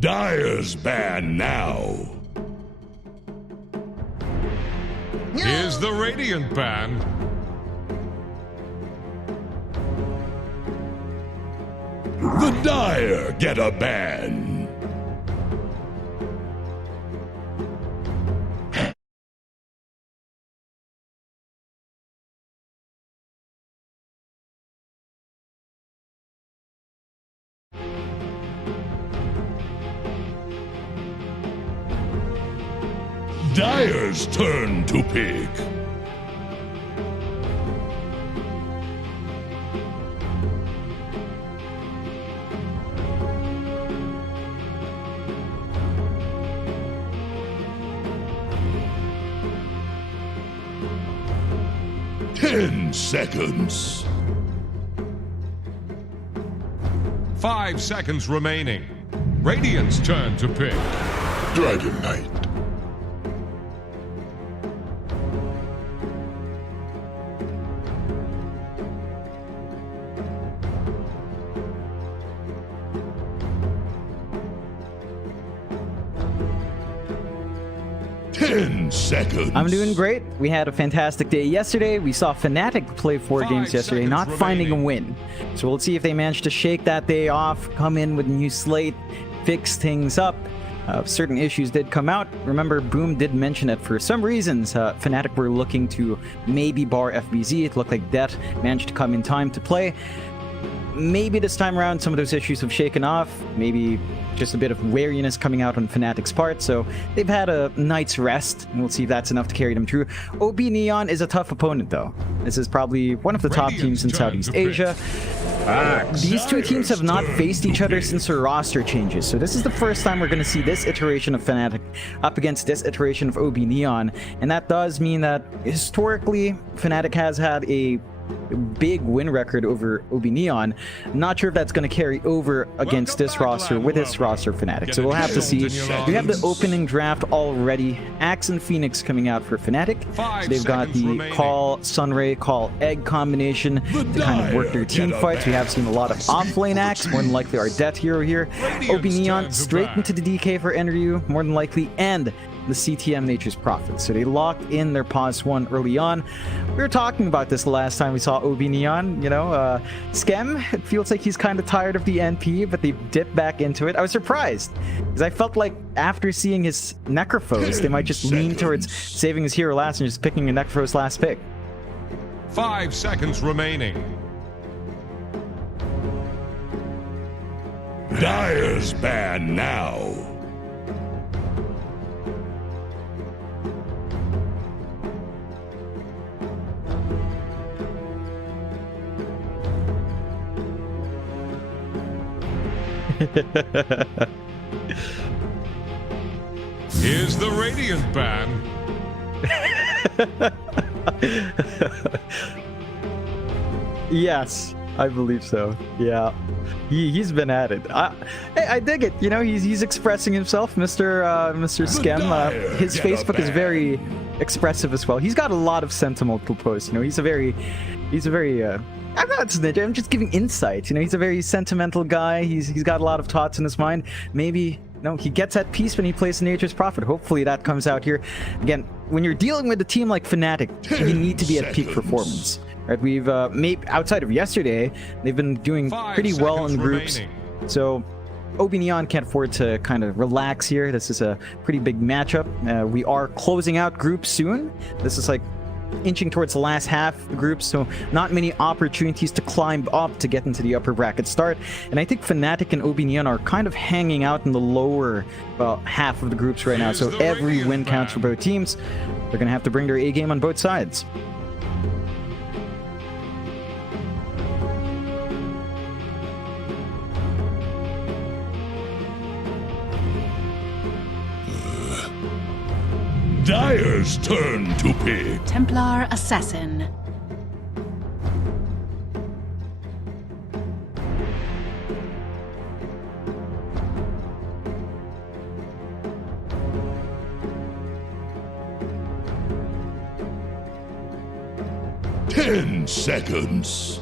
Dire's ban now. Here's the Radiant ban. The Dire get a ban. Dire's turn to pick. Ten seconds. 5 seconds remaining. Radiant's turn to pick. Dragon Knight. Seconds. I'm doing great. We had a fantastic day yesterday. We saw Fnatic play 4 games yesterday, not finding a win. So we'll see if they manage to shake that day off, come in with a new slate, fix things up. Certain issues did come out. Remember, Boom did mention that for some reasons, Fnatic were looking to maybe bar FBZ. It looked like Det managed to come in time to play. Maybe this time around, some of those issues have shaken off. Maybe just a bit of wariness coming out on Fnatic's part. So they've had a night's rest, and we'll see if that's enough to carry them through. OB Neon is a tough opponent, though. This is probably one of the top teams in Southeast Asia. These two teams have not faced each other since their roster changes. So this is the first time we're going to see this iteration of Fnatic up against this iteration of OB Neon. And that does mean that historically, Fnatic has had a big win record over OB Neon. Not sure if that's going to carry over against this roster with this roster Fnatic. So we'll have to see. We have the opening draft already. Axe and Phoenix coming out for Fnatic. So they've got the Call Sunray, Call Egg combination to kind of work their team fights. We have seen a lot of offlane Axe, more than likely our Det hero here. OB Neon straight into the DK for Enryu, more than likely, and the CTM Nature's Prophet. So they locked in their pause 1 early on. We were talking about this the last time we saw OB Neon. You know, Skem, it feels like he's kind of tired of the NP, but they dipped back into it. I was surprised, because I felt like after seeing his Necrophos, they might just lean towards saving his hero last and just picking a Necrophos last pick. 5 seconds remaining. Dire's ban now. Here's the Radiant ban. Yes, I believe so. Yeah, he's been at it. I dig it. You know, he's expressing himself, Mr. Skem. His Facebook is very expressive as well. He's got a lot of sentimental posts. You know, he's a very I'm not snitching, I'm just giving insight. You know, he's a very sentimental guy. He's got a lot of thoughts in his mind. Maybe, you know, he gets at peace when he plays Nature's Prophet. Hopefully that comes out here. Again, when you're dealing with a team like Fnatic, you need to be at peak performance. Right? We've made outside of yesterday, they've been doing pretty well in groups. So OB Neon can't afford to kind of relax here. This is a pretty big matchup. We are closing out groups soon. This is like inching towards the last half of the group, so not many opportunities to climb up to get into the upper bracket start. And I think Fnatic and OB Neon are kind of hanging out in the lower half of the groups right now, so every win counts for both teams. They're gonna have to bring their A game on both sides. Dire's turn to pick. Templar Assassin. Ten seconds.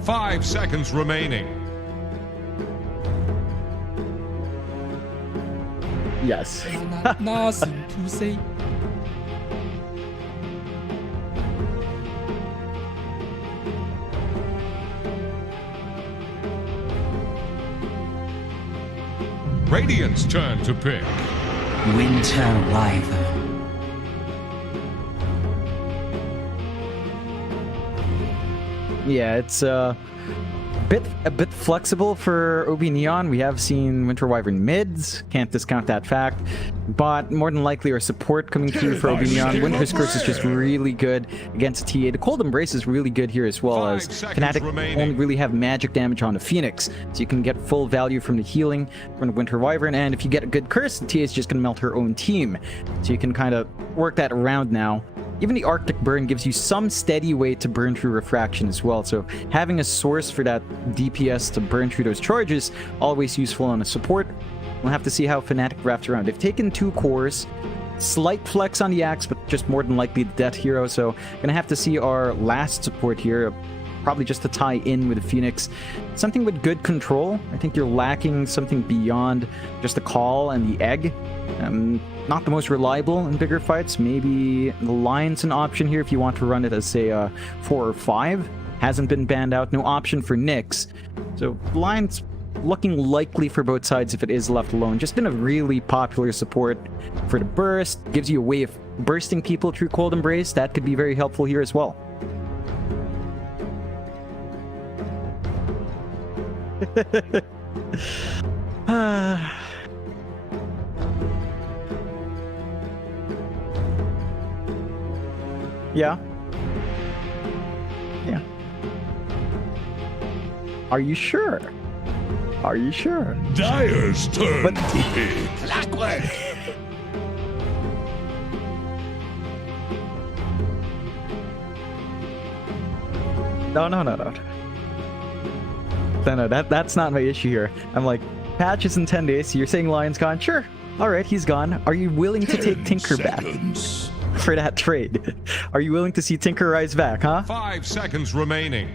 5 seconds remaining. Yes. Nothing to say. Radiant's turn to pick. Winter Wyvern. Yeah, it's a bit flexible for OB Neon. We have seen Winter Wyvern mids, can't discount that fact, but more than likely our support coming through for OB Neon. Winter's Curse is just really good against TA. The Cold Embrace is really good here as well, as Fanatic only really have magic damage on the Phoenix, so you can get full value from the healing from the Winter Wyvern, and if you get a good curse, the TA is just going to melt her own team, so you can kind of work that around now. Even the Arctic Burn gives you some steady way to burn through Refraction as well, so having a source for that DPS to burn through those charges, always useful on a support. We'll have to see how Fnatic drafts around. They've taken 2 cores, slight flex on the Axe, but just more than likely the Death Hero, so gonna have to see our last support here, probably just to tie in with the Phoenix. Something with good control. I think you're lacking something beyond just the Call and the Egg. Not the most reliable in bigger fights. Maybe the Lion's an option here if you want to run it as, say, 4 or 5. Hasn't been banned out. No option for Nyx. So Lion's looking likely for both sides if it is left alone. Just been a really popular support for the burst. Gives you a way of bursting people through Cold Embrace. That could be very helpful here as well. Yeah. Yeah. Are you sure? Are you sure? Dire's turn to pick. Blackwood. No, that's not my issue here. I'm like, patch is in 10 days, so you're saying Lion's gone? Sure. Alright, he's gone. Are you willing to take Tinker back for that trade? Are you willing to see Tinker rise back, huh? 5 seconds remaining.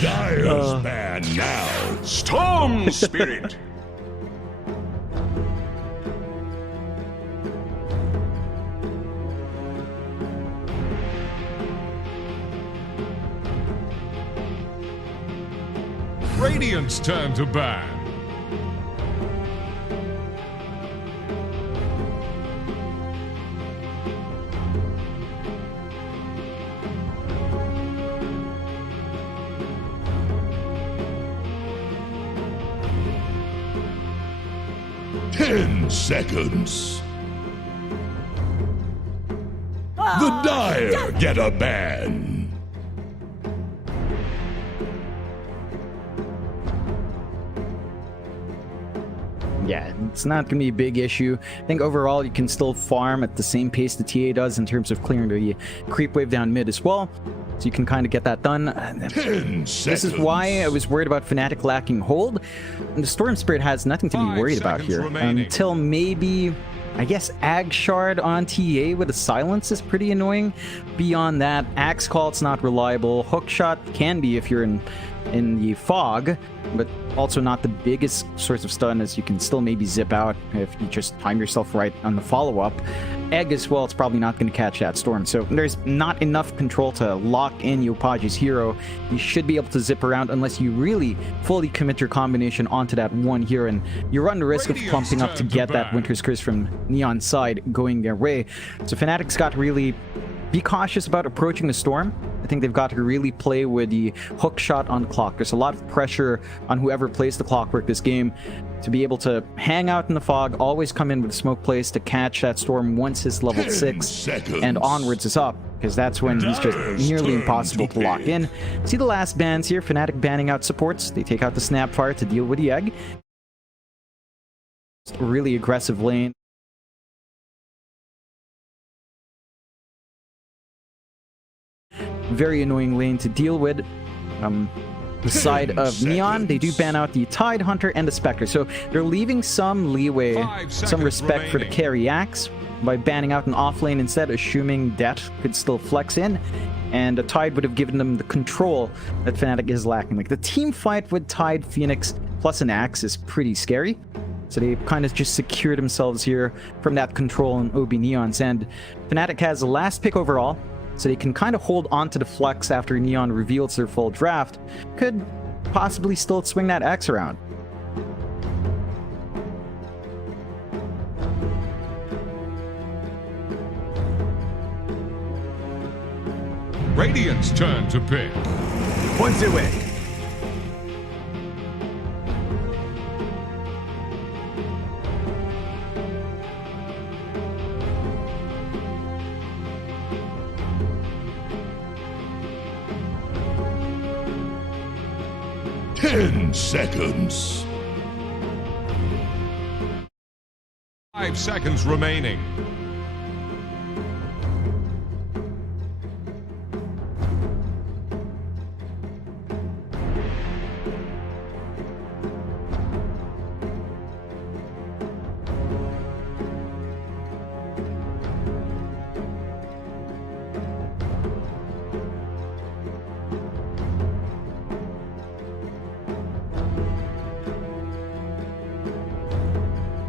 Dire's ban now. Storm Spirit. Radiant's turn to ban. Ten seconds. The Dire get a ban. Yeah, it's not going to be a big issue. I think overall you can still farm at the same pace the TA does in terms of clearing the creep wave down mid as well. So you can kind of get that done. 10 seconds. This is why I was worried about Fnatic lacking hold. And the Storm Spirit has nothing to be 5 worried about seconds here. remaining. Until maybe, I guess, Ag Shard on TA with a Silence is pretty annoying. Beyond that, Axe Call, it's not reliable. Hook Shot can be if you're in the fog, but also not the biggest source of stun, as you can still maybe zip out if you just time yourself right on the follow-up. Egg as well, it's probably not going to catch that storm, so there's not enough control to lock in Yopaji's hero. You should be able to zip around unless you really fully commit your combination onto that one hero, and you run the risk of clumping up to get that Winter's Curse from Neon's side going their way. So Fnatic's got to really be cautious about approaching the storm. I think they've got to really play with the hook shot on the clock. There's a lot of pressure on whoever plays the clockwork this game to be able to hang out in the fog, always come in with smoke plays to catch that storm once his level 10 6 seconds. and onwards is up, because that's when he's just nearly impossible to lock in. See the last bans here, Fnatic banning out supports. They take out the Snapfire to deal with the Egg. Really aggressive lane. Very annoying lane to deal with. the side of 10 Neon, they do seconds. ban out the Tide Hunter and the Spectre. So they're leaving some leeway, 5 some seconds respect for the remaining. carry axe by banning out an off lane instead, assuming Death could still flex in. And a Tide would have given them the control that Fnatic is lacking. Like, the team fight with Tide, Phoenix, plus an axe is pretty scary. So they kind of just secured themselves here from that control on OB Neon's end. Fnatic has the last pick overall, so they can kind of hold on to the flex after Neon reveals their full draft. Could possibly still swing that X around. Radiant's turn to pick. Points away. Ten seconds. 5 seconds remaining.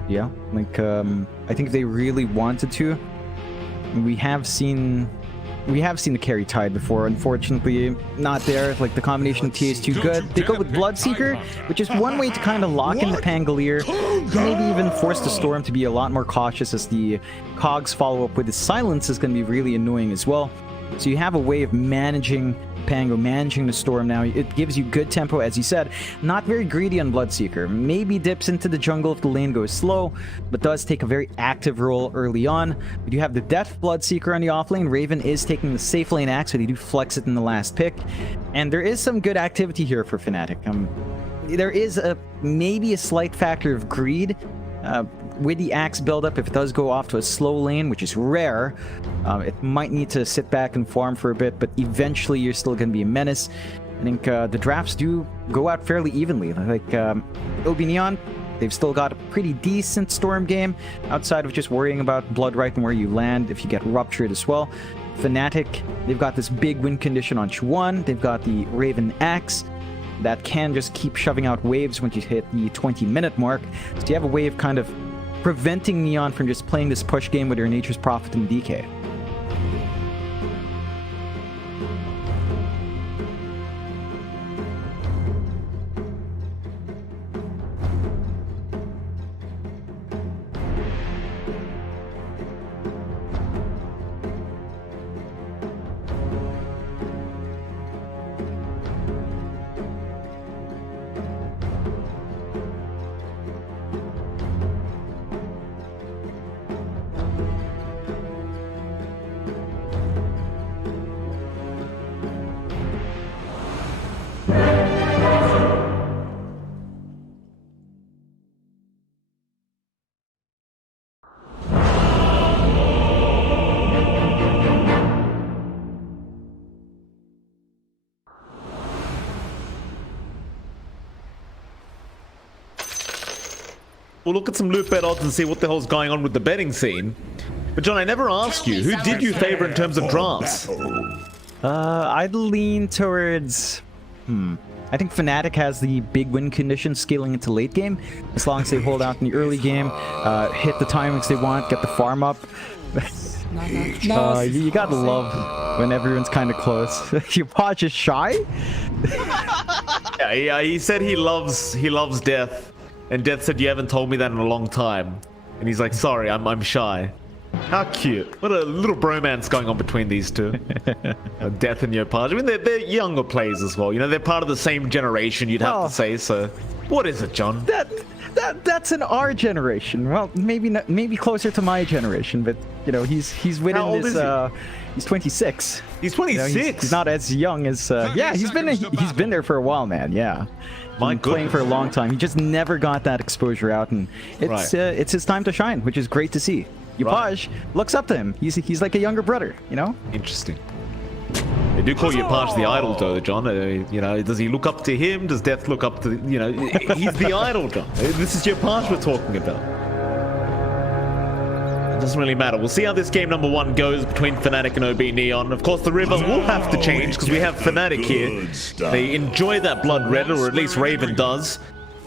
Yeah, like, I think if they really wanted to, we have seen the carry Tide before. Unfortunately, not there. Like, the combination of TA is too good. They go with Bloodseeker, which is one way to kind of lock in the Pangolier. Maybe even force the Storm to be a lot more cautious, as the Cogs follow up with the Silence is going to be really annoying as well. So you have a way of managing Pango, managing the Storm now. It gives you good tempo, as you said. Not very greedy on Bloodseeker. Maybe dips into the jungle if the lane goes slow, but does take a very active role early on. We do have the Death Bloodseeker on the offlane. Raven is taking the safe lane axe, so they do flex it in the last pick. And there is some good activity here for Fnatic. There is maybe a slight factor of greed. With the axe buildup, if it does go off to a slow lane, which is rare, it might need to sit back and farm for a bit, but eventually you're still going to be a menace. I think the drafts do go out fairly evenly. Like, OB Neon, they've still got a pretty decent Storm game, outside of just worrying about Bloodright and where you land if you get ruptured as well. Fnatic, they've got this big win condition on Chuan. They've got the Raven Axe that can just keep shoving out waves once you hit the 20-minute mark. So you have a way of kind of preventing Neon from just playing this push game with their Nature's Prophet and DK. We'll look at some loot bet odds and see what the hell's going on with the betting scene. But John, I never asked you, who did you favor in terms of drafts? I'd lean towards... I think Fnatic has the big win condition scaling into late game, as long as they hold out in the early game, hit the timings they want, get the farm up. No. You gotta love when everyone's kind of close. Your Podge is shy? Yeah, he said he loves Death, and Death said, you haven't told me that in a long time. And he's like, sorry, I'm shy. How cute. What a little bromance going on between these two. Death and Yopaj. I mean, they're younger players as well. You know, they're part of the same generation, you'd have to say. So, what is it, John? That's in our generation. Well, maybe closer to my generation, but you know, he's winning How old this. is he? He's 26. He's 26. You know, he's not as young as. Yeah, he's been there for a while, man. Yeah. My Been playing goodness. for a long time. He just never got that exposure out, and it's his time to shine, which is great to see. Yopaj looks up to him. He's like a younger brother, you know? Interesting. They do call Yopaj the idol, though, John. You know, does he look up to him? Does Death look up to, you know, he's the idol, John. This is Yopaj we're talking about. It doesn't really matter. We'll see how this game number 1 goes between Fnatic and OB Neon. Of course, the river will have to change because we have Fnatic here. They enjoy that blood red, or at least Raven does.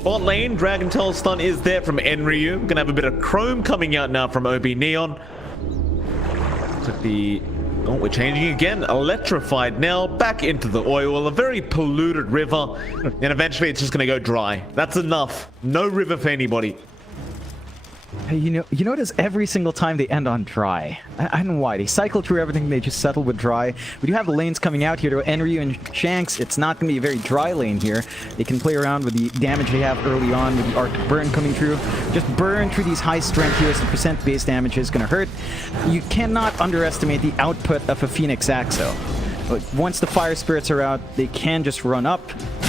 Bot lane, Dragon Tail stun is there from Enryu. We're gonna have a bit of Chrome coming out now from OB Neon. Oh, we're changing again. Electrified now, back into the oil. A very polluted river, and eventually it's just gonna go dry. That's enough. No river for anybody. Hey, you notice every single time they end on dry. I don't know why. They cycle through everything, they just settle with dry. We do have the lanes coming out here to Enryu and Shanks. It's not going to be a very dry lane here. They can play around with the damage they have early on with the Arctic Burn coming through. Just burn through these high strength heroes. The percent base damage is going to hurt. You cannot underestimate the output of a Phoenix Axo. But once the Fire Spirits are out, they can just run up,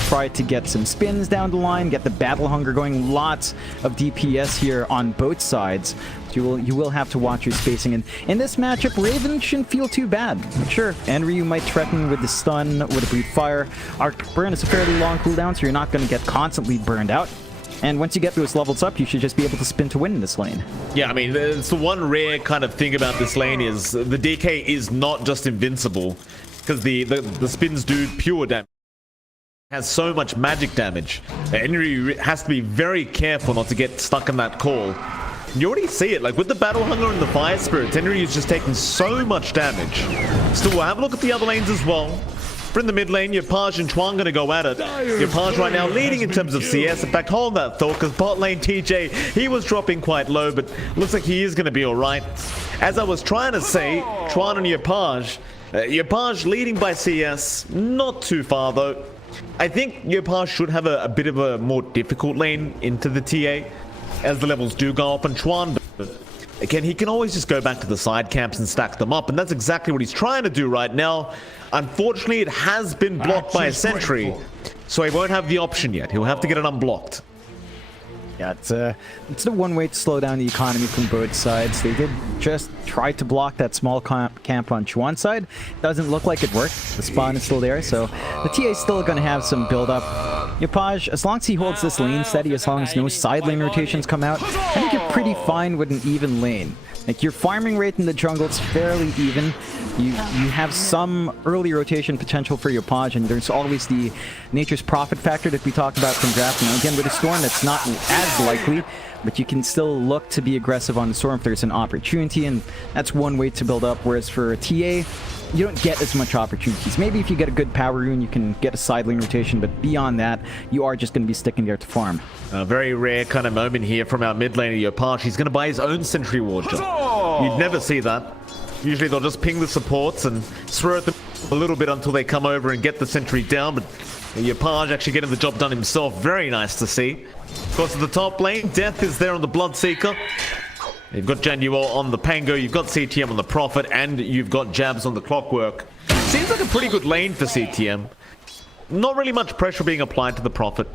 try to get some spins down the line, get the battle hunger going. Lots of DPS here on both sides. So you will have to watch your spacing. And in this matchup, Raven shouldn't feel too bad. Sure, Enryu might threaten with the stun, with a Breathe Fire. Arctic Burn is a fairly long cooldown, so you're not going to get constantly burned out. And once you get those levels up, you should just be able to spin to win in this lane. Yeah, I mean, it's the one rare kind of thing about this lane is the DK is not just invincible. Because the spins do pure damage. Has so much magic damage. Enryu has to be very careful not to get stuck in that call. You already see it, like with the Battle Hunger and the Fire Spirits, Enryu's just taking so much damage. Still, we'll have a look at the other lanes as well. For in the mid lane, Yopaj and Chuan gonna go at it. Yopaj right now leading in terms of CS. In fact, hold that thought, because bot lane TJ, he was dropping quite low, but looks like he is gonna be alright. As I was trying to say, Chuan and Yopaj, Yopaj leading by CS, not too far though. I think Yopaj should have a bit of a more difficult lane into the TA as the levels do go up, and Chuan, again, he can always just go back to the side camps and stack them up, and that's exactly what he's trying to do right now. Unfortunately, it has been blocked by a sentry, so he won't have the option yet. He'll have to get it unblocked. Yeah, it's the one way to slow down the economy from both sides. They did just try to block that small camp on Chuan's side. Doesn't look like it worked. The spawn is still there, so the TA is still going to have some build-up. Yopaj, as long as he holds this lane steady, as long as no side lane rotations come out, I think you're pretty fine with an even lane. Like, your farming rate in the jungle is fairly even. You have some early rotation potential for Yopaj, and there's always the Nature's Prophet factor that we talked about from drafting. Now, again, with a Storm, that's not as likely, but you can still look to be aggressive on the Storm if there's an opportunity, and that's one way to build up. Whereas for a TA, you don't get as much opportunities. Maybe if you get a good power rune, you can get a side lane rotation, but beyond that, you are just going to be sticking there to farm. A very rare kind of moment here from our mid laner, Yopaj. He's going to buy his own Sentry Ward. You'd never see that. Usually they'll just ping the supports and throw at them a little bit until they come over and get the sentry down, but Yopaj actually getting the job done himself. Very nice to see. Of course, at the top lane, Death is there on the Bloodseeker. You've got Januel on the Pango, you've got CTM on the Prophet, and you've got Jabs on the Clockwork. Seems like a pretty good lane for CTM. Not really much pressure being applied to the Prophet.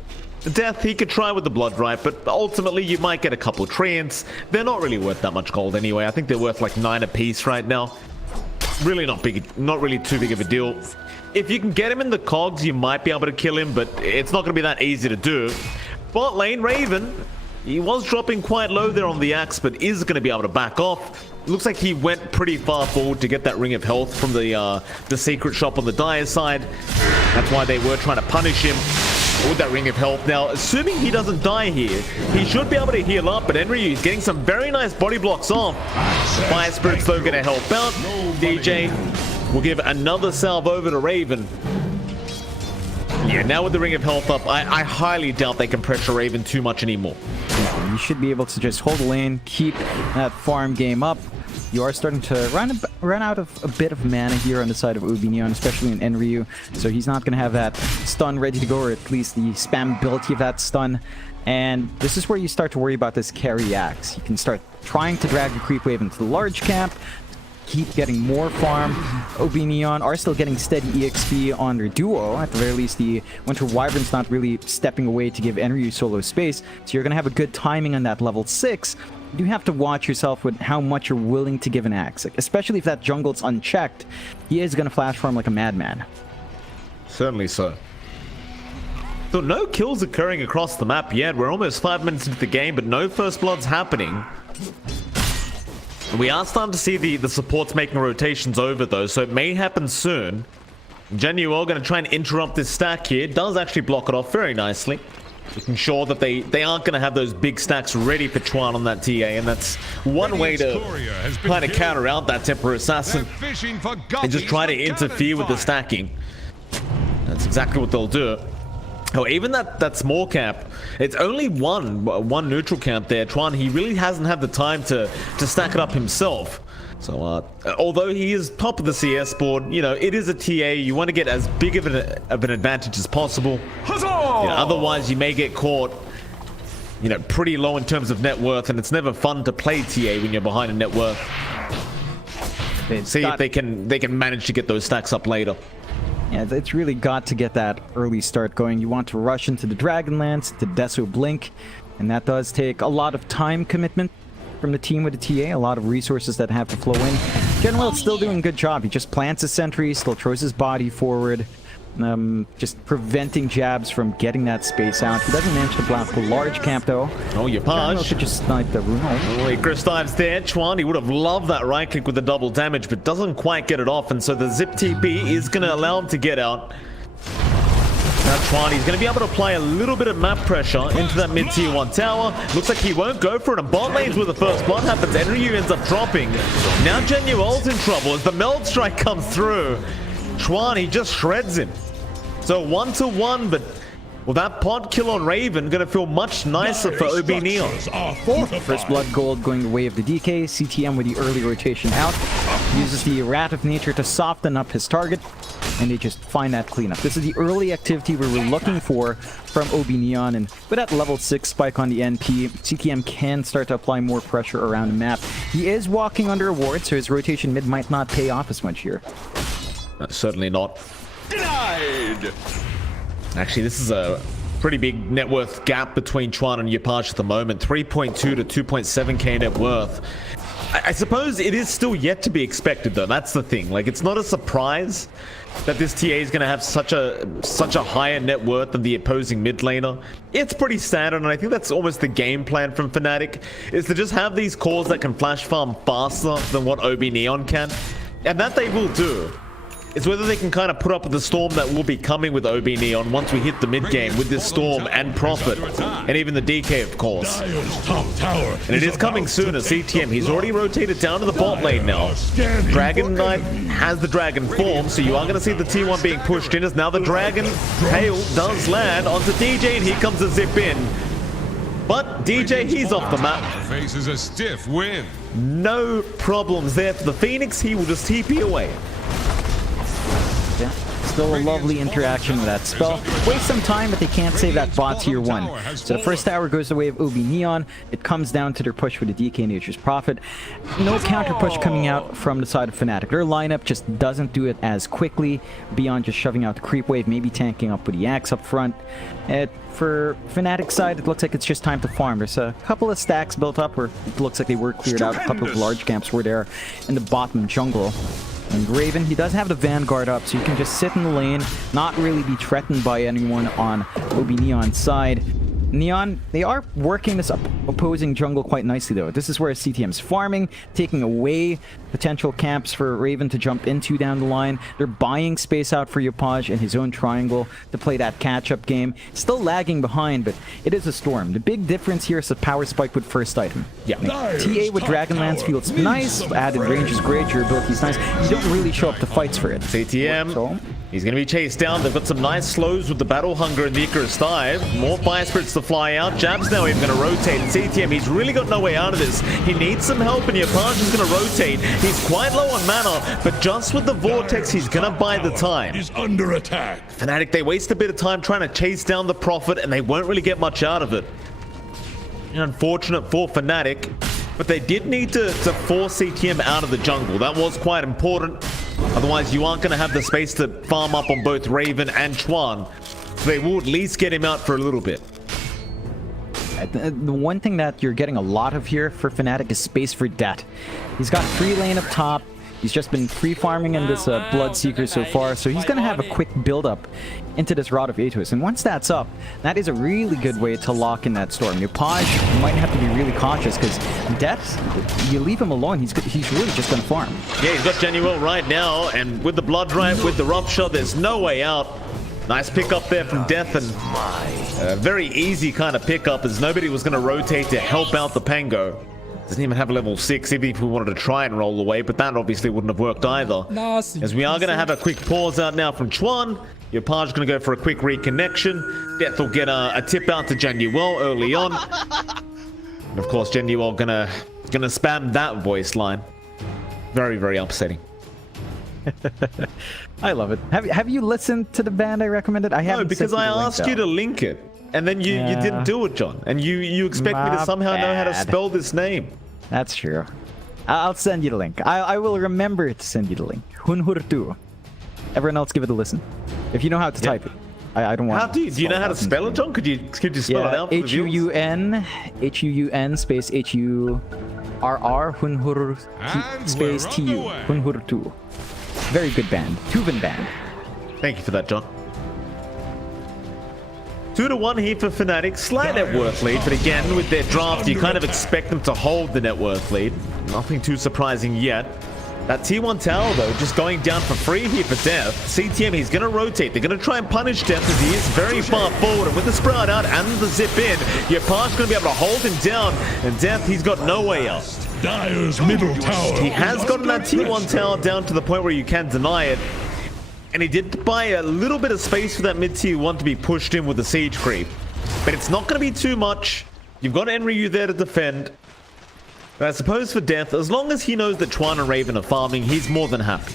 Death, he could try with the Blood Right, but ultimately you might get a couple of Treants. They're not really worth that much gold anyway. I think they're worth like 9 apiece right now. Really not really too big of a deal. If you can get him in the cogs, you might be able to kill him, but it's not going to be that easy to do. Bot lane, Raven, he was dropping quite low there on the axe, but is going to be able to back off. Looks like he went pretty far forward to get that Ring of Health from the secret shop on the Dire side. That's why they were trying to punish him with that Ring of Health. Now, assuming he doesn't die here, he should be able to heal up, but Enryu is getting some very nice body blocks off. Fire Spirit's though going to help out. DJ will give another salve over to Raven. Yeah, now with the Ring of Health up, I highly doubt they can pressure Raven too much anymore. You should be able to just hold the lane, keep that farm game up. You are starting to run out of a bit of mana here on the side of OB Neon, especially in Enryu. So he's not going to have that stun ready to go, or at least the spamability of that stun. And this is where you start to worry about this carry axe. You can start trying to drag the creep wave into the large camp, keep getting more farm. OB Neon are still getting steady EXP on their duo. At the very least, the Winter Wyvern's not really stepping away to give Enryu solo space. So you're going to have a good timing on that level 6. you have to watch yourself with how much you're willing to give an axe. Like, especially if that jungle's unchecked, he is going to flash farm like a madman. Certainly so. So no kills occurring across the map yet. We're almost 5 minutes into the game, but no first bloods happening. We are starting to see the supports making rotations over, though, so it may happen soon. Genuel going to try and interrupt this stack here. Does actually block it off very nicely, making sure that they aren't going to have those big stacks ready for Chuan on that TA, and that's one way to kind of counter out that Temporary Assassin and just try to interfere with the stacking. That's exactly what they'll do. Oh, even that small camp, it's only one neutral camp there. Chuan, he really hasn't had the time to stack it up himself. So, although he is top of the CS board, you know, it is a TA. You want to get as big of an advantage as possible. You know, otherwise, you may get caught, you know, pretty low in terms of net worth, and it's never fun to play TA when you're behind a net worth. See if they can manage to get those stacks up later. Yeah, it's really got to get that early start going. You want to rush into the Dragonlance, to Deso Blink, and that does take a lot of time commitment from the team with the TA, a lot of resources that have to flow in. General still doing a good job. He just plants a sentry, still throws his body forward, just preventing jabs from getting that space out. He doesn't manage to blast the large camp, though. Oh, you punch. Could just snipe the rune. Oh, wait, Chris dives there. Chuan, he would have loved that right click with the double damage, but doesn't quite get it off, and so the zip TP is going to allow him to get out. Now Chuan, he's going to be able to apply a little bit of map pressure into that mid-tier 1 tower. Looks like he won't go for it, and bot lane's where the first blood happens. Enryu ends up dropping. Now Genuel's in trouble as the meld strike comes through. Chuan, he just shreds him. So 1-1, but well, that pod kill on Raven gonna feel much nicer for OB Neon. First blood gold going the way of the DK. CTM with the early rotation out. Uses the Rat of Nature to soften up his target, and they just find that cleanup. This is the early activity we were looking for from OB Neon, and with that level 6 spike on the NP, CTM can start to apply more pressure around the map. He is walking under a ward, so his rotation mid might not pay off as much here. Certainly not. Denied! Actually, this is a pretty big net worth gap between Chuan and Yopaj at the moment. 3.2 to 2.7k net worth. I suppose it is still yet to be expected, though. That's the thing. Like, it's not a surprise that this TA is going to have such a higher net worth than the opposing mid laner. It's pretty standard, and I think that's almost the game plan from Fnatic, is to just have these cores that can flash farm faster than what OB Neon can. And that they will do. It's whether they can kind of put up with the storm that will be coming with OB Neon once we hit the mid game with this storm and Prophet, and even the DK, of course. And it is coming soon at CTM. He's already rotated down to the bot lane now. Dragon Knight has the dragon form, so you are going to see the T1 being pushed in as now the dragon hail does land onto DJ, and here comes the zip in. But DJ, he's off the map. Faces a stiff win. No problems there for the Phoenix. He will just TP away. Yeah, still a lovely interaction with that spell. Waste some time, but they can't save that bot tier 1. So the first tower goes the way of OB Neon. It comes down to their push with the DK Nature's Prophet. No counter push coming out from the side of Fnatic. Their lineup just doesn't do it as quickly beyond just shoving out the creep wave, maybe tanking up with the axe up front. For Fnatic's side, it looks like it's just time to farm. There's a couple of stacks built up where it looks like they were cleared out. A couple of large camps were there in the bottom jungle. And Raven, he does have the Vanguard up, so you can just sit in the lane, not really be threatened by anyone on OB Neon's side. Neon, they are working this opposing jungle quite nicely, though. This is where CTM's farming, taking away potential camps for Raven to jump into down the line. They're buying space out for Yopaj and his own triangle to play that catch-up game. Still lagging behind, but it is a storm. The big difference here is the power spike with first item. Yeah, TA with Dragonlance feels nice, added range is great, your ability is nice. You don't really show up to fights for it. CTM, so he's going to be chased down. They've got some nice slows with the Battle Hunger and the Icarus Dive. More Fire Spirits to fly out. Jab's now even going to rotate. And CTM, he's really got no way out of this. He needs some help, and Yopaj is going to rotate. He's quite low on mana, but just with the Vortex, he's going to buy the time. He's under attack. Fnatic, they waste a bit of time trying to chase down the Prophet, and they won't really get much out of it. Unfortunate for Fnatic, but they did need to force CTM out of the jungle. That was quite important. Otherwise, you aren't going to have the space to farm up on both Raven and Chuan. So they will at least get him out for a little bit. The one thing that you're getting a lot of here for Fnatic is space for Det. He's got free lane up top. He's just been free farming in this Bloodseeker so far, so he's going to have a quick build up into this Rod of Atos. And once that's up, that is a really good way to lock in that storm. Your Paj might have to be really cautious because Det, you leave him alone, he's really just going to farm. Yeah, he's got Genuel right now, and with the Blood Drive, with the Rupture, there's no way out. Nice pickup there from Death, and a very easy kind of pickup as nobody was going to rotate to help out the Pango. Doesn't even have a level 6, even if we wanted to try and roll away, but that obviously wouldn't have worked either. As we are going to have a quick pause out now from Chuan. Your Paj going to go for a quick reconnection. Death will get a tip out to Genuel early on. And of course, Genuel gonna spam that voice line. Very, very upsetting. I love it. Have you listened to the band I recommended? I haven't. No, because I asked you to link it. And then you didn't do it, John. And you expect me to somehow know how to spell this name. That's true. I'll send you the link. I will remember to send you the link. Hunhurtu. Everyone else give it a listen. If you know how to type it. I don't want. How do you know how to spell it, John? Could you spell it out for the viewers? H-U-N space H-U-R-R Hunhur space T-U. Hunhurtu. Very good band. Tuvan band. Thank you for that, John. 2-1 here for Fnatic. Slight net worth lead, but again, with their draft, you kind of expect them to hold the net worth lead. Nothing too surprising yet. That T1 tower, though, just going down for free here for Death. CTM, he's going to rotate. They're going to try and punish Death as he is very far forward. And with the sprout out and the zip in, your Paj's going to be able to hold him down. And Death, he's got no way out. Dire's middle tower. He has gotten that T1 tower down to the point where you can deny it. And he did buy a little bit of space for that mid-tier 1 to be pushed in with the siege creep. But it's not going to be too much. You've got Enryu there to defend. But I suppose for Death, as long as he knows that Chuan and Raven are farming, he's more than happy.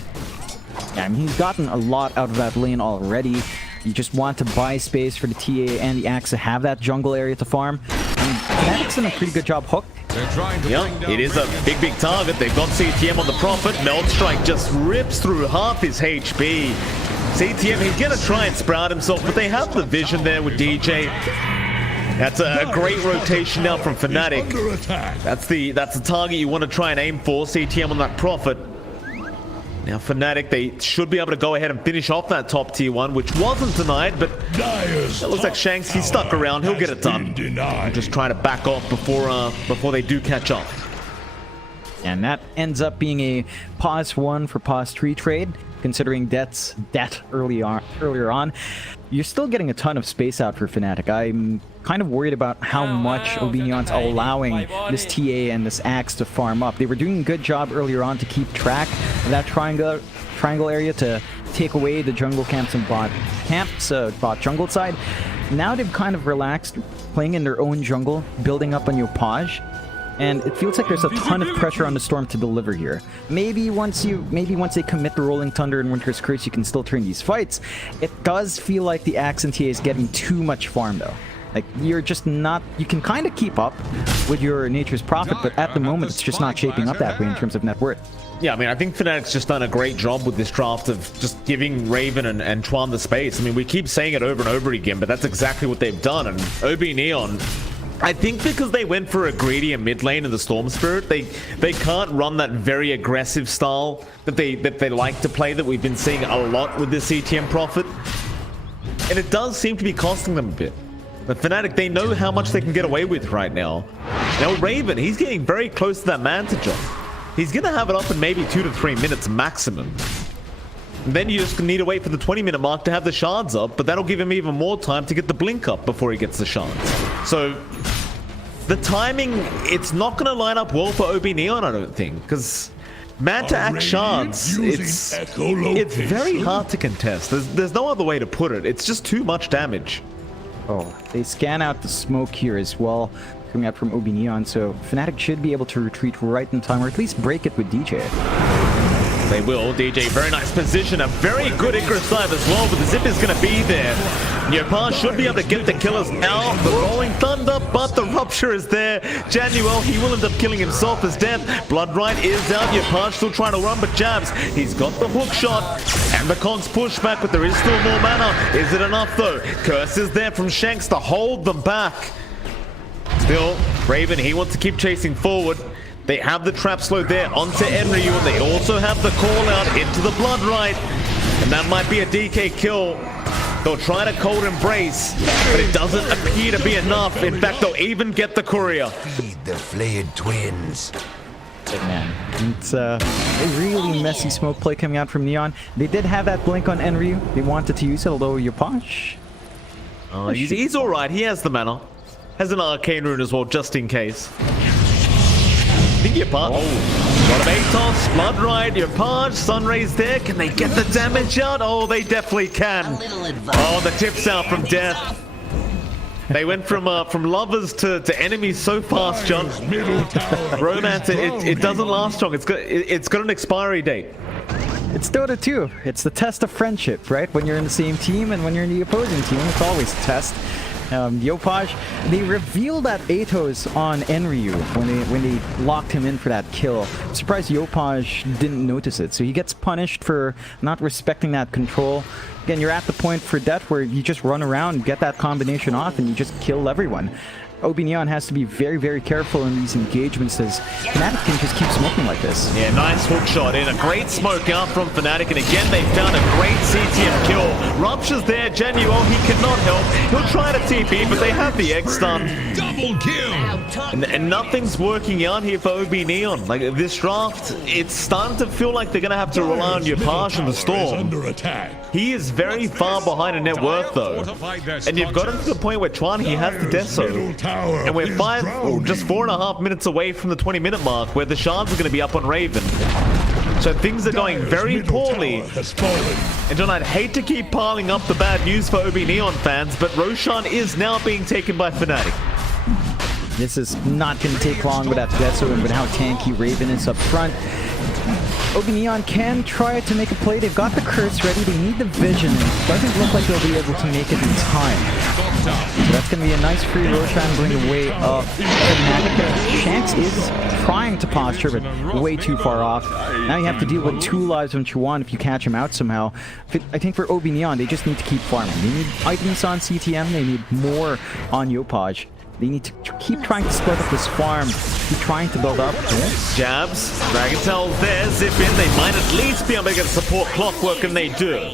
Yeah, I mean, he's gotten a lot out of that lane already. You just want to buy space for the TA and the Axe to have that jungle area to farm. And Fnatic's done a pretty good job hook. Yeah, it is a big target. They've got CTM on the Prophet. Melt Strike just rips through half his HP. CTM, he's going to try and sprout himself, but they have the vision there with DJ. That's a great rotation now from Fnatic. That's the target you want to try and aim for. CTM on that Prophet. Now Fnatic, they should be able to go ahead and finish off that top tier 1, which wasn't denied, but it looks like Shanks, he's stuck around. He'll get it done. Just trying to back off before they do catch up. And that ends up being a pause 1 for pause 3 trade, considering Death's death earlier on. You're still getting a ton of space out for Fnatic. I'm kind of worried about how much Obinion's allowing this TA and this Axe to farm up. They were doing a good job earlier on to keep track of that triangle area to take away the jungle camps and bot jungle side. Now they've kind of relaxed, playing in their own jungle, building up on your Paj. And it feels like there's a ton of pressure on the Storm to deliver here. Maybe once they commit the Rolling Thunder and Winter's Curse, you can still turn these fights. It does feel like the Axe and TA is getting too much farm, though. Like, you're just not... You can kind of keep up with your Nature's Prophet, but at the moment, it's just not shaping up that way in terms of net worth. Yeah, I mean, I think Fnatic's just done a great job with this draft of just giving Raven and Chuan the space. I mean, we keep saying it over and over again, but that's exactly what they've done. And OB Neon... I think because they went for a greedier mid lane in the Storm Spirit, they can't run that very aggressive style that they like to play that we've been seeing a lot with this CTM Prophet. And it does seem to be costing them a bit. But Fnatic, they know how much they can get away with right now. Now Raven, he's getting very close to that Manta job. He's going to have it up in maybe 2 to 3 minutes maximum. And then you just need to wait for the 20-minute mark to have the shards up, but that'll give him even more time to get the blink up before he gets the shards. So the timing, it's not going to line up well for OB Neon, I don't think, because Manta Axe shards, it's very hard to contest. There's no other way to put it. It's just too much damage. Oh, they scan out the smoke here as well, coming out from OB Neon, so Fnatic should be able to retreat right in time, or at least break it with DJ. They will. DJ, very nice position. A very good Icarus dive as well, but the zip is going to be there. Yopar should be able to get the killers now. The Rolling Thunder, but the Rupture is there. Januel, he will end up killing himself as Death. Bloodright is out. Yopar still trying to run, but jabs. He's got the hook shot and the Kong's pushback, but there is still more mana. Is it enough though? Curse is there from Shanks to hold them back. Still, Raven, he wants to keep chasing forward. They have the trap slow there onto Enryu, and they also have the call out into the Blood Rite. And that might be a DK kill. They'll try to cold embrace, but it doesn't appear to be enough. In fact, they'll even get the courier. Feed the flayed twins. Man, it's a really messy smoke play coming out from Neon. They did have that blink on Enryu. They wanted to use it, although Yopash. He's all right. He has the mana. Has an arcane rune as well, just in case. I think Yopash. Oh, got a Atos, Blood Rite, Yopash, Sunrays there. Can they get the damage out? Oh, they definitely can. Oh, the tips out from Death. They went from lovers to enemies so fast, John. Romance, it doesn't last long. It's got an expiry date. It's Dota 2. It's the test of friendship, right? When you're in the same team and when you're in the opposing team, it's always a test. Yopash, they revealed that Atos on Enryu when they locked him in for that kill. I'm surprised Yopash didn't notice it. So he gets punished for not respecting that control. Again, you're at the point for death where you just run around, get that combination off, and you just kill everyone. OB Neon has to be very, very careful in these engagements as Fnatic can just keep smoking like this. Yeah, nice hook shot in. A great smoke out from Fnatic, and again they found a great CTM kill. Rupture's there, Genuel, he cannot help. He'll try to TP, but they have the X stun. Double kill. And nothing's working out here for OB Neon. Like, this draft, it's starting to feel like they're going to have to rely on Yopash and the Storm. Under attack. He is very far behind in net worth, though. And you've gotten to the point where Chuan, he has the Deso. And we're just 4.5 minutes away from the 20-minute mark where the shards are going to be up on Raven. So things are going very poorly. And John, I'd hate to keep piling up the bad news for OB Neon fans, but Roshan is now being taken by Fnatic. This is not going to take long with that Deso and with how tanky Raven is up front. OB Neon can try to make a play. They've got the curse ready. They need the vision. It doesn't look like they'll be able to make it in time. So that's going to be a nice free Roshan going away of Fnatic. Shanks is trying to posture, but way too far off. Now you have to deal with 2 lives from Chuan if you catch him out somehow. I think for OB Neon, they just need to keep farming. They need items on CTM. They need more on Yopash. They need to keep trying to split up this farm, keep trying to build up. Jabs, Dragon Tail's there, zip in. They might at least be able to get support clockwork, and they do.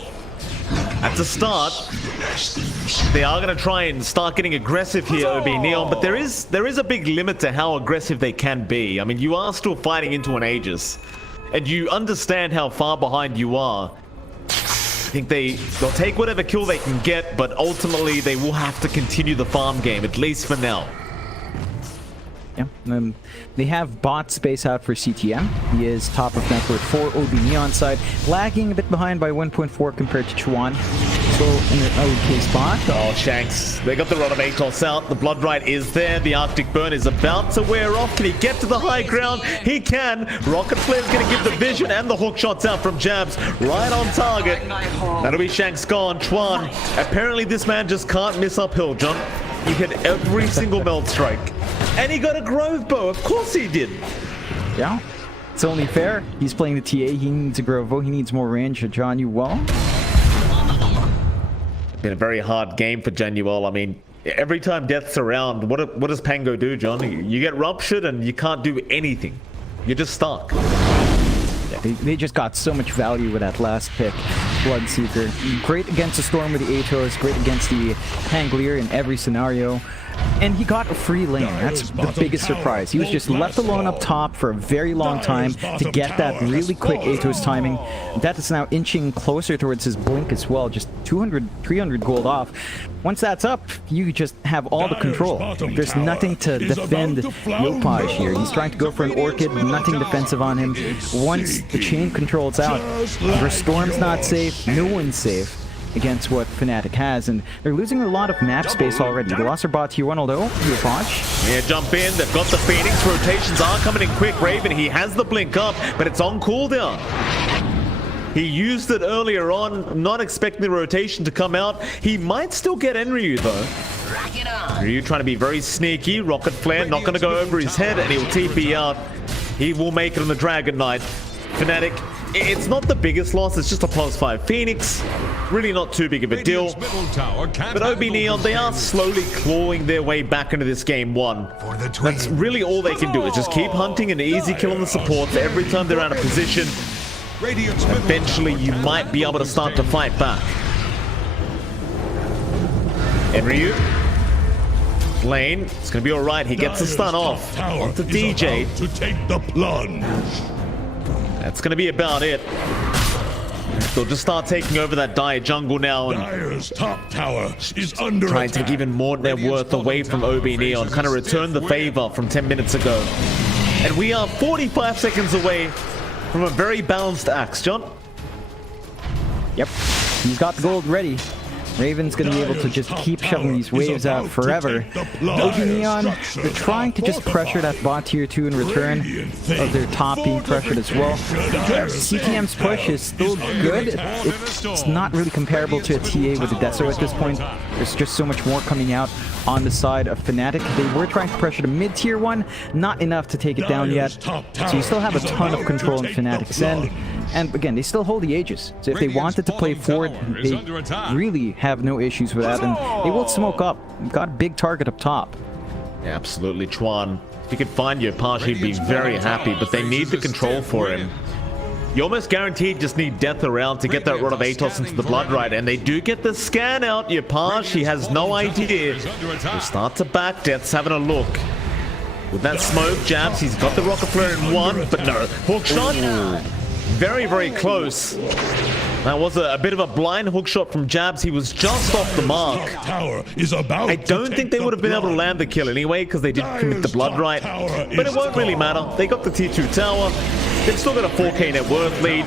At the start, they are going to try and start getting aggressive here, OB Neon, but there is a big limit to how aggressive they can be. I mean, you are still fighting into an Aegis, and you understand how far behind you are. I think they'll take whatever kill they can get, but ultimately they will have to continue the farm game, at least for now. Yeah, they have bot space out for CTM. He is top of network for OB Neon side, lagging a bit behind by 1.4 compared to Chuan. So in an okay spot. Oh, Shanks, they got the rod of Atos out. The Blood Rite is there. The Arctic Burn is about to wear off. Can he get to the high ground? He can. Rocket Flare's going to give the vision and the hook shots out from Jabs. Right on target. That'll be Shanks gone. Chuan, apparently this man just can't miss uphill, John. He hit every single melt strike. And he got a Grove Bow. Of course he did. Yeah. It's only fair. He's playing the TA. He needs a Grove Bow. He needs more range. John, you well? Been a very hard game for Genuel. I mean, every time Death's around, what does Pango do, John? You get ruptured and you can't do anything. You're just stuck. Yeah, they just got so much value with that last pick. Bloodseeker. Great against the Storm with the Atos. Great against the Pangolier in every scenario. And he got a free lane. That's the biggest surprise. He was just left alone up top for a very long time to get that really quick Atos timing. That is now inching closer towards his blink as well. Just 200, 300 gold off. Once that's up, you just have all the control. There's nothing to defend Yopash here. He's trying to go for an Orchid, nothing defensive on him. Once the chain control's out, Storm's not safe, no one's safe against what Fnatic has, and they're losing a lot of map space already. They lost their bot tier 1, although Yopash. Yeah, jump in. They've got the Phoenix. Rotations are coming in quick. Raven, he has the blink up, but it's on cooldown. He used it earlier on, not expecting the rotation to come out. He might still get Enryu, though. Ryu trying to be very sneaky. Rocket Flare not going to go over his head, and he'll TP out. He will make it on the Dragon Knight. Fnatic, it's not the biggest loss. It's just a +5 Phoenix. Really not too big of a deal. Radiant's middle tower can't But OB handle Neon, they are slowly clawing their way back into this game one. For the That's twins. really all they can do is just keep hunting an easy kill on the supports every time they're out of position. Radiant's middle Eventually, tower you can't might be handle able to this start to damage. fight back. And Ryu. Lane, it's going to be alright. He gets the stun off. Onto DJ. To take the plunge. That's going to be about it. They'll just start taking over that Dire jungle now and Dire's top tower is under try and attack. take even more of their worth away from OB Neon. Kind of return the favor from 10 minutes ago. And we are 45 seconds away from a very balanced axe, John. Yep, he's got the gold ready. Raven's going to be able to just keep shoving these waves out forever. OG Neon, they're trying to just pressure that bot tier 2 in return of their top being pressured as well. CTM's push is still good. It's not really comparable to a TA with a Deso at this point. There's just so much more coming out on the side of Fnatic. They were trying to pressure the mid tier 1, not enough to take it down yet. So you still have a ton of control in Fnatic's end. And again, they still hold the Aegis. So if they wanted to play forward, they really have no issues with that. And they will smoke up. You've got a big target up top. Yeah, absolutely, Chuan. If you could find your Pash, he'd be very happy, but they need the control for him. You almost guaranteed just need death around to get that Rod of Atos into the Blood Rite, and they do get the scan out. Your Pash, he has no idea. He'll start to back. Death's having a look. With that smoke, jabs, he's got the Rocket Flare in one, but no. Hook shot. Very, very close. That was a bit of a blind hook shot from Jabs. He was just off the mark. Tower is about I don't think they would have been able to land the kill anyway because they did commit the Blood Rite. But it won't really matter. They got the tier 2 tower. They've still got a 4k net worth lead.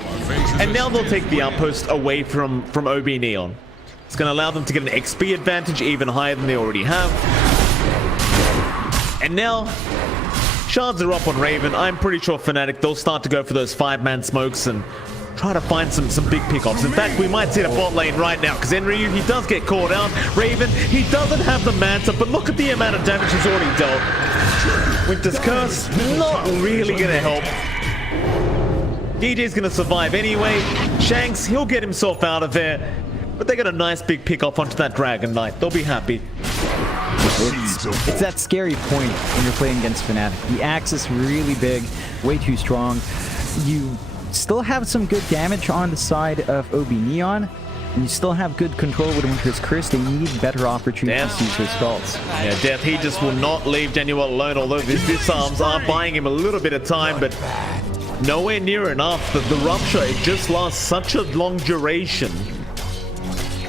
And now they'll take the outpost away from OB Neon. It's going to allow them to get an XP advantage even higher than they already have. And now shards are up on Raven. I'm pretty sure Fnatic, they'll start to go for those 5-man smokes and try to find some big pickoffs. In fact, we might see the bot lane right now because Enryu, he does get caught out. Raven, he doesn't have the Manta, but look at the amount of damage he's already dealt. Winter's Curse, not really going to help. DJ's going to survive anyway. Shanks, he'll get himself out of there. But they got a nice big pickoff onto that Dragon Knight. They'll be happy. It's that scary point when you're playing against Fnatic. The axe is really big, way too strong. You still have some good damage on the side of OB Neon, and you still have good control with Winter's Curse. They need better opportunities to use their skulls. Yeah, Death, he just will not leave Januel alone, although these disarms are buying him a little bit of time, but nowhere near enough. The rupture, it just lasts such a long duration.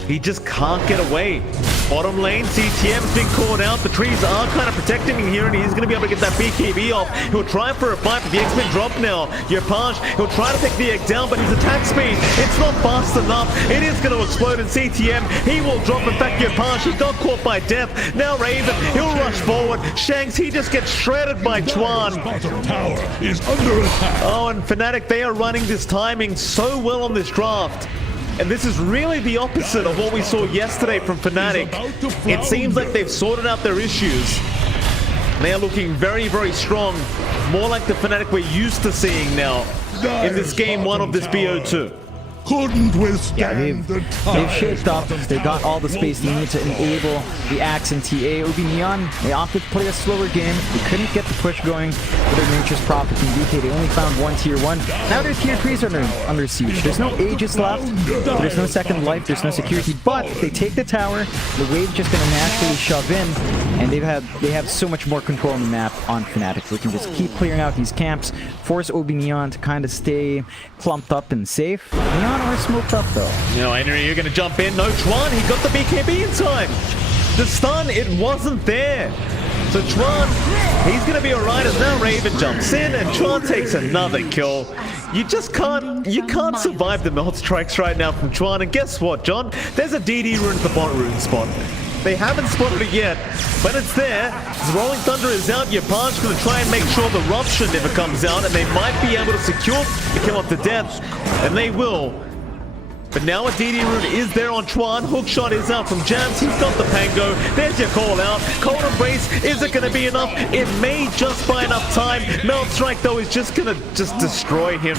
He just can't get away. Bottom lane, CTM's been caught out. The trees are kind of protecting him here, and he's going to be able to get that BKB off. He'll try for a fight, but the X-Men dropped now. Yopaj, he'll try to take the egg down, but his attack speed, it's not fast enough. It is going to explode in CTM. He will drop. In fact, Yopaj, he got caught by Death. Now Raven, he'll rush forward. Shanks, he just gets shredded by Chuan. Bottom tower is under attack. Oh, and Fnatic, they are running this timing so well on this draft. And this is really the opposite of what we saw yesterday from Fnatic. It seems like they've sorted out their issues. They are looking very, very strong. More like the Fnatic we're used to seeing now in this game 1 of this BO2. Couldn't withstand the They've shaped up. They've got all the space they need to enable the Axe and TA. OB Neon, they opted to play a slower game. They couldn't get the push going with their Nature's Prophet and DK. They only found one tier 1. Now their tier 3s are under siege. There's no Aegis left. There's no second life. There's no security. But if they take the tower, the wave's just going to naturally shove in. And they have so much more control on the map on Fnatic. They can just keep clearing out these camps, force OB Neon to kind of stay clumped up and safe. Neon are smoked up though. No, Henry, you're going to jump in. No, Chuan, he got the BKB in time. The stun, it wasn't there. So Chuan, he's going to be alright as now Raven jumps in and Chuan takes another kill. You just can't survive the melt strikes right now from Chuan. And guess what, John? There's a DD rune at the bot rune spot. They haven't spotted it yet, but it's there. The Rolling Thunder is out. Yopaj's going to try and make sure the Rupture never comes out, and they might be able to secure the kill off to Death, and they will. But now a DD rune is there on Chuan. Hookshot is out from Jams. He's got the Pango. There's your call out. Cold Embrace, is it going to be enough? It may just buy enough time. Melt Strike, though, is just going to destroy him.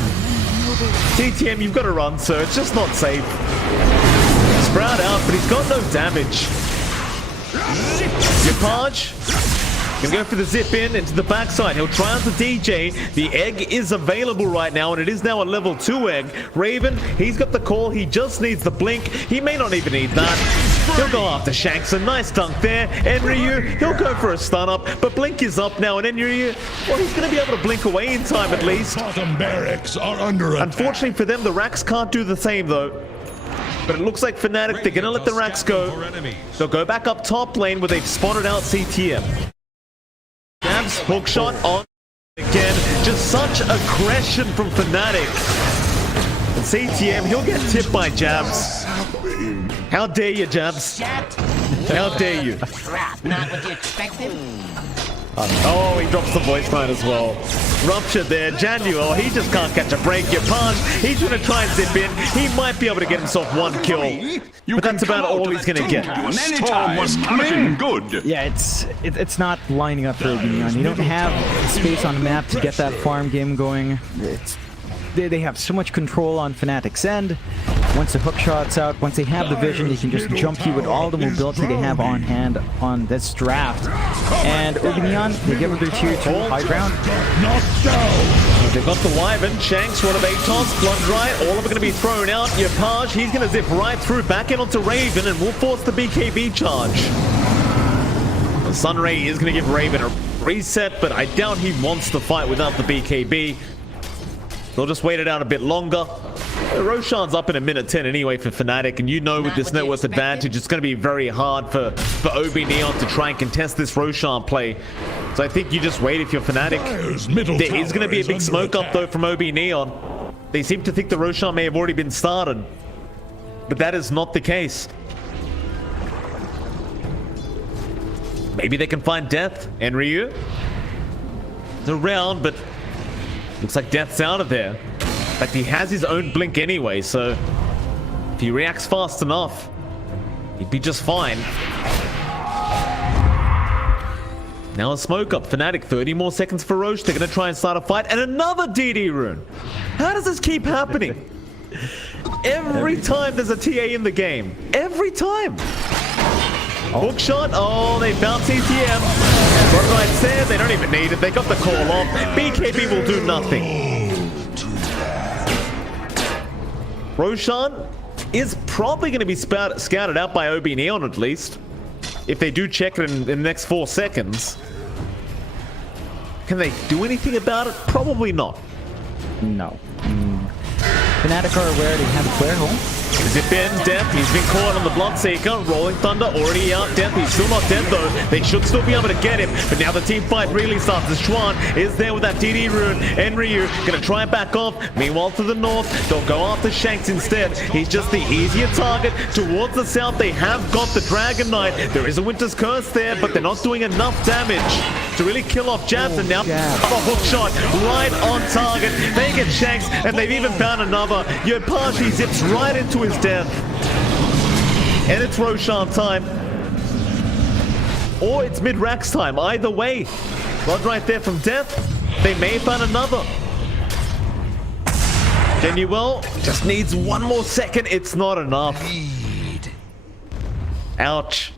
CTM, you've got to run, sir. It's just not safe. Sprout out, but he's got no damage. Yapage can go for the zip in into the backside. He'll try out the DJ. The egg is available right now, and it is now a level 2 egg. Raven, he's got the call. He just needs the blink. He may not even need that. He'll go after Shanks. A nice dunk there. Enryu, he'll go for a stun up, but blink is up now, and Enryu, well, he's going to be able to blink away in time at least. Bottom barracks are under attack. Unfortunately for them, the Racks can't do the same though. But it looks like Fnatic, they're going to let the Racks go. They'll go back up top lane where they've spotted out CTM. Jabs, hookshot on again. Just such aggression from Fnatic. And CTM, he'll get tipped by Jabs. How dare you, Jabs? How dare you? Not what you expected. Oh, he drops the voice line as well. Rupture there. Januel, he just can't catch a break. Yapage, he's going to try and zip in. He might be able to get himself one kill. But that's about all he's going to get. Storm was coming good. Yeah, it's not lining up for Obinion. You don't have space on the map to get that farm game going. They have so much control on Fnatic's end. Once the hook shot's out, once they have the vision, they can just jump you with all the mobility they have on hand on this draft. And Obinion, they give up their tier 2 high ground. They've got the Wyvern, Shanks, one of Atos, Bloodright, all of them are going to be thrown out. Yapage, he's going to zip right through, back in onto Raven, and will force the BKB charge. The Sunray is going to give Raven a reset, but I doubt he wants to fight without the BKB. They'll just wait it out a bit longer. Roshan's up in a minute 10 anyway for Fnatic, and you know with this net worth advantage, it's going to be very hard for OB Neon to try and contest this Roshan play. So I think you just wait if you're Fnatic. There is going to be a big smoke up though from OB Neon. They seem to think the Roshan may have already been started, but that is not the case. Maybe they can find Death. Enryu is around, but looks like Death's out of there. In fact, he has his own blink anyway, so if he reacts fast enough, he'd be just fine. Now a smoke up. Fnatic, 30 more seconds for Roche. They're going to try and start a fight. And another DD rune. How does this keep happening? Every time there's a TA in the game. Every time. Hook shot. Oh, they found CTM. Bloodright's there. They don't even need it. They got the call off. BKB will do nothing. Roshan is probably going to be scouted out by OB Neon at least. If they do check it in the next 4 seconds. Can they do anything about it? Probably not. No. Fnatic are aware they have a flare hole. Zip in, Death, he's been caught on the Bloodseeker. Rolling Thunder already out, Death, he's still not dead though. They should still be able to get him, but now the team fight really starts. The Schwan is there with that DD rune. Enryu gonna try and back off. Meanwhile to the north, they'll go after Shanks instead. He's just the easier target. Towards the south, they have got the Dragon Knight. There is a Winter's Curse there, but they're not doing enough damage to really kill off Jabs, and now a hook shot right on target. They get Shanks, and they've even found another. Yopashi zips right into his death. And it's Roshan time. Or it's mid-Rax time. Either way. Blood right there from Death. They may have found another. Genuel just needs one more second. It's not enough. Ouch.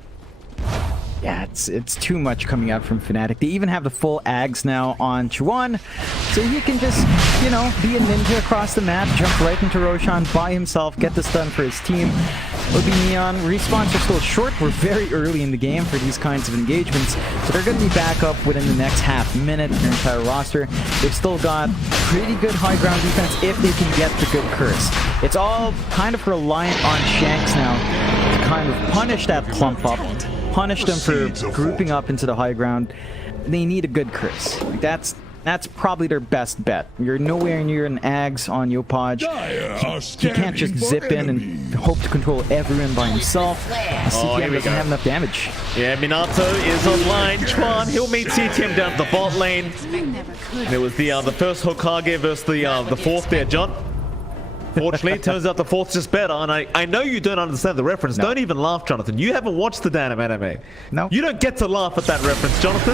Yeah, it's too much coming out from Fnatic. They even have the full Ags now on Chuan, so he can just, you know, be a ninja across the map, jump right into Roshan by himself, get this done for his team. OB Neon, respawns are still short. We're very early in the game for these kinds of engagements, so they're going to be back up within the next half minute. Their entire roster, they've still got pretty good high ground defense if they can get the good curse. It's all kind of reliant on Shanks now to kind of punish that clump up. Punish them for grouping up into the high ground. They need a good curse. Like that's probably their best bet. You're nowhere near an Ags on Yopaj. He can't just zip in and hope to control everyone by himself. CTM doesn't have enough damage. Yeah, Minato is online. Chuan, he'll meet CTM down at the bot lane. And it was the first Hokage versus the fourth there, John. Fortunately, it turns out the fourth's just better, and I know you don't understand the reference. No. Don't even laugh, Jonathan. You haven't watched the damn anime. No. You don't get to laugh at that reference, Jonathan.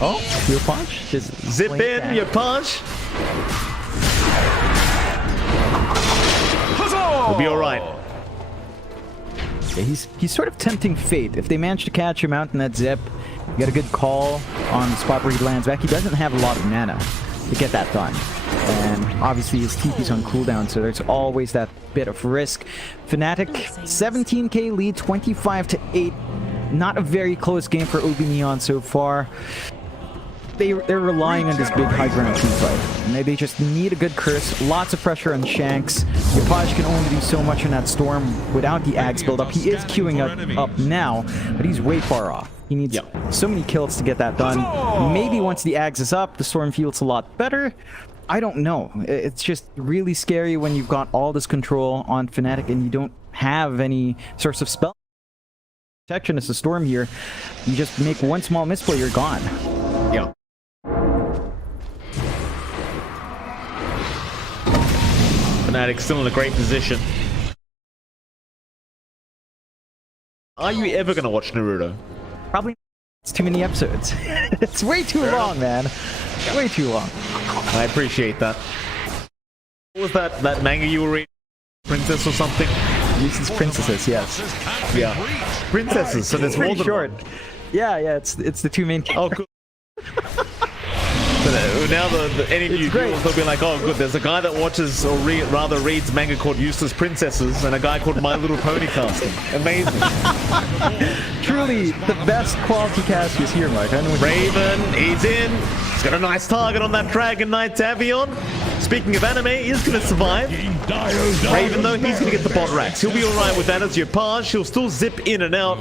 Oh, your punch? Just zip in, your punch. We'll be alright. Yeah, he's sort of tempting fate. If they manage to catch him out in that zip, you get a good call on the spot where he lands back. He doesn't have a lot of mana to get that done. And obviously his TP's on cooldown, so there's always that bit of risk. Fnatic, 17k lead, 25-8. Not a very close game for OB Neon so far. They're relying on this big high ground team fight. And they just need a good curse. Lots of pressure on Shanks. Yapaj can only do so much in that storm without the Ags build-up. He is queuing up now, but he's way far off. He needs so many kills to get that done. Maybe once the Ags is up, the storm feels a lot better. I don't know. It's just really scary when you've got all this control on Fnatic and you don't have any source of spell protection as a storm here. You just make one small misplay, you're gone. Yeah. Fnatic still in a great position. Are you ever gonna watch Naruto? Probably. It's too many episodes. It's way too long, man. Way too long. I appreciate that. What was that manga you were reading? Princess or something? Uses princesses, yes. Yeah. Princesses, so there's more Pretty than short. one. Yeah, it's the two main Oh, cool. So now any of you viewers will be like, oh good, there's a guy that watches or rather reads manga called Useless Princesses and a guy called My Little Pony casting. Amazing. Truly the best quality cast is here, Mike. I know Raven, he's in. He's got a nice target on that Dragon Knight Tavion. Speaking of anime, he's going to survive. Raven, though, he's going to get the bot racks. He'll be alright with that as your page. He'll still zip in and out.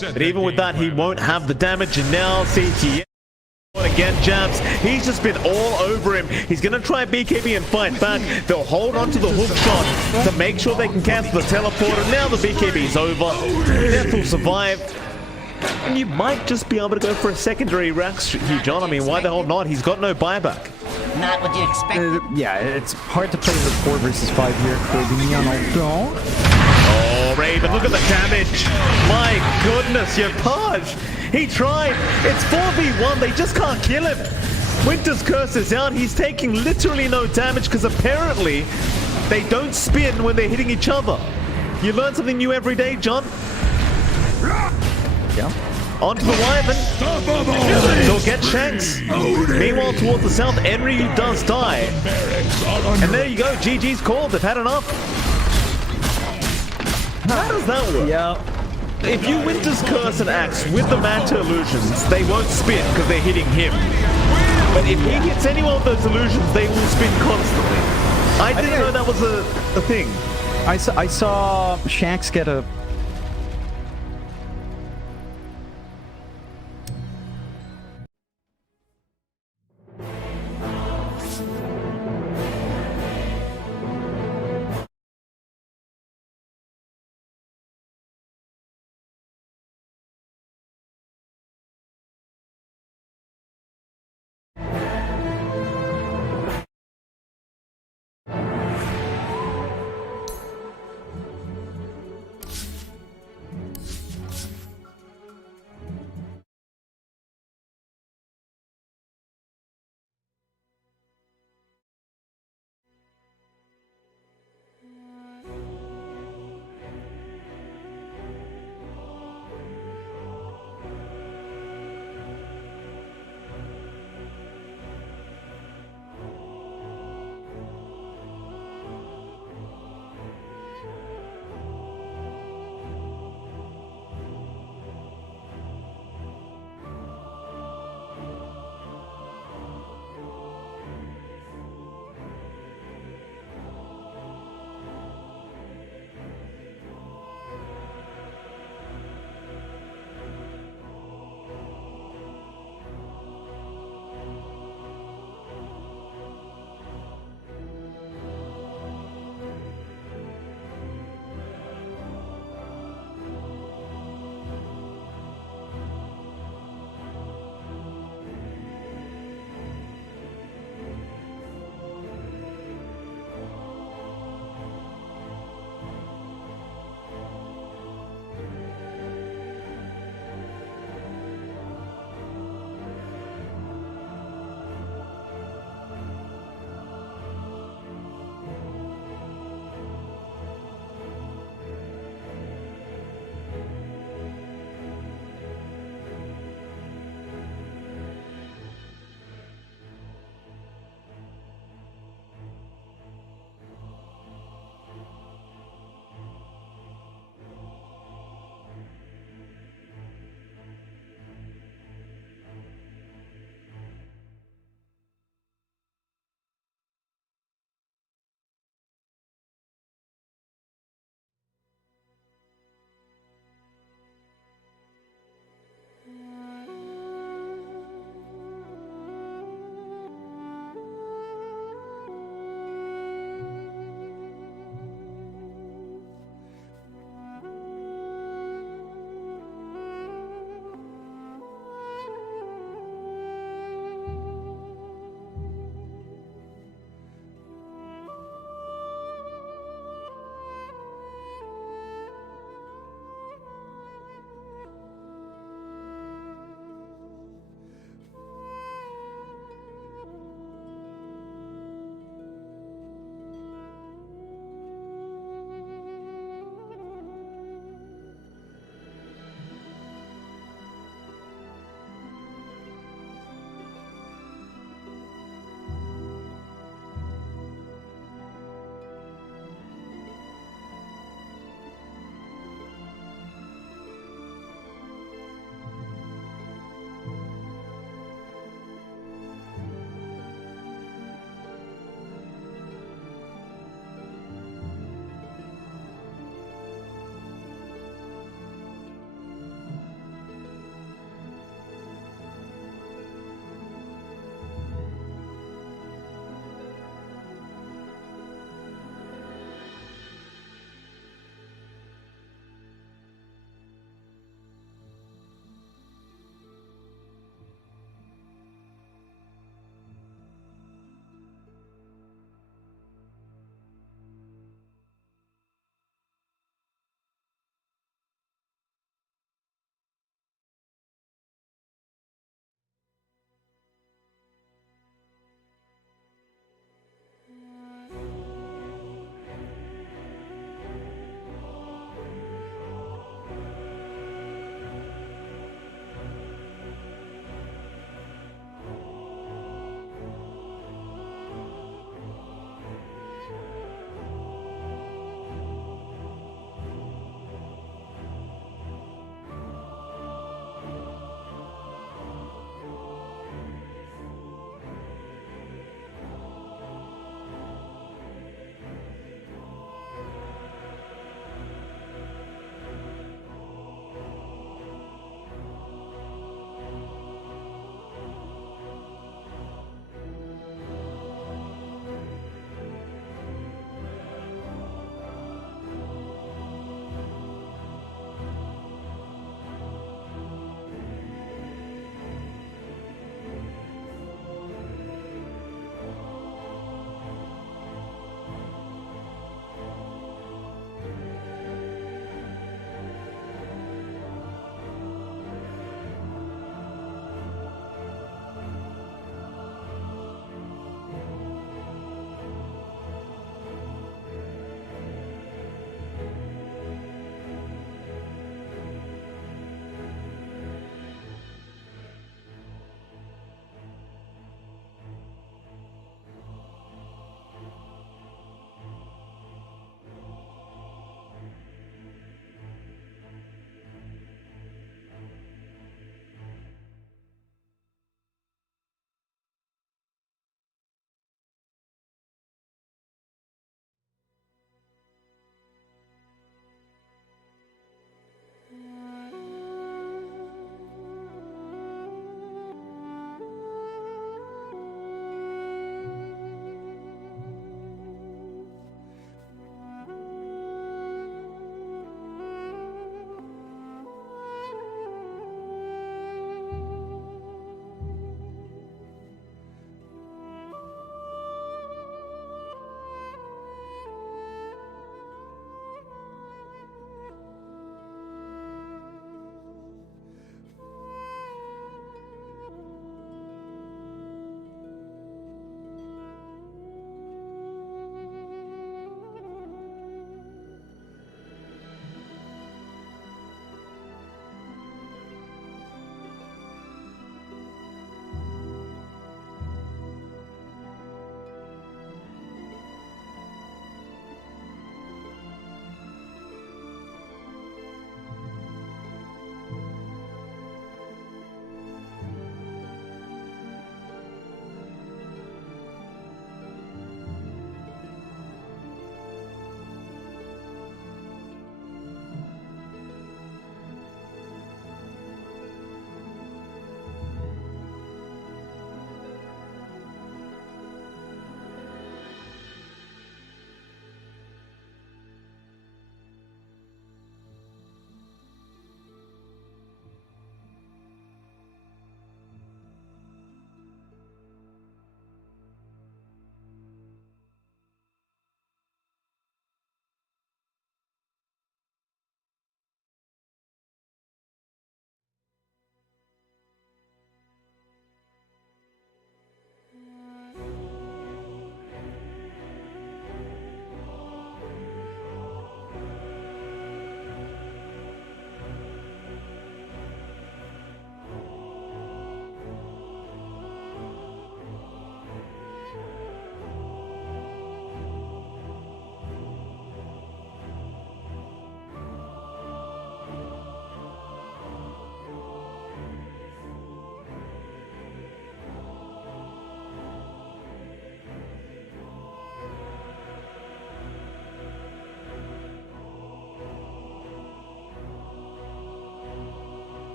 But even with that, he won't have the damage. And now CTS. Again, jabs. He's just been all over him. He's going to try BKB and fight back. They'll hold on to the hook shot to make sure they can cancel the teleporter. Now the BKB's over. Death will survive. And you might just be able to go for a secondary rack here, John. I mean, why the hell not? He's got no buyback. Not what you expected. Yeah, it's hard to play with 4 versus 5 here for the Neon Ultra. Oh, Raven, look at the damage. My goodness, Yapaj. He tried. It's 4v1. They just can't kill him. Winter's Curse is out. He's taking literally no damage because apparently they don't spin when they're hitting each other. You learn something new every day, John. Yeah. On to the Wyvern. He'll get Shanks. Meanwhile, towards the south, Enryu does die. And there you go. GG's called. They've had enough. How does that work? Yeah. If you Winter's Curse and Axe with the Manta Illusions, they won't spin because they're hitting him. But if he hits any one of those illusions, they will spin constantly. I didn't know that was a thing. I saw Shanks get a...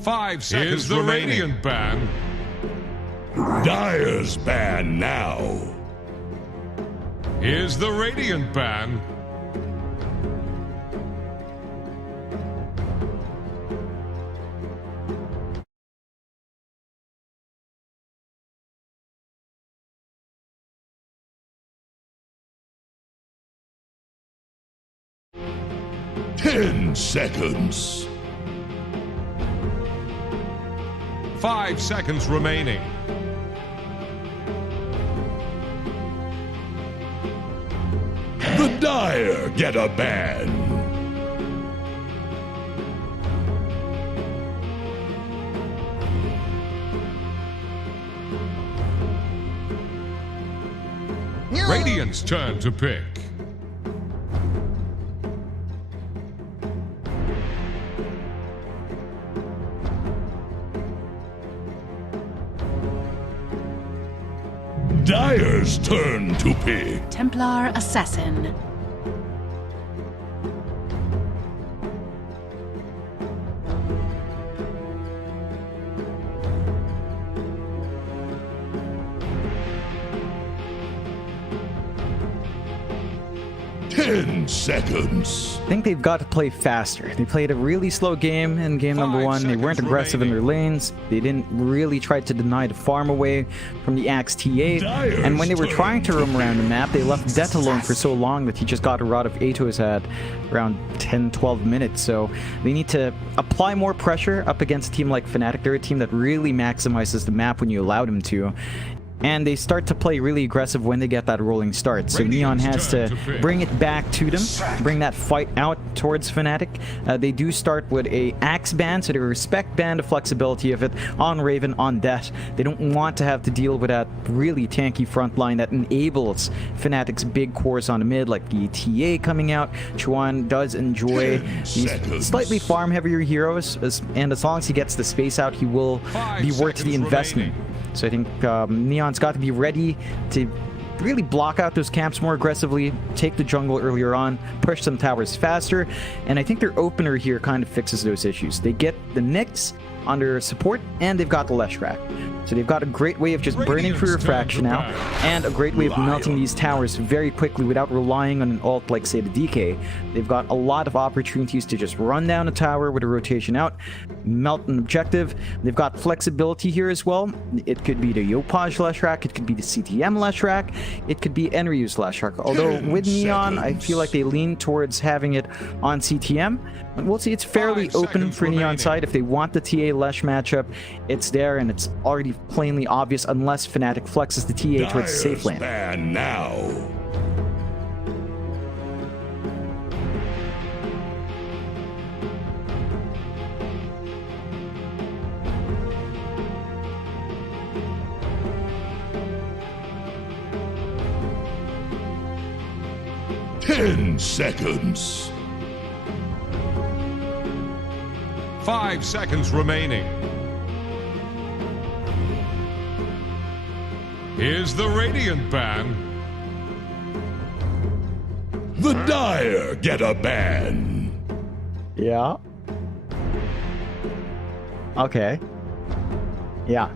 5 seconds Here's the remaining. Radiant ban. Dire's ban now. Here's the Radiant ban. Ten seconds. 5 seconds remaining. The Dire get a ban. Radiant's turn to pick. Dire's turn to pick. Templar Assassin. Ten seconds. I think they've got to play faster. They played a really slow game in game number 5 one. They weren't seconds aggressive in their remaining. lanes. They didn't really try to deny the farm away from the Axe TA. And when they were trying to roam around the map, they left Det alone for so long that he just got a rod of 8 to his head around 10-12 minutes. So they need to apply more pressure up against a team like Fnatic. They're a team that really maximizes the map when you allow them to. And they start to play really aggressive when they get that rolling start. So Neon has to bring it back to them, bring that fight out towards Fnatic. They do start with a Axe ban, so they respect ban the flexibility of it on Raven, on Det. They don't want to have to deal with that really tanky front line that enables Fnatic's big cores on the mid, like the TA coming out. Chuan does enjoy these slightly farm-heavier heroes, and as long as he gets the space out, he will 5 be worth the seconds investment. remaining. So I think Neon's got to be ready to really block out those camps more aggressively, take the jungle earlier on, push some towers faster, and I think their opener here kind of fixes those issues. They get the Nyx under support, and they've got the Leshrac. So they've got a great way of just burning through refraction now, and a great way of melting these towers very quickly without relying on an ult like, say, the DK. They've got a lot of opportunities to just run down a tower with a rotation out, melt an objective. They've got flexibility here as well. It could be the Yopaj Leshrac, it could be the CTM Leshrac, it could be Enryu's Leshrac. Although with Neon, I feel like they lean towards having it on CTM. But we'll see, it's fairly 5 open seconds for Neon remaining. side. If they want the TA Lesh matchup, it's there, and it's already plainly obvious unless Fnatic flexes the TA towards Dire's safe lane. ban now. Ten seconds. 5 seconds remaining. Here's the Radiant ban. The Dire get a ban. Yeah. Okay. Yeah.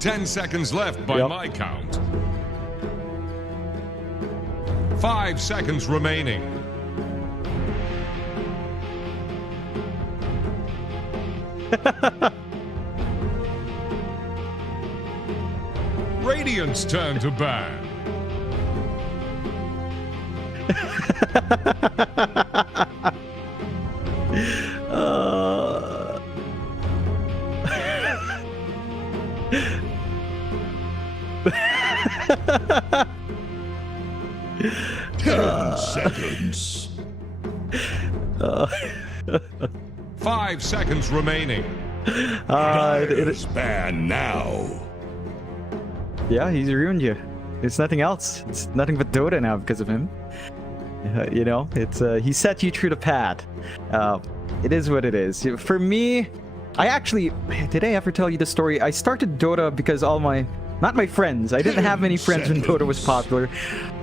Ten seconds left by Yep. my count. 5 seconds remaining. Radiant's turn to ban. Ten seconds. 5 seconds remaining. Dire's ban now. Yeah, he's ruined you. It's nothing else. It's nothing but Dota now because of him. You know, it's he set you through the path. It is what it is. For me, I actually, did I ever tell you the story? I started Dota because not my friends. I didn't have many friends when Dota was popular.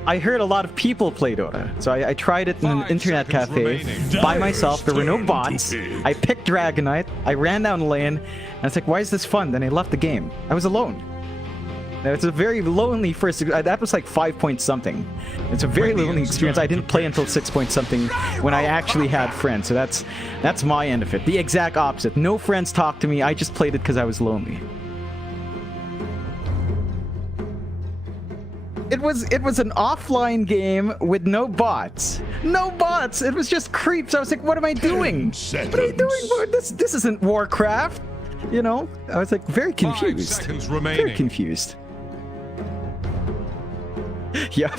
I heard a lot of people play Dota. So I tried it in an internet cafe by myself. There were no bots. I picked Dragonite. I ran down lane. And it's like, why is this fun? Then I left the game. I was alone. Now, it's a very lonely first. That was like 5 point something. It's a very lonely experience. I didn't play until 6 point something when I actually had friends. So that's my end of it. The exact opposite. No friends talked to me. I just played it because I was lonely. It was an offline game with no bots. No bots. It was just creeps. I was like, what am I doing? What are you doing? This isn't Warcraft. You know, I was like very confused. 5 seconds remaining. Very confused. Yeah.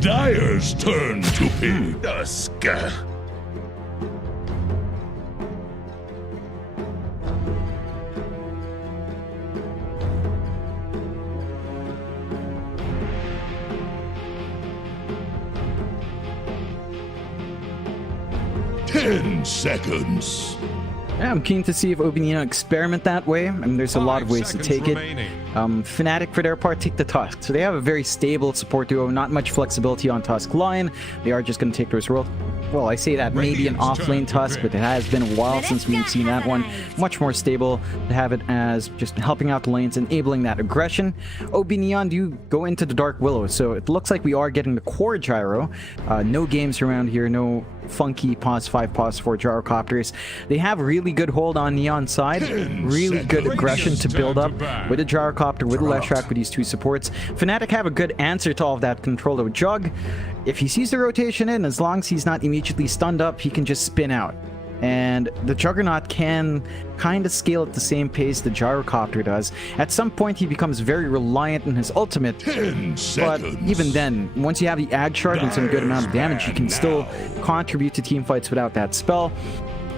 Dire's turn to pick. Dusk. 10 seconds. Yeah, I'm keen to see if Obinino experiment that way. I mean, there's a lot of 5 ways to seconds take remaining. it. Fnatic, for their part, take the Tusk. So they have a very stable support duo, not much flexibility on Tusk line. They are just going to take those roles. Well, I say that maybe an off-lane Tusk, but it has been a while since we've seen that one. Much more stable to have it as just helping out the lanes, enabling that aggression. OB Neon do go into the Dark Willow, so it looks like we are getting the core gyro. No games around here, no funky pause 5, pause 4 gyrocopters. They have really good hold on Neon's side, really good aggression to build up with a gyrocopter, with a Leshrac, with these two supports. Fnatic have a good answer to all of that control though. Jug, if he sees the rotation in, as long as he's not immediately stunned up, he can just spin out. And the Juggernaut can kind of scale at the same pace the Gyrocopter does. At some point, he becomes very reliant on his ultimate. 10 But seconds. even then, once you have the Ag Shard and some good amount of damage, you can still contribute to team fights without that spell.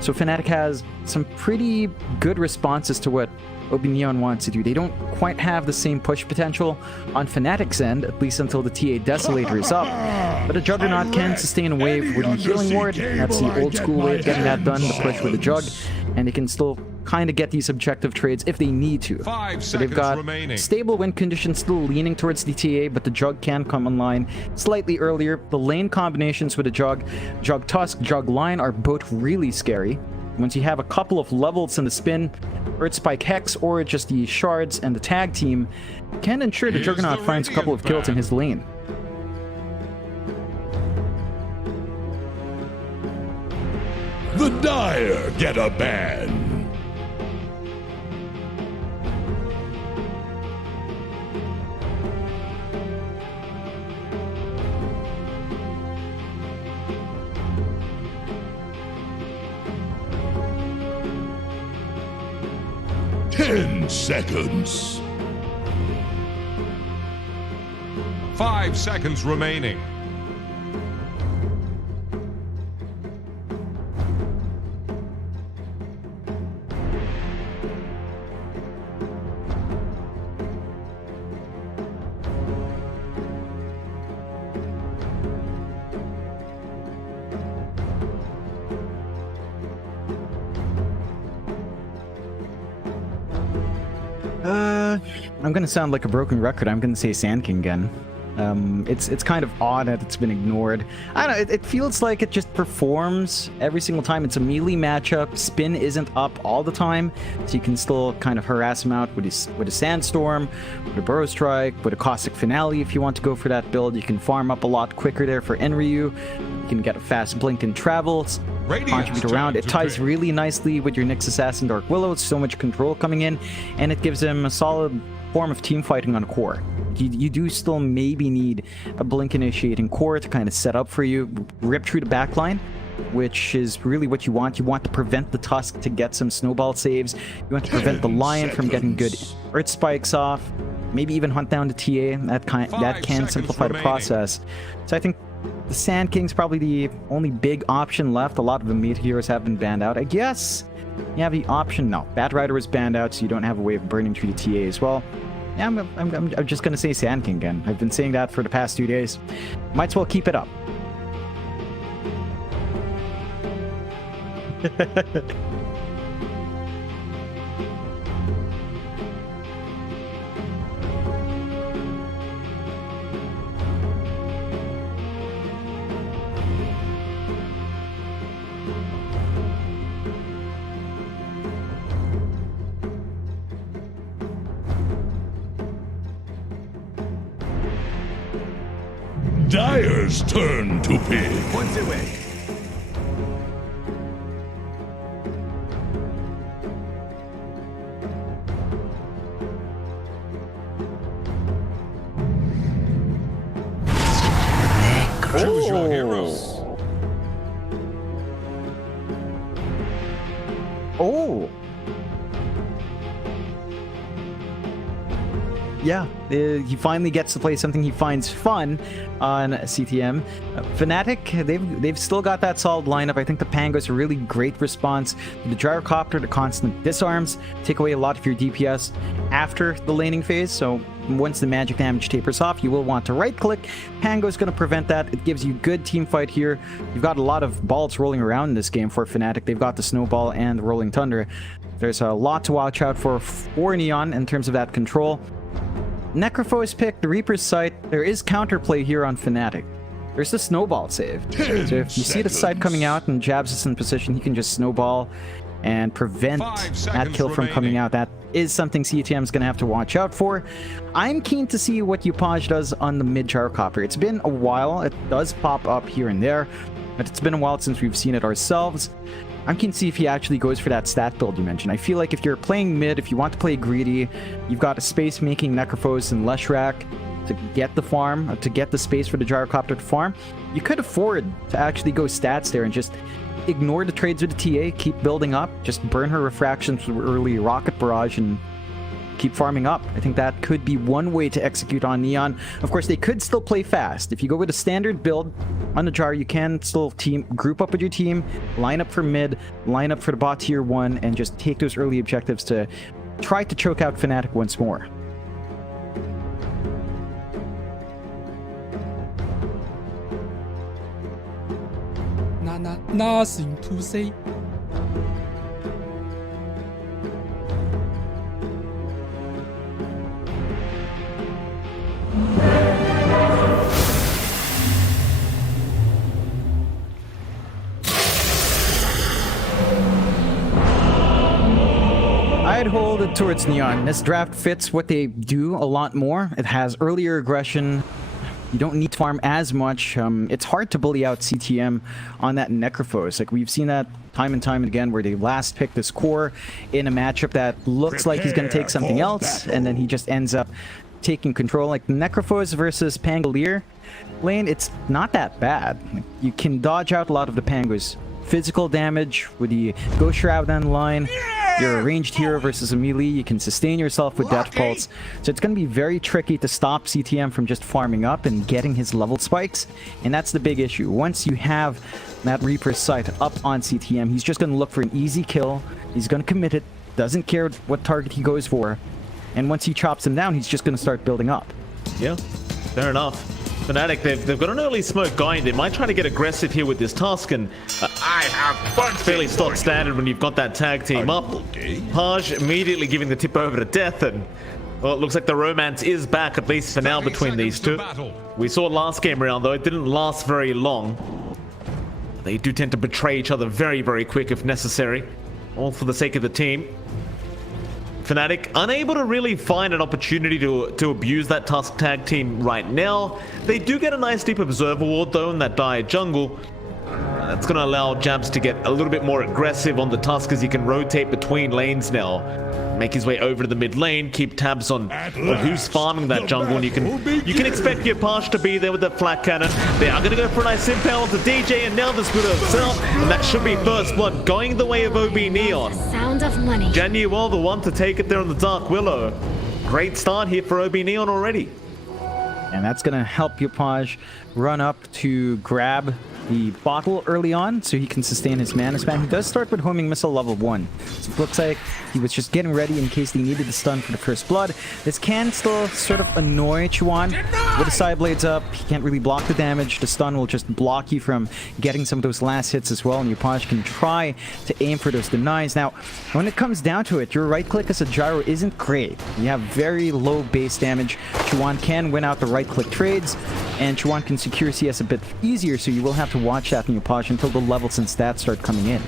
So Fnatic has some pretty good responses to what OB Neon wants to do. They don't quite have the same push potential on Fnatic's end, at least until the TA Desolator is up. But a Juggernaut can sustain a wave with the Healing Ward. That's the old school way of getting that done, the push with the Jug. And they can still kind of get these objective trades if they need to. 5 So they've seconds got remaining. stable win conditions, still leaning towards the TA, but the Jug can come online slightly earlier. The lane combinations with the Jug, Jug Tusk, Jug Line are both really scary. Once you have a couple of levels in the spin, Earth Spike Hex, or just the Shards and the tag team, can ensure the Here's Juggernaut the finds a couple of Radiant kills in his lane. The Dire get a ban. Ten seconds. 5 seconds remaining. I'm gonna sound like a broken record. I'm gonna say Sand King again. It's kind of odd that it's been ignored. I don't know, it feels like it just performs every single time. It's a melee matchup. Spin isn't up all the time, so you can still kind of harass him out with a Sandstorm, with a Burrow Strike, with a Caustic Finale if you want to go for that build. You can farm up a lot quicker there for Enryu. You can get a fast blink and travel, contribute around. It ties really nicely with your Nyx Assassin Dark Willow. It's so much control coming in, and it gives him a solid form of team fighting on core. You do still maybe need a blink initiating core to kind of set up for you, rip through the backline, which is really what you want. You want to prevent the Tusk to get some snowball saves. You want to prevent the Lion from getting good Earth Spikes off. Maybe even hunt down the TA. That can simplify the process. So I think the Sand King's probably the only big option left. A lot of the mid heroes have been banned out. I guess you have the option. No, Bat Rider was banned out, so you don't have a way of burning through the TA as well. Yeah, I'm just gonna say Sand King again. I've been saying that for the past 2 days. Might as well keep it up. Dire's turn to pick. What's away? Choose your heroes. Oh. Yeah, he finally gets to play something he finds fun on CTM. Fnatic, they've still got that solid lineup. I think the Pango's a really great response to the Gyrocopter, the constant disarms, take away a lot of your DPS after the laning phase. So once the magic damage tapers off, you will want to right-click. Pango's going to prevent that. It gives you good team fight here. You've got a lot of balls rolling around in this game for Fnatic. They've got the Snowball and the Rolling Thunder. There's a lot to watch out for Neon in terms of that control. Necrophos is picked, the Reaper's Sight. There is counterplay here on Fnatic. There's the Snowball save. So if you see the Sight coming out and Jabs is in position, he can just Snowball and prevent that kill from coming out. That is something CTM is going to have to watch out for. I'm keen to see what Upaj does on the mid Gyrocopter. It's been a while. It does pop up here and there, but it's been a while since we've seen it ourselves. I'm keen to see if he actually goes for that stat build you mentioned. I feel like if you're playing mid, if you want to play greedy, you've got a space-making Necrophos and Leshrac to get the farm, to get the space for the Gyrocopter to farm. You could afford to actually go stats there and just ignore the trades with the TA, keep building up, just burn her refractions with early Rocket Barrage and keep farming up. I think that could be one way to execute on Neon. Of course, they could still play fast. If you go with a standard build on the Jar, you can still group up with your team, line up for mid, line up for the bot tier 1, and just take those early objectives to try to choke out Fnatic once more. Nothing to say. I'd hold it towards Neon. This draft fits what they do a lot more. It has earlier aggression. You don't need to farm as much. It's hard to bully out CTM on that Necrophos. Like, we've seen that time and time again where they last pick this core in a matchup that looks like he's going to take something else, and then he just ends up taking control. Like Necrophos versus Pangolier lane, it's not that bad. Like, you can dodge out a lot of the Pango's physical damage with the Ghost Shroud on the line. You're a ranged hero versus a melee. You can sustain yourself with Death Pulse. So it's going to be very tricky to stop CTM from just farming up and getting his level spikes. And that's the big issue. Once you have that Reaper's Sight up on CTM, he's just going to look for an easy kill. He's going to commit it. Doesn't care what target he goes for. And once he chops him down, he's just going to start building up. Yeah, fair enough. Fnatic, they've got an early smoke going. They might try to get aggressive here with this task, and I have fun. fairly stock standard when you've got that tag team up. Paj immediately giving the tip over to Death, and Well, it looks like the romance is back, at least for now, between these two. We saw last game round, though. It didn't last very long. They do tend to betray each other very, very quick if necessary. All for the sake of the team. Fnatic unable to really find an opportunity to abuse that Tusk tag team right now. They do get a nice deep observer ward, though, in that dire jungle. That's going to allow Jabs to get a little bit more aggressive on the Tusk as he can rotate between lanes now. Make his way over to the mid lane, keep tabs on who's farming that jungle, and you can expect your Parch to be there with the flat cannon. They are going to go for a nice impale onto DJ, and now the Splitter itself, and that should be first blood going the way of OB Neon. Sound of money. Januel, the one to take it there on the Dark Willow. Great start here for OB Neon already. And that's going to help Yopaj run up to grab the bottle early on so he can sustain his mana spam. He does start with homing missile level 1. So it looks like he was just getting ready in case he needed the stun for the first blood. This can still sort of annoy Chuan. With the side blades up, he can't really block the damage. The stun will just block you from getting some of those last hits as well, and Yopaj can try to aim for those denies. Now, when it comes down to it, your right click as a gyro isn't great. You have very low base damage. Chuan can win out the right click trades, and Chuan can secure CS a bit easier, so you will have to watch that in Yopaj until the levels and stats start coming in.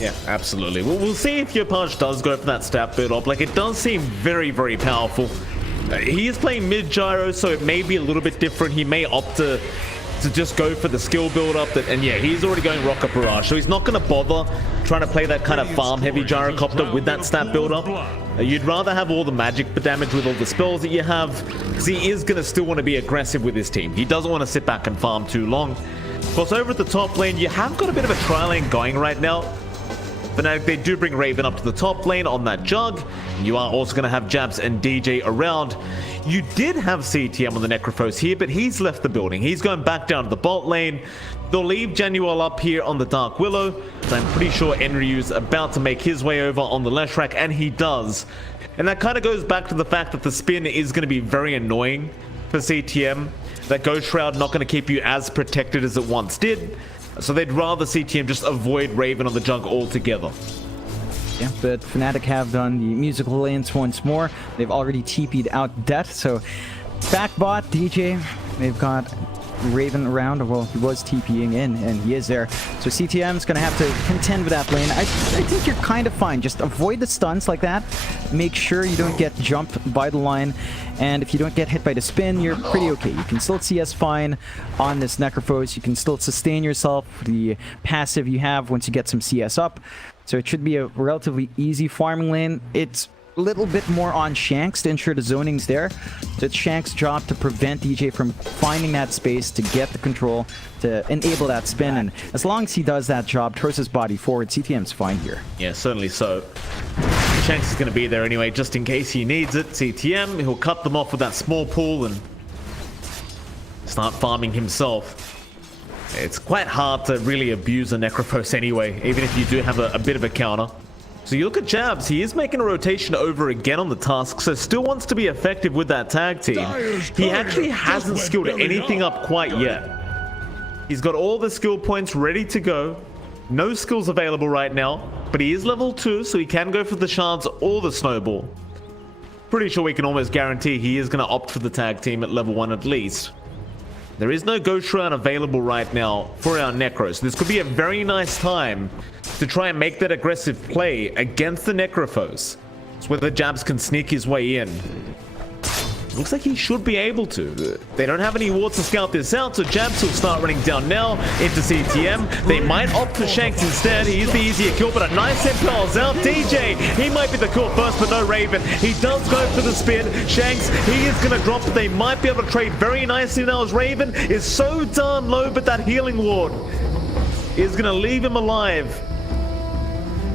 Yeah, absolutely. We'll see if Yopaj does go for that stat build up. Like, it does seem very, very powerful. He is playing mid gyro, so it may be a little bit different. He may opt to just go for the skill build up, and yeah, he's already going Rocket Barrage, so he's not going to bother trying to play that kind of farm heavy gyrocopter with that stat build up. You'd rather have all the magic damage with all the spells that you have, because he is going to still want to be aggressive with his team. He doesn't want to sit back and farm too long. Of course, over at the top lane, you have got a bit of a tri lane going right now. Fnatic, they do bring Raven up to the top lane on that jug. You are also going to have Jabs and DJ around. You did have CTM on the Necrophos here, but he's left the building. He's going back down to the bot lane. They'll leave Januel up here on the Dark Willow. So I'm pretty sure Enryu's about to make his way over on the Leshrac, and he does. And that kind of goes back to the fact that the spin is going to be very annoying for CTM. That Ghost Shroud not going to keep you as protected as it once did. So they'd rather CTM just avoid Raven on the jug altogether. Yeah, but Fnatic have done the musical lanes once more. They've already TP'd out Death, so back bot, DJ, they've got Raven around. Well, he was TPing in, and he is there. So CTM's going to have to contend with that lane. I think you're kind of fine. Just avoid the stuns like that. Make sure you don't get jumped by the line. And if you don't get hit by the spin, you're pretty okay. You can still CS fine on this Necrophos. You can still sustain yourself with the passive you have once you get some CS up. So it should be a relatively easy farming lane. It's a little bit more on Shanks to ensure the zoning's there. So it's Shanks' job to prevent DJ from finding that space to get the control to enable that spin. And as long as he does that job, throws his body forward, CTM's fine here. Yeah, certainly so. Shanks is going to be there anyway, just in case he needs it. CTM, he'll cut them off with that small pool and start farming himself. It's quite hard to really abuse a Necrophos anyway, even if you do have a bit of a counter. So you look at Jabs, he is making a rotation over again on the Tusk, so still wants to be effective with that tag team. He actually hasn't skilled anything up quite yet. He's got all the skill points ready to go. No skills available right now, but he is level 2, so he can go for the shards or the snowball. Pretty sure we can almost guarantee he is going to opt for the tag team at level 1 at least. There is no Ghost Shroud available right now for our Necros. This could be a very nice time to try and make that aggressive play against the Necrophos. It's where the Jabs can sneak his way in. Looks like he should be able to. They don't have any wards to scout this out, so Jabs will start running down now into CTM. They might opt for Shanks instead. He is the easier kill, but a nice impulse out. DJ, he might be the kill first, but no Raven. He does go for the spin. Shanks, he is going to drop, but they might be able to trade very nicely now as Raven is so darn low, but that healing ward is going to leave him alive.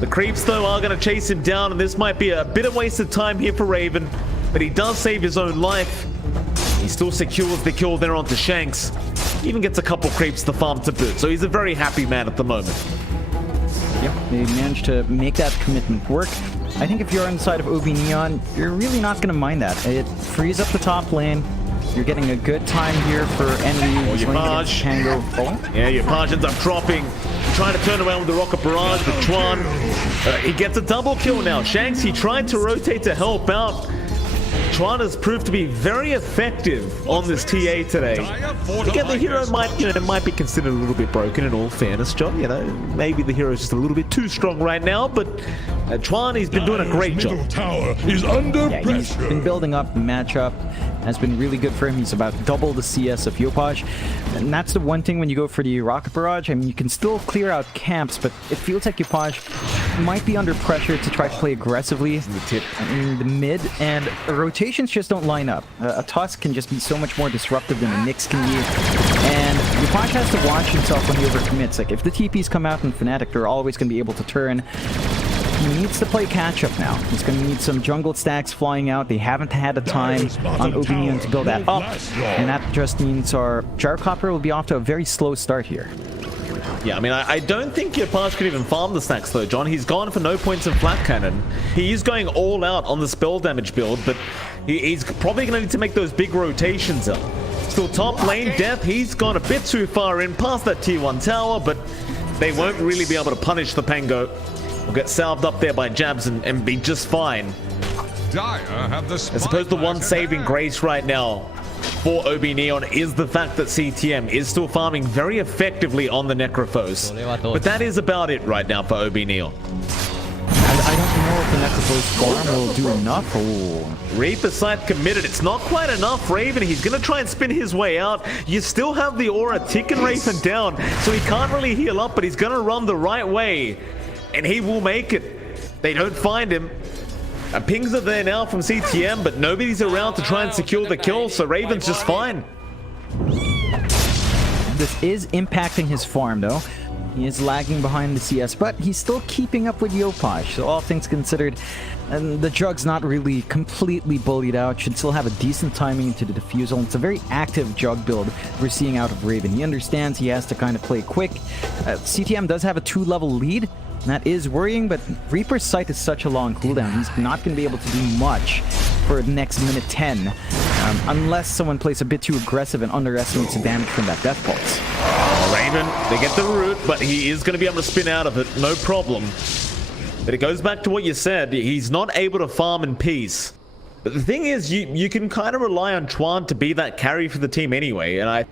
The creeps, though, are going to chase him down, and this might be a bit of wasted time here for Raven. But he does save his own life. He still secures the kill there onto Shanks. Even gets a couple creeps to farm to boot. So he's a very happy man at the moment. Yep, they managed to make that commitment work. I think if you're on the side of OB Neon, you're really not going to mind that. It frees up the top lane. You're getting a good time here for Envy. Oh, Yopaj. Yeah, Yopaj ends up dropping. Trying to turn around with the Rocket Barrage, but Chuan, he gets a double kill now. Shanks, he tried to rotate to help out. Tron has proved to be very effective on this TA today. Again, the hero might be considered a little bit broken in all fairness, John. Maybe the hero's just a little bit too strong right now, but Tron, he's been doing a great job. Tower is under He's pressure. been building up the matchup. Has been really good for him. He's about double the CS of Yopaj. And that's the one thing when you go for the rocket barrage. I mean, you can still clear out camps, but it feels like Yopaj might be under pressure to try to play aggressively in the mid, and rotations just don't line up. A Tusk can just be so much more disruptive than a Nyx can be, and Yopaj has to watch himself when he overcommits. Like, if the TPs come out in Fnatic, they're always going to be able to turn. He needs to play catch-up now. He's going to need some jungle stacks flying out. They haven't had the time on Obinion to build that up, and that just means our Gyrocopter will be off to a very slow start here. Yeah, I mean, I don't think Yopaj could even farm the stacks though, John. He's gone for no points in flat cannon. He is going all out on the spell damage build, but he's probably going to need to make those big rotations up. Still top lane, Death, he's gone a bit too far in past that tier 1 tower, but they won't really be able to punish the Pango. Will get salved up there by jabs and be just fine. I suppose the one saving grace right now for OB Neon is the fact that CTM is still farming very effectively on the Necrophos. But that is about it right now for OB Neon. I don't know if the Necrophos farm will do enough. Reaper side committed. It's not quite enough, Raven. He's going to try and spin his way out. You still have the aura ticking Raven down, so he can't really heal up, but he's going to run the right way. And he will make it. They don't find him. Pings are there now from CTM, but nobody's around to try and secure the kill, so Raven's just fine. This is impacting his farm, though. He is lagging behind the CS, but he's still keeping up with Yopaj. So all things considered, and the Jug's not really completely bullied out. Should still have a decent timing into the defusal. It's a very active Jug build we're seeing out of Raven. He understands he has to kind of play quick. CTM does have a 2-level lead. That is worrying, but Reaper's Sight is such a long cooldown. He's not going to be able to do much for the next minute 10, unless someone plays a bit too aggressive and underestimates the damage from that Death Pulse. Raven, they get the root, but he is going to be able to spin out of it, no problem. But it goes back to what you said, he's not able to farm in peace. But the thing is, you can kind of rely on Chuan to be that carry for the team anyway, and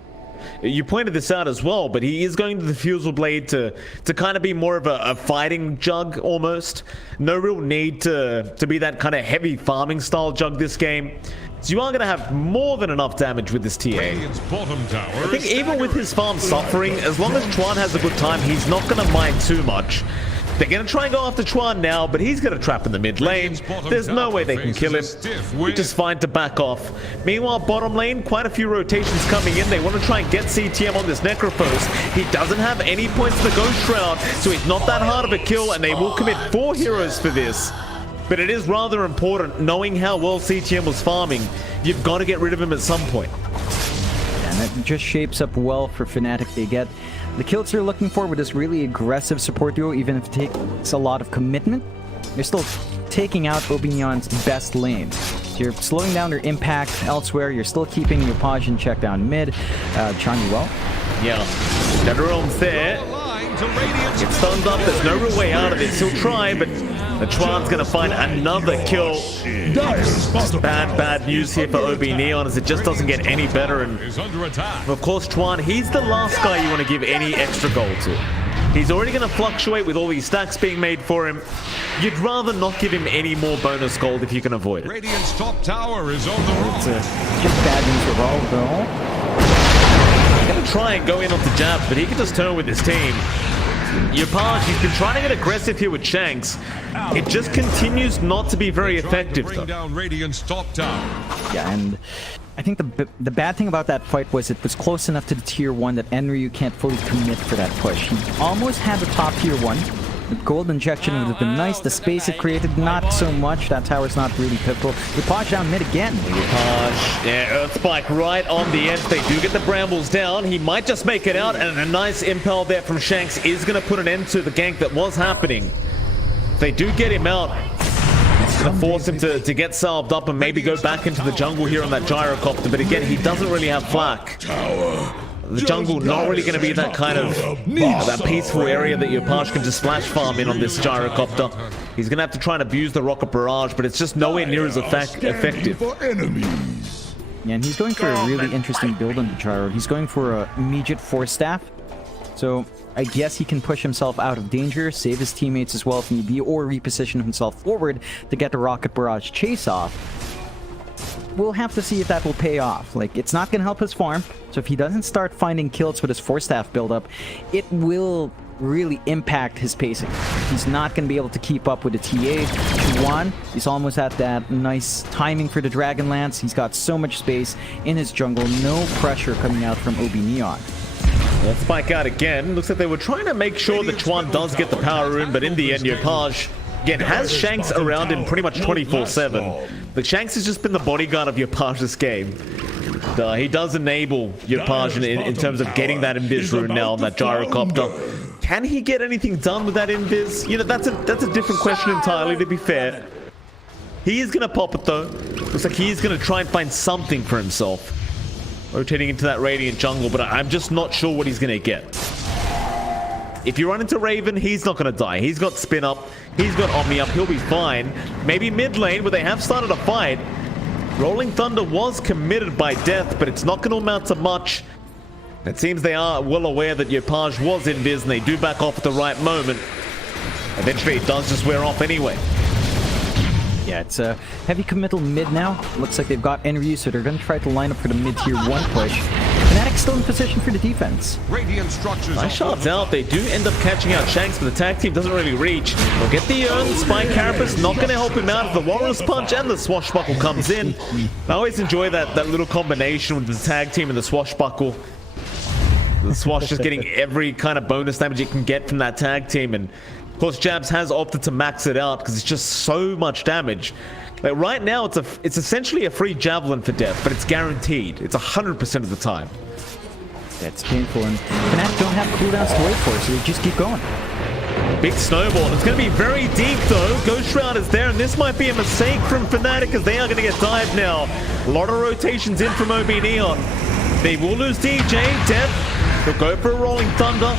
you pointed this out as well, but he is going to the Fusel Blade to kind of be more of a fighting Jug almost. No real need to be that kind of heavy farming style Jug this game. So you are going to have more than enough damage with this TA. I think even with his farm suffering, as long as Chuan has a good time, he's not going to mind too much. They're going to try and go after Chuan now, but he's going to trap in the mid lane. There's no way they can kill him. We're just fine to back off. Meanwhile, bottom lane, quite a few rotations coming in. They want to try and get CTM on this Necrophos. He doesn't have any points to the Ghost Shroud, so he's not that hard of a kill, and they will commit 4 heroes for this. But it is rather important, knowing how well CTM was farming, you've got to get rid of him at some point. And it just shapes up well for Fnatic. They get the kills they're looking for with this really aggressive support duo, even if it takes a lot of commitment. You're still taking out Obinion's best lane. So you're slowing down their impact elsewhere. You're still keeping Yopaj in check down mid. Changi well. Yeah, Netherrealm's there. It's stunned up. There's no real way out of it. He'll try, but the Chuan's going to find another kill. Bad news here for OB Neon, as it just doesn't get any better. And of course, Chuan, he's the last guy you want to give any extra gold to. He's already going to fluctuate with all these stacks being made for him. You'd rather not give him any more bonus gold if you can avoid it. Radiant's top tower is on the run. Just bad news for all, though. He's going to try and go in on the jab, but he can just turn with his team. Yopaj, he's been trying to get aggressive here with Shanks. It just continues not to be very effective, though. Down Radiant's top tower. Yeah, and I think the bad thing about that fight was it was close enough to the tier 1 that Enryu can't fully commit for that push. He almost had the top tier 1. The gold injection would have been nice. The space it created, not so much. That tower's not really pivotal. Yopaj down mid again. Yopaj, yeah, Earth Spike right on the edge. They do get the brambles down. He might just make it out, and a nice impel there from Shanks is going to put an end to the gank that was happening. They do get him out. It's going to force him to get salved up and maybe go back into the jungle here on that gyrocopter. But again, he doesn't really have flak. The jungle not really going to be that kind of that peaceful area that your Page can just splash farm in on this gyrocopter. He's going to have to try and abuse the rocket barrage, but it's just nowhere near as effective. Yeah, and he's going for a really interesting build on the gyro. He's going for a immediate force staff. So I guess he can push himself out of danger, save his teammates as well if need be, or reposition himself forward to get the rocket barrage chase off. We'll have to see if that will pay off. Like, it's not going to help his farm, so if he doesn't start finding kills with his force staff buildup, it will really impact his pacing. He's not going to be able to keep up with the TA. One, he's almost at that nice timing for the Dragon Lance. He's got so much space in his jungle, no pressure coming out from OB Neon. Let's spike out again. Looks like they were trying to make sure that Chuan does get the power rune, but in the end, Yopaj, again, has Shanks around him pretty much 24/7. Like, Shanks has just been the bodyguard of Yopaj this game. He does enable Yopaj in terms of getting that invis rune now on that gyrocopter. Can he get anything done with that invis? You know, that's a different question entirely, to be fair. He is going to pop it, though. Looks like he is going to try and find something for himself. Rotating into that Radiant jungle, but I'm just not sure what he's going to get. If you run into Raven, he's not going to die. He's got spin up. He's got Omni up. He'll be fine. Maybe mid lane, where they have started a fight. Rolling Thunder was committed by death, but it's not going to amount to much. It seems they are well aware that Yopaj was in biz, and they do back off at the right moment. Eventually, it does just wear off anyway. Yeah, it's a heavy committal mid now. Looks like they've got Enryu, so they're going to try to line up for the mid-tier 1 push. Fnatic's still in position for the defense. Nice shots out. They do end up catching out Shanks, but the tag team doesn't really reach. They'll get the urn. Spike Carapace not going to help him out. The Walrus Punch and the Swashbuckle comes in. I always enjoy that little combination with the tag team and the Swashbuckle. The Swash just getting every kind of bonus damage it can get from that tag team, and of course, Jabs has opted to max it out because it's just so much damage. Like, right now, it's essentially a free javelin for death, but it's guaranteed. It's 100% of the time. That's painful, and Fnatic don't have cooldowns to wait for, so they just keep going. Big snowball. It's going to be very deep, though. Ghost Shroud is there, and this might be a mistake from Fnatic as they are going to get dived now. A lot of rotations in from OB Neon. They will lose DJ. Death. They'll go for a Rolling Thunder.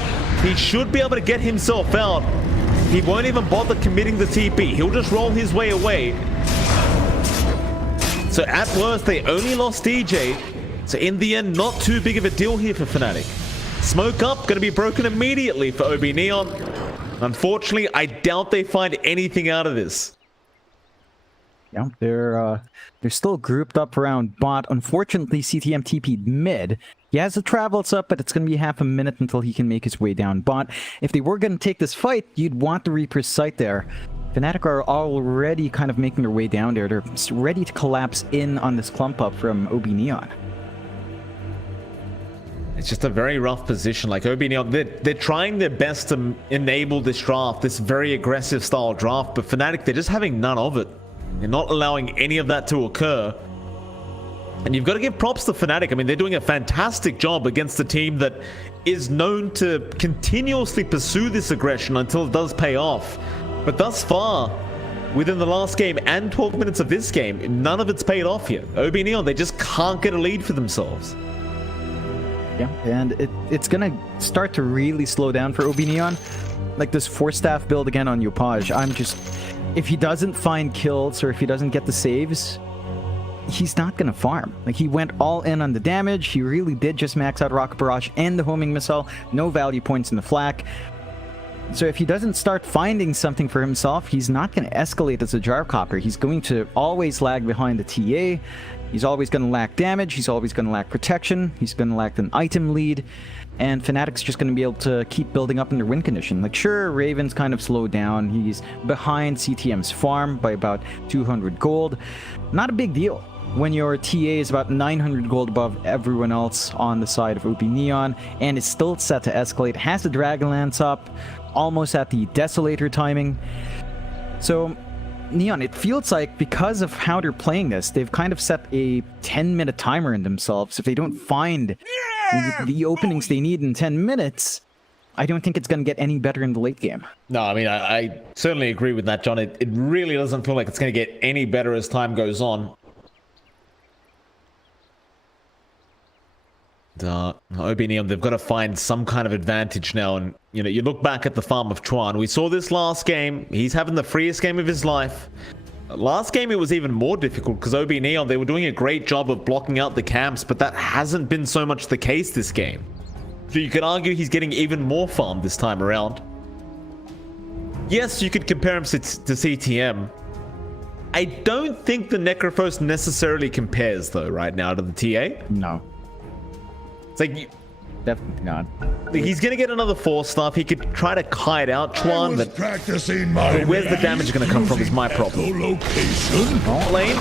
He should be able to get himself out. He won't even bother committing the TP. He'll just roll his way away. So at worst, they only lost DJ. So in the end, not too big of a deal here for Fnatic. Smoke up, going to be broken immediately for OB Neon. Unfortunately, I doubt they find anything out of this. Yeah, they're still grouped up around bot. Unfortunately, CTM TP'd mid. He has the travels up, but it's going to be half a minute until he can make his way down bot. If they were going to take this fight, you'd want the Reaper's Sight there. Fnatic are already kind of making their way down there. They're ready to collapse in on this clump up from OB Neon. It's just a very rough position. Like, OB Neon, they're trying their best to enable this draft, this very aggressive style draft, but Fnatic, they're just having none of it. They're not allowing any of that to occur. And you've got to give props to Fnatic. I mean, they're doing a fantastic job against a team that is known to continuously pursue this aggression until it does pay off. But thus far, within the last game and 12 minutes of this game, none of it's paid off yet. OB Neon, they just can't get a lead for themselves. Yeah, and it's going to start to really slow down for OB Neon. Like this 4-staff build again on Yopaj. If he doesn't find kills or if he doesn't get the saves, he's not going to farm. Like, he went all in on the damage. He really did just max out Rocket Barrage and the homing missile. No value points in the flak. So if he doesn't start finding something for himself, he's not going to escalate as a gyrocopter. He's going to always lag behind the TA. He's always going to lack damage. He's always going to lack protection. He's going to lack an item lead. And Fnatic's just going to be able to keep building up in their win condition. Like, sure, Raven's kind of slowed down. He's behind CTM's farm by about 200 gold. Not a big deal when your TA is about 900 gold above everyone else on the side of OB Neon, and is still set to escalate, has the Dragonlance up, almost at the Desolator timing. So, Neon, it feels like because of how they're playing this, they've kind of set a 10-minute timer in themselves. If they don't find the openings they need in 10 minutes, I don't think it's going to get any better in the late game. No, I mean, I certainly agree with that, John. It really doesn't feel like it's going to get any better as time goes on. OB Neon, they've got to find some kind of advantage now. And, you know, you look back at the farm of Chuan. We saw this last game. He's having the freest game of his life. Last game, it was even more difficult because OB Neon, they were doing a great job of blocking out the camps, but that hasn't been so much the case this game. So you could argue he's getting even more farm this time around. Yes, you could compare him to CTM. I don't think the Necrophos necessarily compares, though, right now to the TA. No. It's like... Definitely not. He's gonna get another 4-star. He could try to kite out Chuan, but where's the damage gonna come from is my problem. Lane,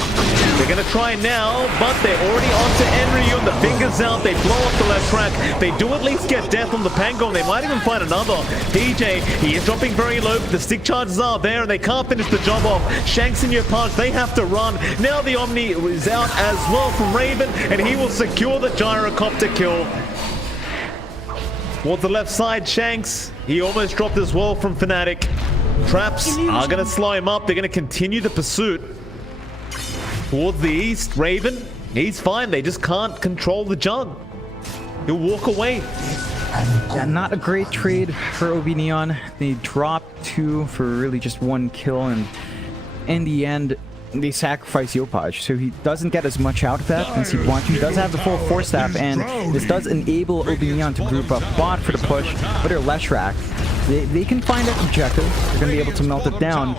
they're gonna try now, but they're already onto Enryu and the fingers out. They blow up the left track. They do at least get death on the Pango, and they might even find another. DJ, he is dropping very low, but the stick charges are there, and they can't finish the job off. Shanks and Yopaj, they have to run. Now the Omni is out as well from Raven, and he will secure the gyrocopter kill. Towards the left side, Shanks. He almost dropped as well from Fnatic. Traps are going to slow him up. They're going to continue the pursuit. Towards the east, Raven. He's fine. They just can't control the jug. He'll walk away. Yeah, not a great trade for OB Neon. They dropped 2 for really just 1 kill, and in the end, they sacrifice Yopaj, so he doesn't get as much out of that as he'd want to. He does have the full 4-staff, and this does enable OB Neon to group up bot for the push, but they're Leshrac. They can find that objective. They're going to be able to melt it down.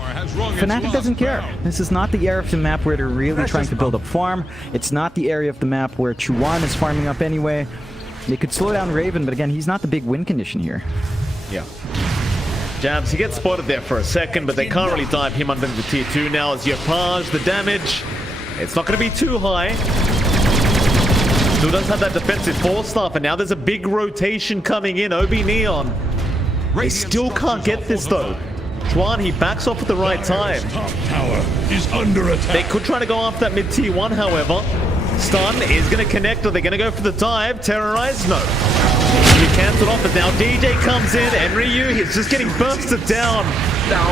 Fnatic doesn't care. This is not the area of the map where they're really trying to build up farm. It's not the area of the map where Chuan is farming up anyway. They could slow down Raven, but again, he's not the big win condition here. Yeah. Jabs, he gets spotted there for a second, but they can't really dive him under the tier 2 now as Yopaj. The damage, it's not going to be too high. Still does have that defensive 4-star, and now there's a big rotation coming in. OB Neon, they still can't get this though. Chuan, he backs off at the right time. Top tower is under attack. They could try to go after that mid tier 1, however. Stun is going to connect, or they're going to go for the dive. Terrorize, no. He cancelled off, but now DJ comes in, and Ryu, he's just getting bursted down.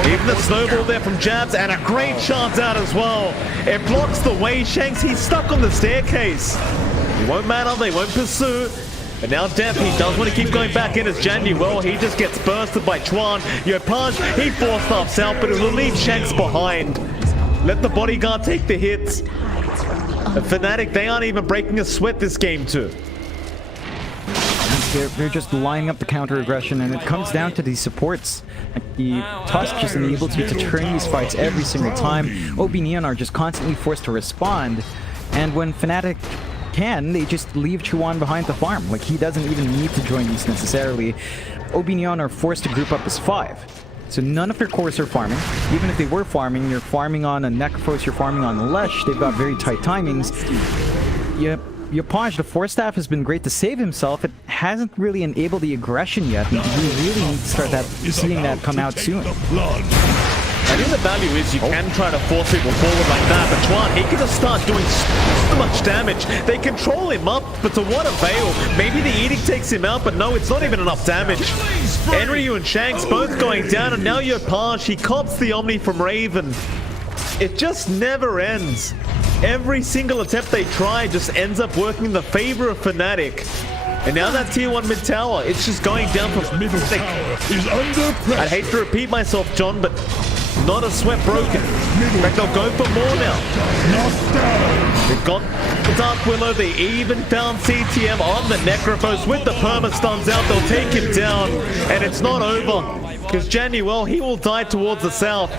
Even the snowball there from Jabs, and a great chance out as well. It blocks the way. Shanks, he's stuck on the staircase. It won't matter, they won't pursue. But now Death, he does want to keep going back in as Januel. He just gets bursted by Chuan. Yopaj, he 4-staffs out, but it will leave Shanks behind. Let the bodyguard take the hits. Fnatic, they aren't even breaking a sweat this game too. They're just lining up the counter-aggression, and it comes down to these supports. The Tusk just enables you to turn these fights every single time. OB Neon are just constantly forced to respond, and when Fnatic can, they just leave Chuan behind the farm. Like, he doesn't even need to join these necessarily. OB Neon are forced to group up as 5. So none of their cores are farming. Even if they were farming, you're farming on a Necrophos, you're farming on Lesh. They've got very tight timings. Yopaj, the 4-staff has been great to save himself. It hasn't really enabled the aggression yet. We really need to start seeing that come out soon. I think the value is you can try to force people forward like that, but Chuan, he can just start doing so much damage. They control him up, but to what avail? Maybe the Edict takes him out, but no, it's not even enough damage. Enryu and Shanks both going down, and now Yopaj, he cops the Omni from Raven. It just never ends. Every single attempt they try just ends up working in the favor of Fnatic. And now that tier 1 mid tower, it's just going down for Middle tower is under pressure. I'd hate to repeat myself, John, but not a sweat broken. In fact, they'll go for more now. Knocked down. They've got the Dark Willow. They even found CTM on the Necrophos with the perma-stuns out. They'll take him down, and it's not over. Because Januel, he will die towards the south.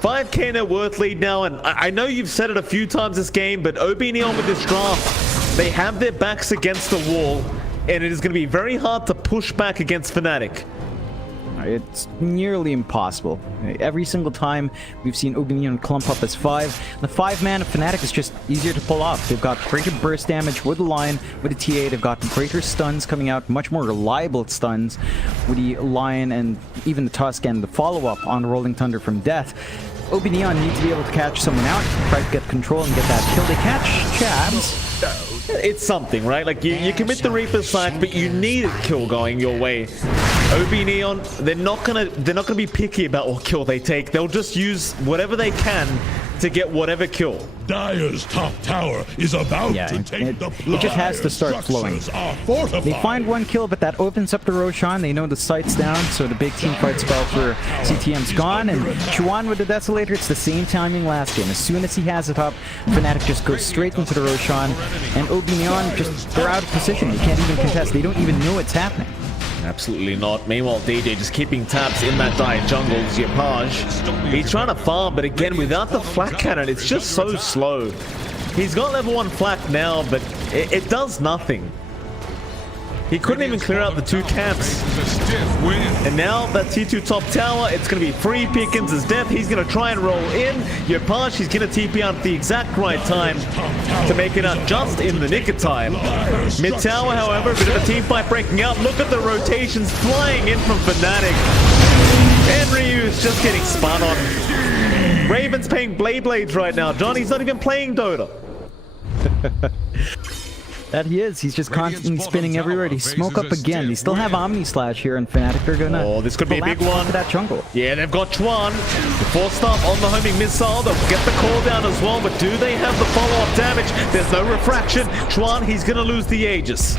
5k net worth lead now, and I know you've said it a few times this game, but OB Neon with this draft, they have their backs against the wall, and it is going to be very hard to push back against Fnatic. It's nearly impossible. Every single time we've seen OB Neon clump up as 5. The 5-man of Fnatic is just easier to pull off. They've got greater burst damage with the Lion, with the TA. They've got greater stuns coming out, much more reliable stuns with the Lion and even the Tusk and the follow-up on the Rolling Thunder from Death. OB Neon need to be able to catch someone out, try to get control and get that kill. They catch Chabs. It's something, right? Like, you commit the Reaper Sight, but you need a kill going your way. OB Neon, they're not gonna be picky about what kill they take. They'll just use whatever they can to get whatever kill. Dire's top tower is about Yeah, to take the it just has to start flowing. They find one kill, but that opens up the Roshan. They know the sight's down, so the big team fight spell for CTM's gone. And Chuan with the Desolator, it's the same timing last game. As soon as he has it up, Fnatic just goes straight into the Roshan. And OB Neon, they're out of position. They can't even contest. They don't even know it's happening. Absolutely not. Meanwhile, DJ just keeping tabs in that Dire jungle. Yopaj, he's trying to farm, but again, without the flak cannon, it's just so slow. He's got level 1 flak now, but it does nothing. He couldn't even clear out the 2 camps. And now that T2 top tower, it's going to be free pickings as death. He's going to try and roll in. Yopaj, he's going to TP out at the exact right time to make it out just in the nick of time. Mid tower, however, a bit of a team fight breaking out. Look at the rotations flying in from Fnatic. And Ryu's just getting spun on. Raven's paying Blades right now. Johnny's not even playing Dota. That he is. He's just constantly spinning everywhere. They smoke up again. They still have Omni Slash here, and Fnatic are gonna. Oh, this could be a big one. That jungle. Yeah, they've got Chuan. The 4-star on the homing missile. They'll get the call down as well, but do they have the follow-up damage? There's no refraction. Chuan, he's gonna lose the Aegis.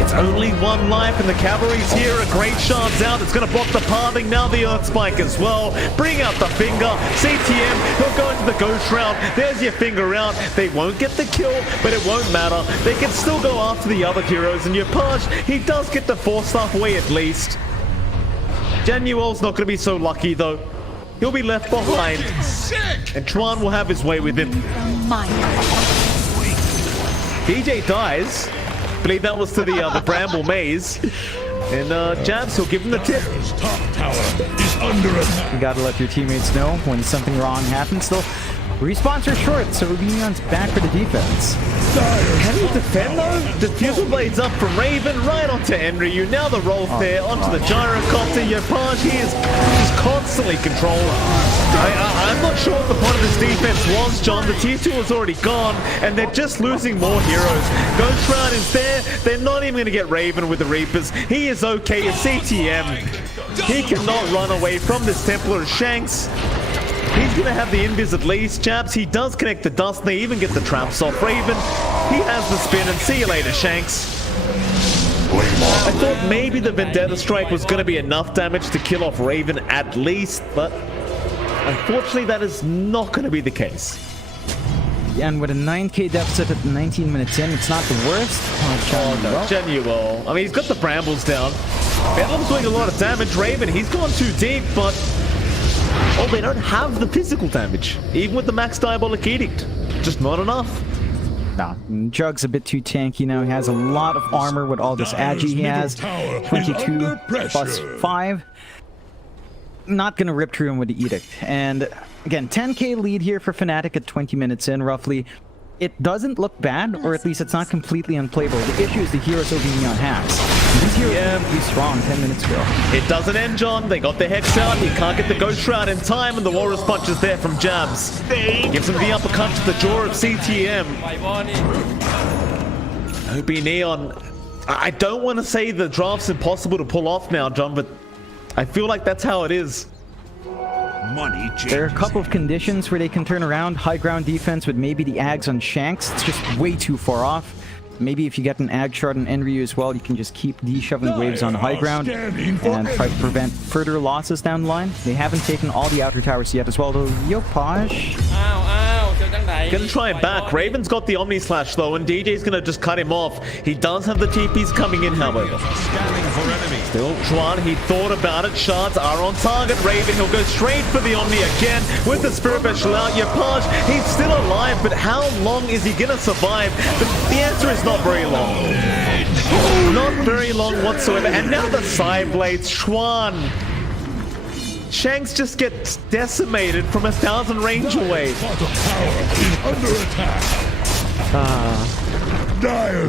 It's only 1 life, and the cavalry's here. A great shard's out. It's going to block the pathing. Now the Earth Spike as well. Bring out the finger. CTM, he'll go into the Ghost Round. There's your finger out. They won't get the kill, but it won't matter. They can still go after the other heroes. And Yopaj, he does get the 4-star away at least. Januel's not going to be so lucky, though. He'll be left behind. And Chuan will have his way with him. DJ dies. I believe that was to the Bramble Maze. And Jabs, he'll give him the tip. Top tower is under attack. You gotta let your teammates know when something wrong happens. Though respawns are short, so Neon's back for the defense. Can he defend though? Diffusal Blades up from Raven, right onto Enryu. Now the roll there onto the gyrocopter. Yopaj, he is just constantly controlled. I'm not sure what the point of this defense was, John. The tier 2 was already gone, and they're just losing more heroes. Ghost Round is there. They're not even going to get Raven with the Reapers. He is okay as CTM. He cannot run away from this Templar Shanks. He's going to have the invis at least. Chaps, he does connect the dust. They even get the traps off Raven. He has the spin, and see you later, Shanks. I thought maybe the Vendetta Strike was going to be enough damage to kill off Raven at least, but unfortunately that is not going to be the case. And with a 9k deficit at 19 minutes in, it's not the worst. Genuel. I mean, he's got the Brambles down. Bedlam's doing a lot of damage. Raven, he's gone too deep, but oh, they don't have the physical damage. Even with the Max Diabolic Edict. Just not enough. Nah, Jug's a bit too tanky now. He has a lot of armor with all this agi he has. 22 plus 5. Not gonna rip through him with the Edict. And again, 10k lead here for Fnatic at 20 minutes in, roughly. It doesn't look bad, or at least it's not completely unplayable. The issue is the heroes OB Neon has. These heroes are really strong 10 minutes ago. It doesn't end, John. They got their Hex out. He can't get the Ghost Shroud in time, and the Walrus Punch is there from Jabs. Gives him the uppercut to the jaw of CTM. OB Neon. I don't want to say the draft's impossible to pull off now, John, but I feel like that's how it is. There are a couple of conditions where they can turn around. High ground defense with maybe the Ags on Shanks. It's just way too far off. Maybe if you get an Ag shard on Enryu as well, you can just keep de-shoving waves on high ground and try to prevent further losses down the line. They haven't taken all the outer towers yet as well, though. Yopaj. Gonna try and back. Raven's got the Omni Slash though, and DJ's gonna just cut him off. He does have the TPs coming in, however. Still, Chuan, he thought about it. Shards are on target. Raven, he'll go straight for the Omni again with the Spirit Vessel out. Yopaj, he's still alive, but how long is he gonna survive? The answer is not very long. Not very long whatsoever. And now the Side Blades. Chuan. Shanks just gets decimated from 1,000 range away. Under attack.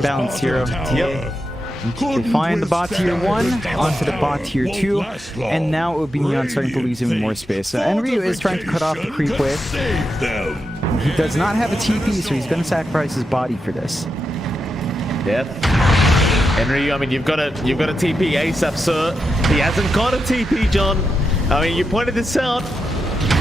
Balance hero. Yep. They find the bot tier 1 onto the bot tier 2, and now OB Neon starting to lose even more space. Enryu is trying to cut off the creep wave. He does not have a TP, so he's going to sacrifice his body for this. Death. Enryu, I mean, you've got a TP ASAP, sir. He hasn't got a TP, John. I mean, you pointed this out.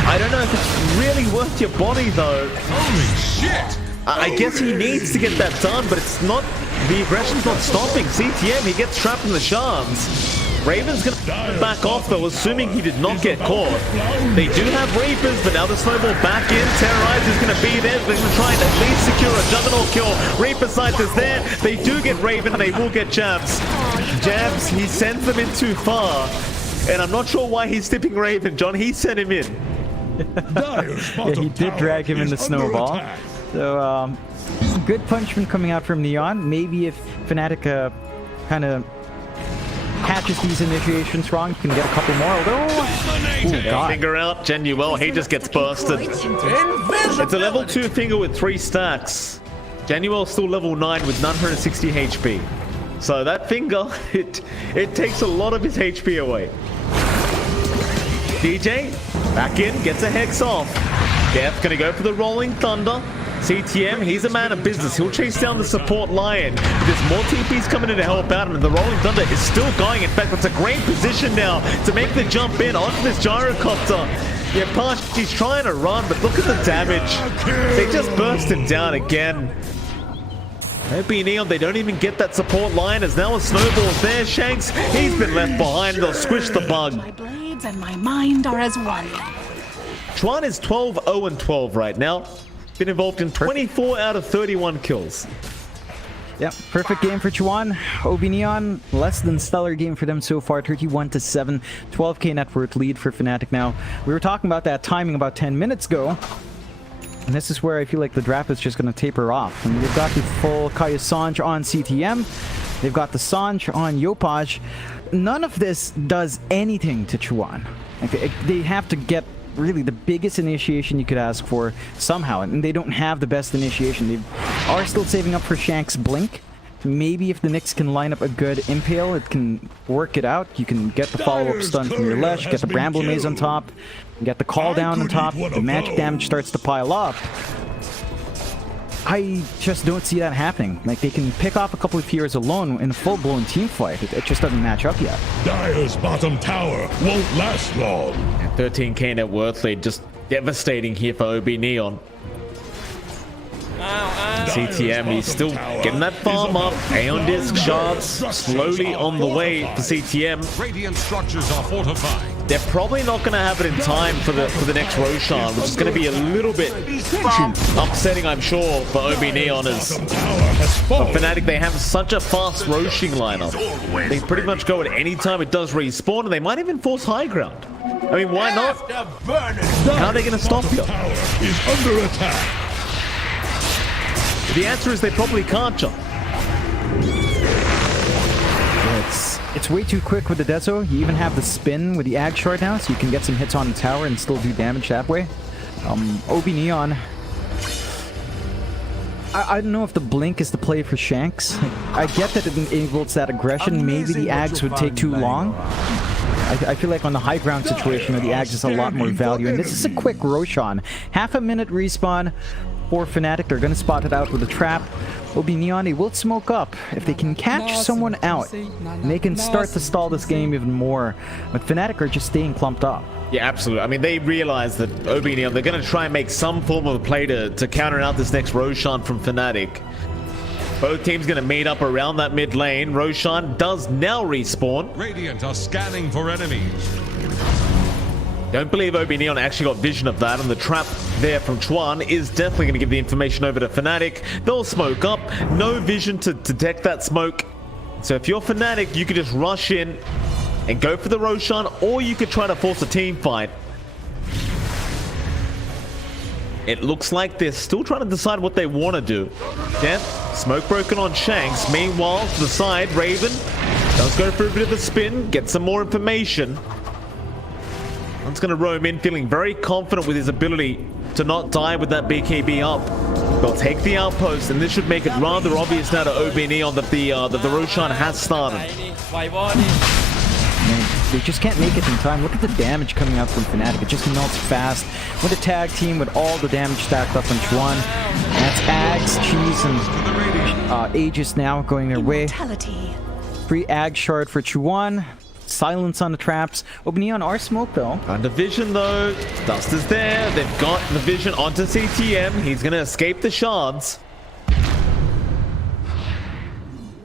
I don't know if it's really worth your body though. Holy shit! I guess he needs to get that done, but it's not. The aggression's not stopping. CTM, he gets trapped in the shards. Raven's gonna back off though, assuming he did not get caught. They do have Reapers, but now the snowball back in. Terrorize is gonna be there. They're gonna try and at least secure a Juggernaut kill. Reaper sight is there. They do get Raven, and they will get Jabs. Jabs, he sends them in too far. And I'm not sure why he's tipping Raven, John. He sent him in. Yeah, he did drag him in the snowball. So, good punishment coming out from Neon. Maybe if Fnatic kind of catches these initiations wrong, can get a couple more. Although, finger out, Genuel, he just gets bursted. It's a level 2 finger with 3 stacks. Genuel's still level 9 with 960 HP. So that finger, it takes a lot of his HP away. DJ, back in, gets a Hex off. Def gonna go for the Rolling Thunder. CTM, he's a man of business. He'll chase down the support Lion. There's more TPs coming in to help out him, and the Rolling Thunder is still going. In fact, that's a great position now to make the jump in onto this gyrocopter. Yeah, Parsh, he's trying to run, but look at the damage. They just burst him down again. Maybe Neon, they don't even get that support Lion, as now a snowball's there. Shanks, he's been left behind. They'll squish the bug. My blades and my mind are as one. Chuan is 12-0-12 right now. Been involved in 24 out of 31 kills. Yep, perfect game for Chuan. OB Neon, less than stellar game for them so far, 31-7, 12k net worth lead for Fnatic now. We were talking about that timing about 10 minutes ago, and this is where I feel like the draft is just going to taper off. And they've got the full Kaya Sanj on CTM, they've got the Sanj on Yopaj. None of this does anything to Chuan. Like, they have to get really the biggest initiation you could ask for somehow, and they don't have the best initiation. They are still saving up for Shank's Blink. Maybe if the Knicks can line up a good Impale, it can work it out. You can get the follow-up stun from your Lesh, get the Bramble Maze on top, get the call down on top, the magic damage starts to pile up. I just don't see that happening. Like, they can pick off a couple of heroes alone in a full-blown team fight. It just doesn't match up yet. Dire's bottom tower won't last long. 13k net worth lead, just devastating here for OB Neon. CTM, he's still getting that farm up. Aeon Disc shards slowly on the way for CTM. Radiant structures are fortified. They're probably not going to have it in time for the next Roshan, which is going to be a little bit upsetting, I'm sure, for OB Neon. As for Fnatic, they have such a fast Roshing lineup. They pretty much go at any time it does respawn, and they might even force high ground. I mean, why not? How are they going to stop you? Is under attack. The answer is they probably can't jump. It's way too quick with the Deso. You even have the spin with the Ag Shard now, so you can get some hits on the tower and still do damage that way. OB Neon, I don't know if the Blink is the play for Shanks. I get that it enables that aggression. Maybe the Ags would take too long. I feel like on the high ground situation where the Ags is a lot more value. And this is a quick Roshan. Half a minute respawn for Fnatic. They're going to spot it out with a trap. OB Neon, they will smoke up. If they can catch someone out, they can start to stall this game even more. But Fnatic are just staying clumped up. Yeah, absolutely. I mean, they realize that OB Neon, they're going to try and make some form of a play to counter out this next Roshan from Fnatic. Both teams going to meet up around that mid lane. Roshan does now respawn. Radiant are scanning for enemies. Don't believe OB Neon actually got vision of that, and the trap there from Chuan is definitely going to give the information over to Fnatic. They'll smoke up. No vision to detect that smoke. So if you're Fnatic, you could just rush in and go for the Roshan, or you could try to force a team fight. It looks like they're still trying to decide what they want to do. Death, smoke broken on Shanks. Meanwhile, to the side, Raven does go for a bit of a spin, get some more information. One's going to roam in, feeling very confident with his ability to not die with that BKB up. They'll take the outpost, and this should make it rather obvious now to OB Neon that the Roshan has started. Man, they just can't make it in time. Look at the damage coming out from Fnatic. It just melts fast. With a tag team with all the damage stacked up on Chuan. That's Ags, Cheese, and Aegis now going their way. Free Ag Shard for Chuan. silence on the traps. Neon are smoked though. Under vision though, Dust is there. They've got the vision onto CTM. He's gonna escape the shards.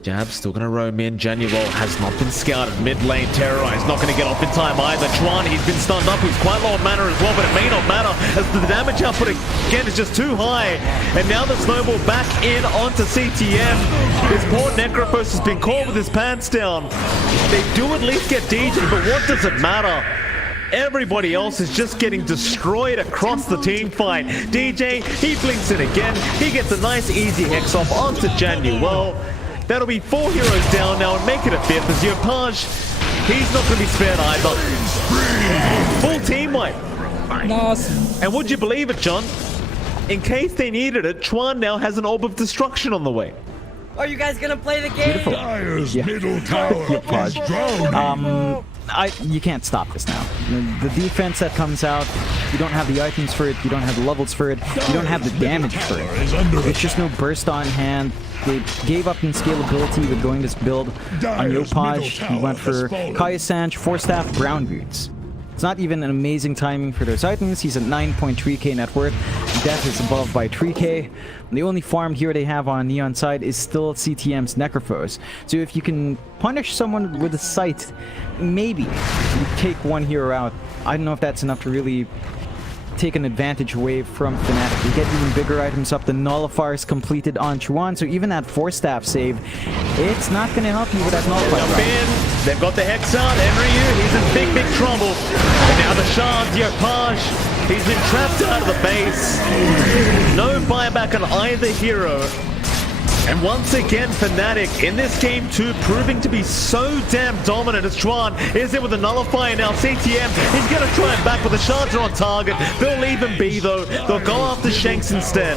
Jab still gonna roam in. Januel has not been scouted. Mid lane terrorized, not gonna get off in time either. Chuan, he's been stunned up. He's quite low on mana as well, but it may not matter as the damage output again is just too high. And now the snowball back in onto CTM. This poor Necrophos has been caught with his pants down. They do at least get DJ, but what does it matter? Everybody else is just getting destroyed across the team fight. DJ, he blinks it again. He gets a nice easy hex off onto Januel. That'll be 4 heroes down now and make it a 5th as Yopaj, he's not going to be spared either. Full team wipe. Nice. And would you believe it, John? In case they needed it, Chuan now has an orb of destruction on the way. Are you guys gonna play the game? Dire's middle tower is drowning. You can't stop this now. The defense that comes out, you don't have the items for it, you don't have the levels for it, you don't have the damage for it. There's just no burst on hand. They gave up in scalability with going this build on Yopaj. He went for Kaya Sanch, 4-staff, Brown Boots. It's not even an amazing timing for those items. He's at 9.3k net worth. Death is above by 3k. The only farm here they have on Neon side is still CTM's Necrophos. So if you can punish someone with a sight, maybe you take one hero out. I don't know if that's enough to really take an advantage away from Fnatic. You get even bigger items up. The Nullifiers completed on Chuan, so even that 4-staff save, it's not going to help you with that Nullifier. Jump in. They've got the Hex out. Enryu, he's in big, big trouble. And now the Shard, Yopaj, he's been trapped out of the base. No buyback on either hero. And once again, Fnatic in this game too, proving to be so damn dominant as Chuan is in with a Nullifier now. CTM, he's going to try and back, but the shards are on target. They'll leave him be though. They'll go after Shanks instead.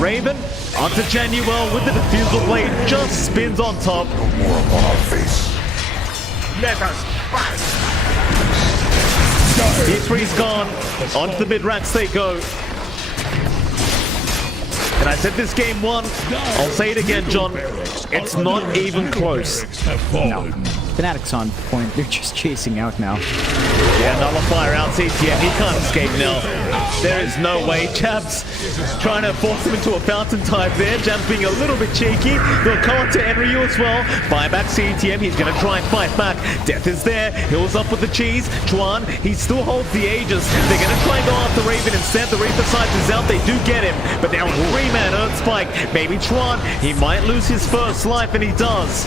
Raven onto Januel with the Diffusal Blade, just spins on top. Let us fight. D3's gone. Onto the mid-racks they go. And I said this game won. I'll say it again, John. It's not even close. No. Fnatic's on point. They're just chasing out now. Yeah, Nullifier out CTM. He can't escape now. There is no way. Jab's trying to force him into a fountain type there. Jab's being a little bit cheeky. They'll come on to Enryu as well. Buyback CTM. He's going to try and fight back. Death is there. Hills up with the cheese. Chuan, he still holds the Aegis. They're going to try and go after Raven instead. The Reaper Sight is out. They do get him. But now 3-man Earth Spike. Maybe Chuan, he might lose his first life, and he does.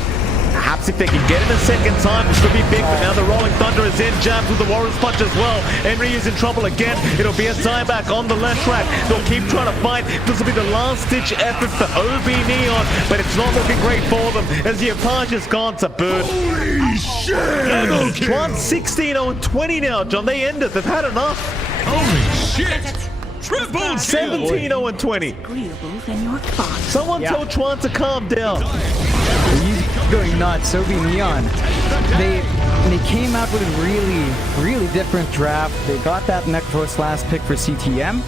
Perhaps if they can get him a second time, this could be big, but now the Rolling Thunder is in. Jabs with the Warrior's Punch as well. Enryu is in trouble again. It'll be a tieback on the left track. They'll keep trying to fight. This will be the last-ditch effort for OB Neon, but it's not looking great for them as Yopaj has gone to boot. Holy shit! Chuan 16-0-20 now, John. They ended. They've had enough. Holy shit! Triple 17-0-20. Agreeable than your thoughts. Someone tell Chuan to calm down. He's going nuts. OB Neon. They came out with a really different draft. They got that Necrophos last pick for CTM.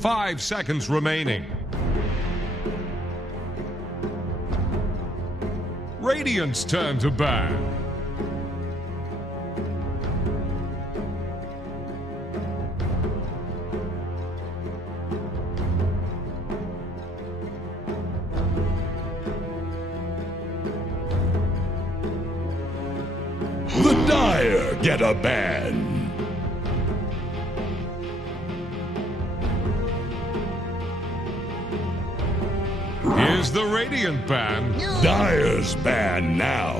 5 seconds remaining. Radiant's turn to ban. The Dire get a ban. Here's the Radiant ban. Dire's ban now.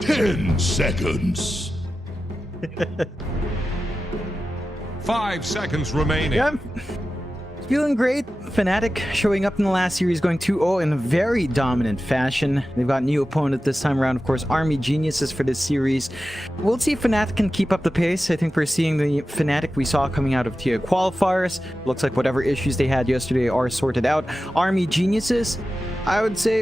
Ten seconds. 5 seconds remaining. Yeah. Feeling great. Fnatic showing up in the last series, going 2-0 in a very dominant fashion. They've got a new opponent this time around, of course, Army Geniuses for this series. We'll see if Fnatic can keep up the pace. I think we're seeing the Fnatic we saw coming out of TA qualifiers. Looks like whatever issues they had yesterday are sorted out. Army Geniuses, I would say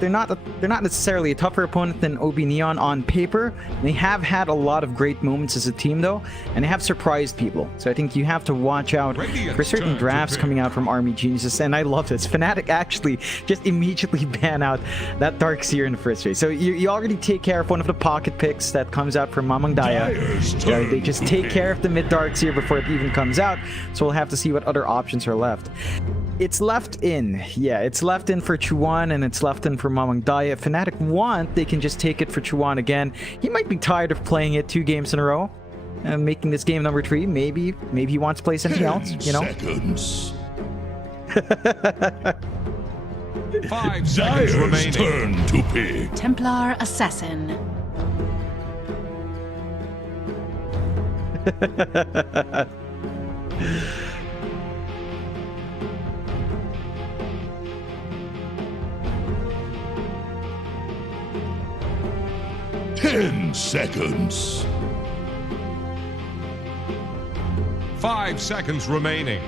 they're not necessarily a tougher opponent than OB Neon on paper. They have had a lot of great moments as a team though, and they have surprised people. So I think you have to watch out for certain drafts coming out from Army Geniuses. And I love this. Fnatic actually just immediately ban out that Darkseer in the first race. So you already take care of one of the pocket picks that comes out from Mamang Daya. They just take care of the mid Darkseer before it even comes out. So we'll have to see what other options are left. It's left in. Yeah, it's left in for Chuan and it's left in for Mamang Daya. If Fnatic want, they can just take it for Chuan again. He might be tired of playing it 2 games in a row. And making this game number 3. Maybe he wants to play something else, you know? Seconds. 5 seconds Dire's remaining. turn to pick. Templar Assassin. Ten seconds. 5 seconds remaining.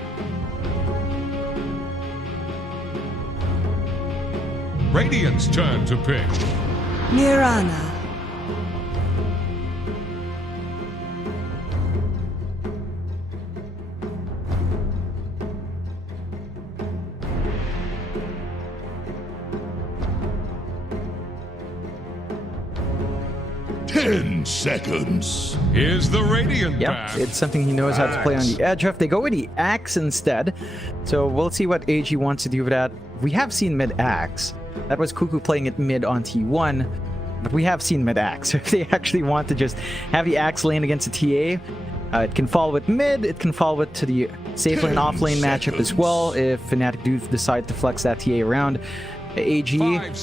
Radiant's turn to pick. Mirana. Ten seconds. Here's the Radiant Yep, ban. it's something he knows how to play on the edge of. They go with the Axe instead. So we'll see what AG wants to do with that. We have seen mid-Axe. That was Cuckoo playing it mid on T1. But we have seen mid-Axe. So if they actually want to just have the Axe lane against the TA, it can fall with mid, it can fall with to the safe lane, off lane matchup as well if Fnatic do decide to flex that TA around. AG,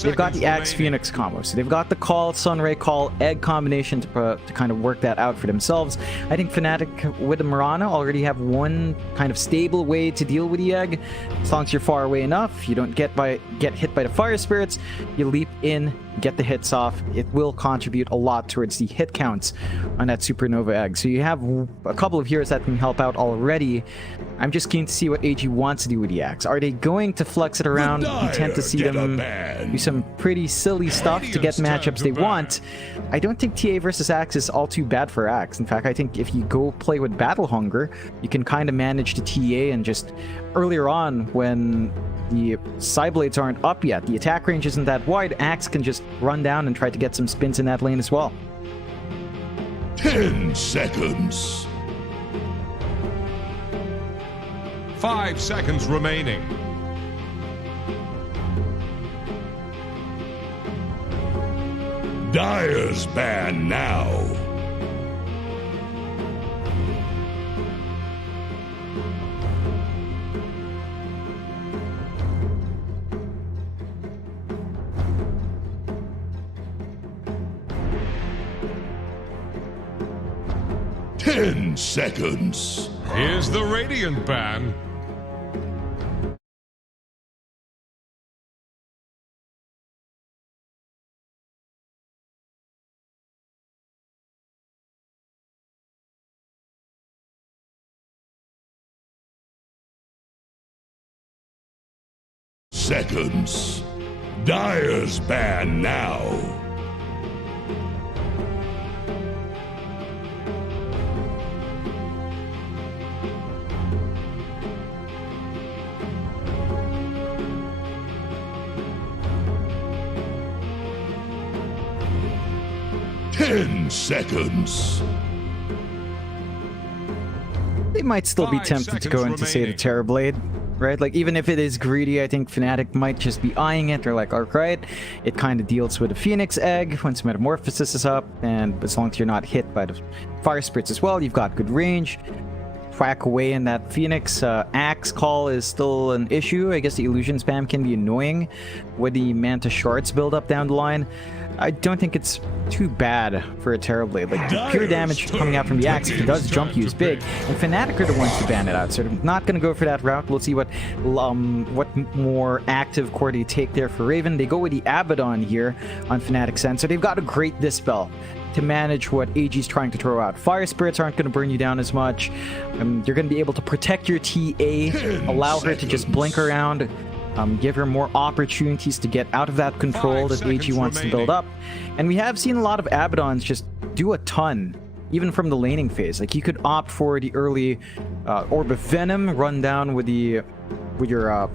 they've got the Axe Phoenix combo, so they've got the call, Sunray call, egg combination to kind of work that out for themselves. I think Fnatic with the Mirana already have one kind of stable way to deal with the egg. As long as you're far away enough, you don't get hit by the fire spirits, you leap in, get the hits off. It will contribute a lot towards the hit counts on that supernova egg. So you have a couple of heroes that can help out already. I'm just keen to see what AG wants to do with the Axe. Are they going to flex it around? We tend to see them do some pretty silly stuff to get matchups they want. I don't think TA versus Axe is all too bad for Axe. In fact, I think if you go play with Battle Hunger, you can kind of manage the TA and just earlier on when the Psyblades aren't up yet, the attack range isn't that wide, Axe can just run down and try to get some spins in that lane as well. 10 seconds. 5 seconds remaining. Dire's ban now. Ten seconds. Here's the Radiant ban. seconds. Dire's ban now. Ten seconds. They might still be tempted to go into, say, the Terrorblade, right? Like, even if it is greedy, I think Fnatic might just be eyeing it. They're like, alright, it kind of deals with a Phoenix Egg once Metamorphosis is up, and as long as you're not hit by the Fire Spirits as well, you've got good range. Whack away in that Phoenix. Axe Call is still an issue. I guess the Illusion Spam can be annoying with the Manta Shards build up down the line. I don't think it's too bad for a Terrorblade. Like, the pure damage coming out from the Axe, if it does jump you, is big. And Fnatic are the ones to ban it out, so they're not going to go for that route. We'll see what more active core they take there for Raven. They go with the Abaddon here on Fnatic's end, so they've got a great Dispel to manage what AG's trying to throw out. Fire Spirits aren't going to burn you down as much. You're going to be able to protect your TA, allow her to just blink around, give her more opportunities to get out of that control that AG wants to build up. And we have seen a lot of Abaddons just do a ton, even from the laning phase. Like, you could opt for the early Orb of Venom, run down with your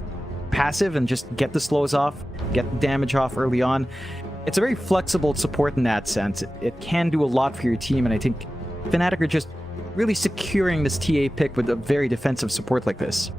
passive and just get the slows off, get the damage off early on. It's a very flexible support in that sense. It can do a lot for your team, and I think Fnatic are just really securing this TA pick with a very defensive support like this.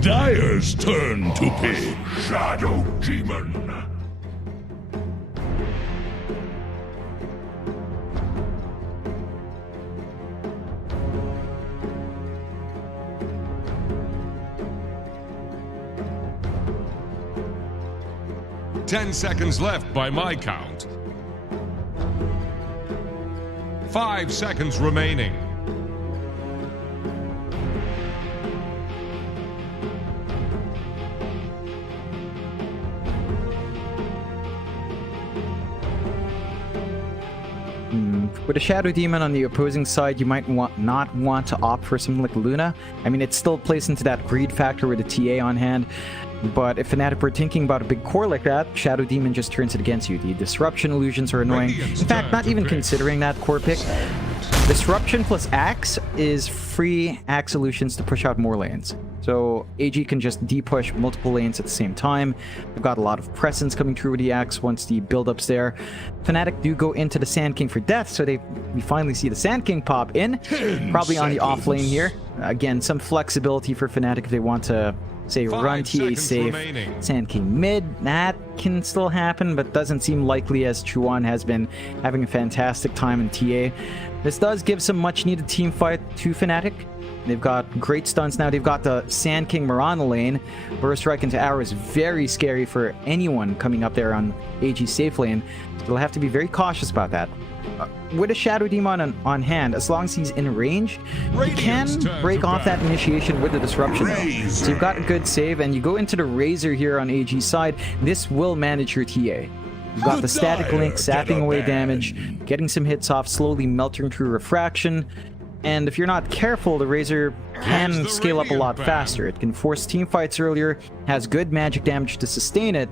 Dire's turn to pick. Shadow Demon. Ten seconds left by my count. 5 seconds remaining. With a Shadow Demon on the opposing side, you might not want to opt for something like Luna. I mean, it still plays into that greed factor with a TA on hand. But if Fnatic were thinking about a big core like that, Shadow Demon just turns it against you. The Disruption illusions are annoying. In fact, not even considering that core pick. Disruption plus Axe is free Axe illusions to push out more lanes. So AG can just de-push multiple lanes at the same time. We've got a lot of presence coming through with the Axe once the build-up's there. Fnatic do go into the Sand King for death, so we finally see the Sand King pop in. Probably on the off lane here. Again, some flexibility for Fnatic if they want to, say, run TA safe. Sand King mid, that can still happen, but doesn't seem likely as Chuan has been having a fantastic time in TA. This does give some much-needed team fight to Fnatic. They've got great stunts now. They've got the Sand King Mirana lane. Burst Strike into Arrow is very scary for anyone coming up there on AG's safe lane. They'll have to be very cautious about that. With a Shadow Demon on hand, as long as he's in range, you can break off that initiation with the Disruption though. So you've got a good save, and you go into the Razor here on AG's side. This will manage your TA. You've got the Static Link, sapping away damage, getting some hits off, slowly melting through Refraction. And if you're not careful, the Razor can scale up a lot faster. It can force team fights earlier, has good magic damage to sustain it,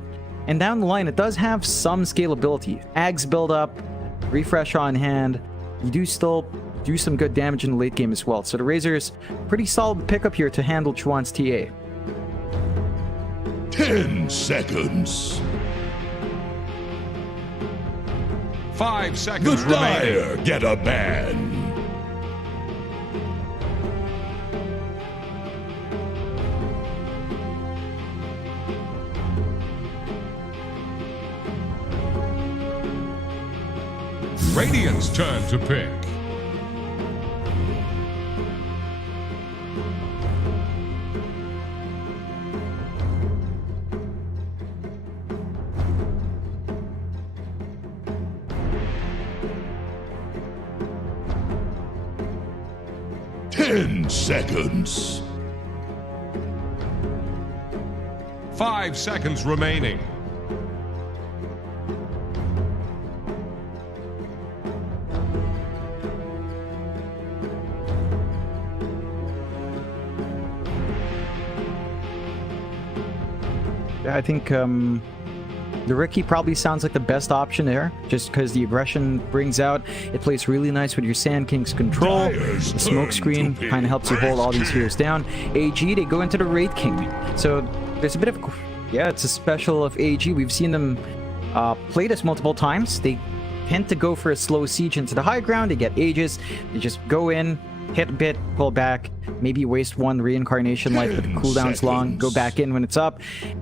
and down the line it does have some scalability. Ags build up, refresh on hand, you do still do some good damage in the late game as well. So the Razor is pretty solid pickup here to handle Chuan's TA. 10 seconds. 5 seconds The remaining. Dire get a ban. Radiant's turn to pick. 10 seconds. 5 seconds remaining. Yeah, I think the Riki probably sounds like the best option there, just because the aggression brings out. It plays really nice with your Sand King's control. The smoke screen kind of helps you hold all these heroes down. AG, they go into the Wraith King. So there's a bit of... Yeah, it's a special of AG. We've seen them play this multiple times. They tend to go for a slow siege into the high ground. They get Aegis. They just go in, hit a bit, pull back, maybe waste one reincarnation life, but the cooldown's long, go back in when it's up,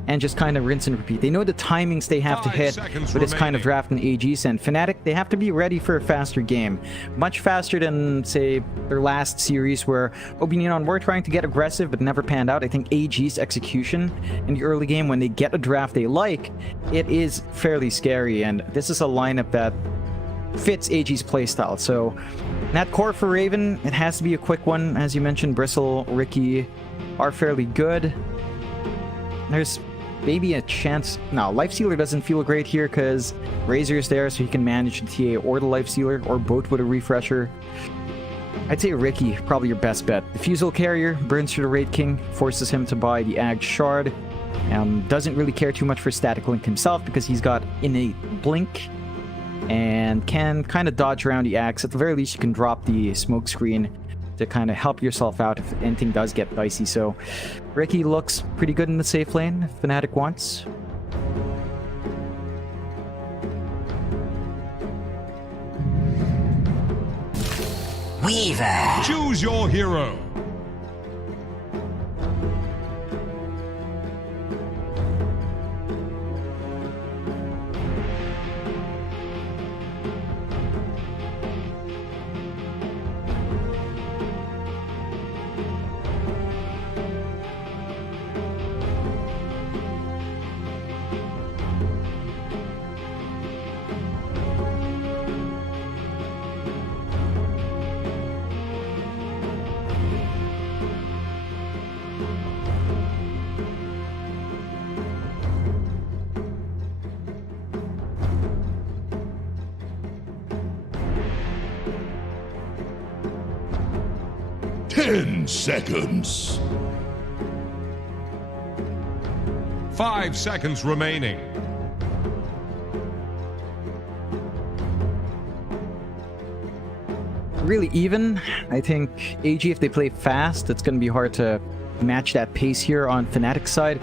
and just kind of rinse and repeat. They know the timings they have to hit with this kind of draft in AGs, and Fnatic, they have to be ready for a faster game. Much faster than, say, their last series where Obinion were trying to get aggressive but never panned out. I think AG's execution in the early game, when they get a draft they like, it is fairly scary, and this is a lineup that fits AG's playstyle. So that core for Raven, it has to be a quick one. As you mentioned, Bristle, Riki are fairly good. There's maybe a chance... No, Lifestealer doesn't feel great here because Razor is there, so he can manage the TA or the Lifestealer, or both with a refresher. I'd say Riki, probably your best bet. The Fusel Carrier burns through the Wraith King, forces him to buy the Ag Shard. Doesn't really care too much for Static Link himself because he's got innate Blink and can kind of dodge around the axe. At the very least, you can drop the smoke screen to kind of help yourself out if anything does get dicey. So Riki looks pretty good in the safe lane if Fnatic wants. Weaver. Choose your hero. Ten seconds. 5 seconds remaining. Really even. I think AG, if they play fast, it's going to be hard to match that pace here on Fnatic's side.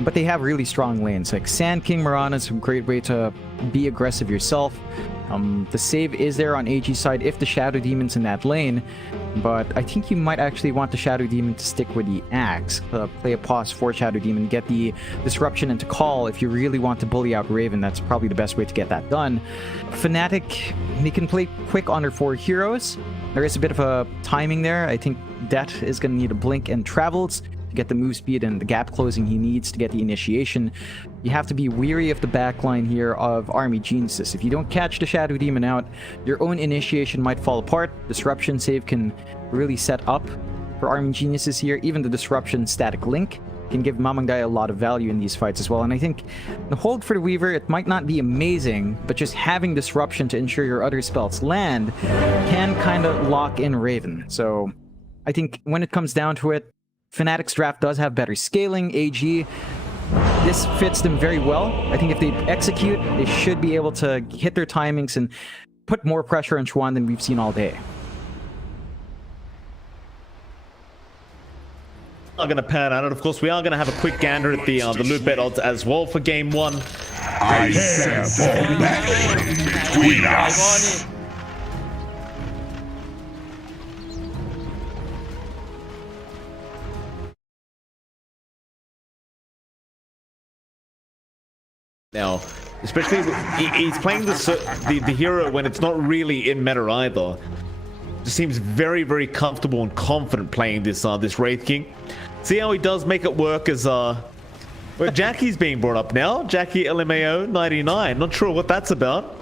But they have really strong lanes. Like Sand King Mirana is a great way to be aggressive yourself. The save is there on AG's side if the Shadow Demon's in that lane, but I think you might actually want the Shadow Demon to stick with the Axe. Play a pause for Shadow Demon, get the Disruption into Call if you really want to bully out Raven. That's probably the best way to get that done. Fnatic, they can play quick on their 4 heroes. There is a bit of a timing there. I think Det is going to need a Blink and Travels to get the move speed and the gap closing he needs to get the initiation. You have to be weary of the backline here of Army Geniuses. If you don't catch the Shadow Demon out, your own initiation might fall apart. Disruption save can really set up for Army Geniuses here. Even the Disruption Static Link can give Mamangdai a lot of value in these fights as well. And I think the hold for the Weaver, it might not be amazing, but just having Disruption to ensure your other spells land can kind of lock in Raven. So I think when it comes down to it, Fnatic's draft does have better scaling. AG, this fits them very well. I think if they execute, they should be able to hit their timings and put more pressure on Chuan than we've seen all day. Not going to pan out, and of course we are going to have a quick gander at the loot bet odds as well for game 1. I prepare for battle between us. Now, especially he's playing the hero when it's not really in meta either. Just seems very, very comfortable and confident playing this this Wraith King. See how he does make it work as well, Jackie's being brought up now. Jackie LMAO 99. Not sure what that's about.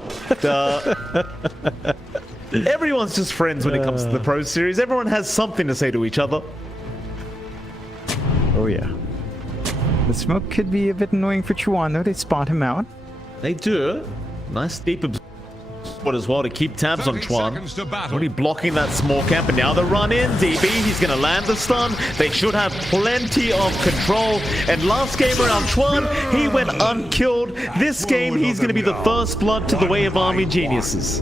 Everyone's just friends when it comes to the Pro Series. Everyone has something to say to each other. Oh yeah. The smoke could be a bit annoying for Chuan though. They spot him out. They do. Nice deep spot as well to keep tabs on Chuan. Already blocking that small camp, and now the run in. DB, he's going to land the stun. They should have plenty of control. And last game around Chuan, he went unkilled. This game, he's going to be the first blood to the way of Army Geniuses.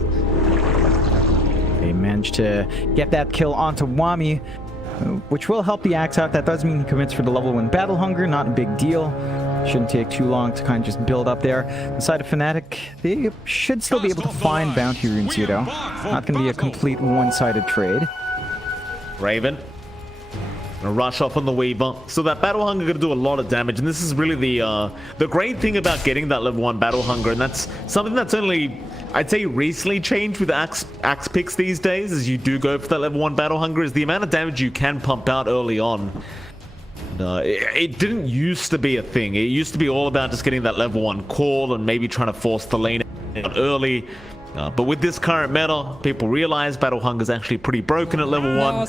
They managed to get that kill onto Wami, which will help the Axe out. That does mean he commits for the level 1 Battle Hunger. Not a big deal. Shouldn't take too long to kind of just build up there. Inside of Fnatic, they should still be able to find bounty runes here though. Not going to be a complete one-sided trade. Raven. Gonna rush off on the Weaver. So that Battle Hunger gonna do a lot of damage, and this is really the great thing about getting that level 1 Battle Hunger, and that's something that's only, I'd say, recently changed with axe picks these days, as you do go for that level 1 Battle Hunger, is the amount of damage you can pump out early on. It didn't used to be a thing. It used to be all about just getting that level 1 call and maybe trying to force the lane out early. But with this current meta, people realize Battle Hunger is actually pretty broken at level 1.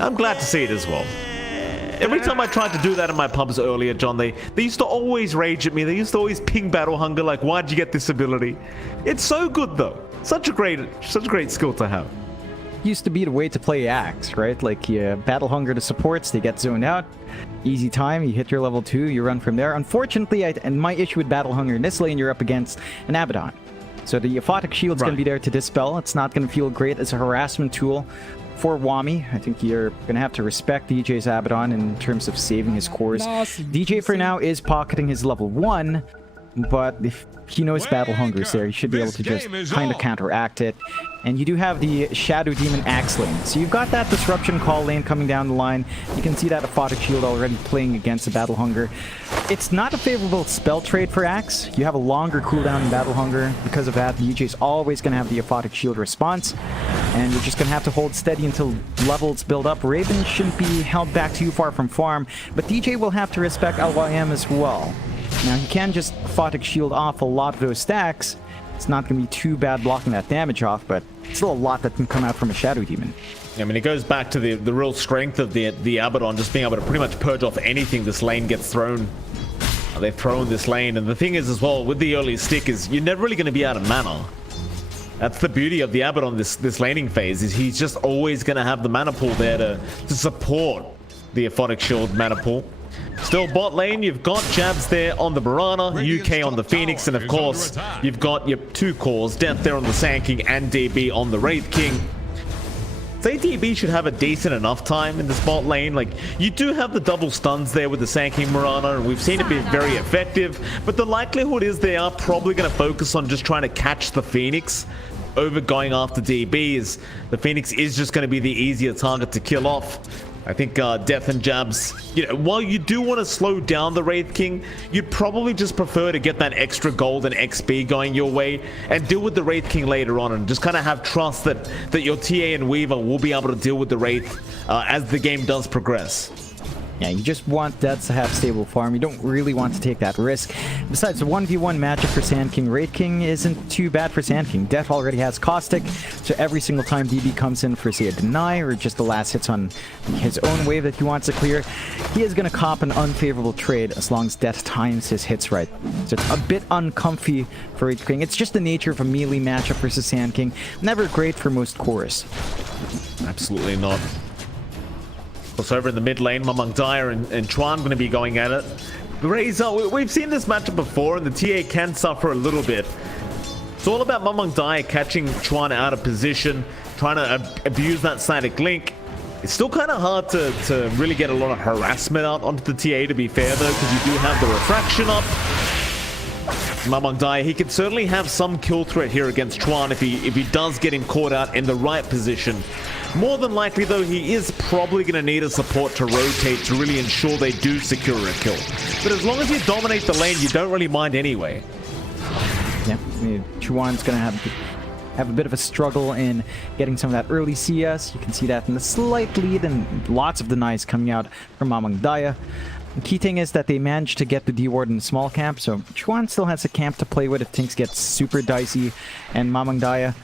I'm glad to see it as well. Every time I tried to do that in my pubs earlier, John, they used to always rage at me. They used to always ping Battle Hunger like, why'd you get this ability? It's so good though. Such a great skill to have. Used to be the way to play Axe, right? Like Battle Hunger to supports, they get zoned out. Easy time, you hit your level 2, you run from there. Unfortunately, and my issue with Battle Hunger in this lane, you're up against an Abaddon. So the Aphotic Shield's going to be there to dispel. It's not going to feel great as a harassment tool for Wami. I think you're going to have to respect DJ's Abaddon in terms of saving his cores. DJ for now is pocketing his level 1, but if he knows Battle Hunger is there, he should be able to just kind of counteract it. And you do have the Shadow Demon Axe lane. So you've got that Disruption Call lane coming down the line. You can see that Aphotic Shield already playing against the Battle Hunger. It's not a favorable spell trade for Axe. You have a longer cooldown in Battle Hunger. Because of that, the DJ's always going to have the Aphotic Shield response. And you're just going to have to hold steady until levels build up. Raven shouldn't be held back too far from farm, but DJ will have to respect LYM as well. Now, he can just Aphotic Shield off a lot of those stacks. It's not going to be too bad blocking that damage off, but still a lot that can come out from a Shadow Demon. I mean, it goes back to the real strength of the Abaddon, just being able to pretty much purge off anything this lane gets thrown. They throw in this lane, and the thing is as well, with the early stick, is you're never really going to be out of mana. That's the beauty of the Abaddon this laning phase, is he's just always going to have the mana pool there to support the Aphotic Shield mana pool. Still bot lane, you've got Jabs there on the Barana, UK on the Phoenix, and of course, you've got your 2 cores, Death there on the Sand King and DB on the Wraith King. Say DB should have a decent enough time in this bot lane. Like, you do have the double stuns there with the Sand King Marana, and we've seen it be very effective, but the likelihood is they are probably going to focus on just trying to catch the Phoenix over going after DB, as the Phoenix is just going to be the easier target to kill off. I think Death and Jabs, you know, while you do want to slow down the Wraith King, you'd probably just prefer to get that extra gold and XP going your way and deal with the Wraith King later on, and just kind of have trust that your TA and Weaver will be able to deal with the Wraith as the game does progress. Yeah, you just want Death to have stable farm. You don't really want to take that risk. Besides, the 1v1 matchup for Sand King, Wraith King isn't too bad for Sand King. Death already has Caustic, so every single time DB comes in for, say, a deny or just the last hits on his own wave that he wants to clear, he is going to cop an unfavorable trade as long as Death times his hits right. So it's a bit uncomfy for Wraith King. It's just the nature of a melee matchup versus Sand King. Never great for most cores. Absolutely not. Over in the mid lane, Mamang Dyer and Chuan going to be going at it. Razor, we've seen this matchup before, and the TA can suffer a little bit. It's all about Mamang Dyer catching Chuan out of position, trying to abuse that static link. It's still kind of hard to really get a lot of harassment out onto the TA, to be fair, though, because you do have the refraction up. Mamang Dyer, he could certainly have some kill threat here against Chuan if he does get him caught out in the right position. More than likely, though, he is probably going to need a support to rotate to really ensure they do secure a kill. But as long as you dominate the lane, you don't really mind anyway. Yeah, Chuan's going to have a bit of a struggle in getting some of that early CS. You can see that in the slight lead and lots of denies coming out from Mamang Daya. The key thing is that they managed to get the D-Ward in the small camp, so Chuan still has a camp to play with if things get super dicey. And Mamangdaya,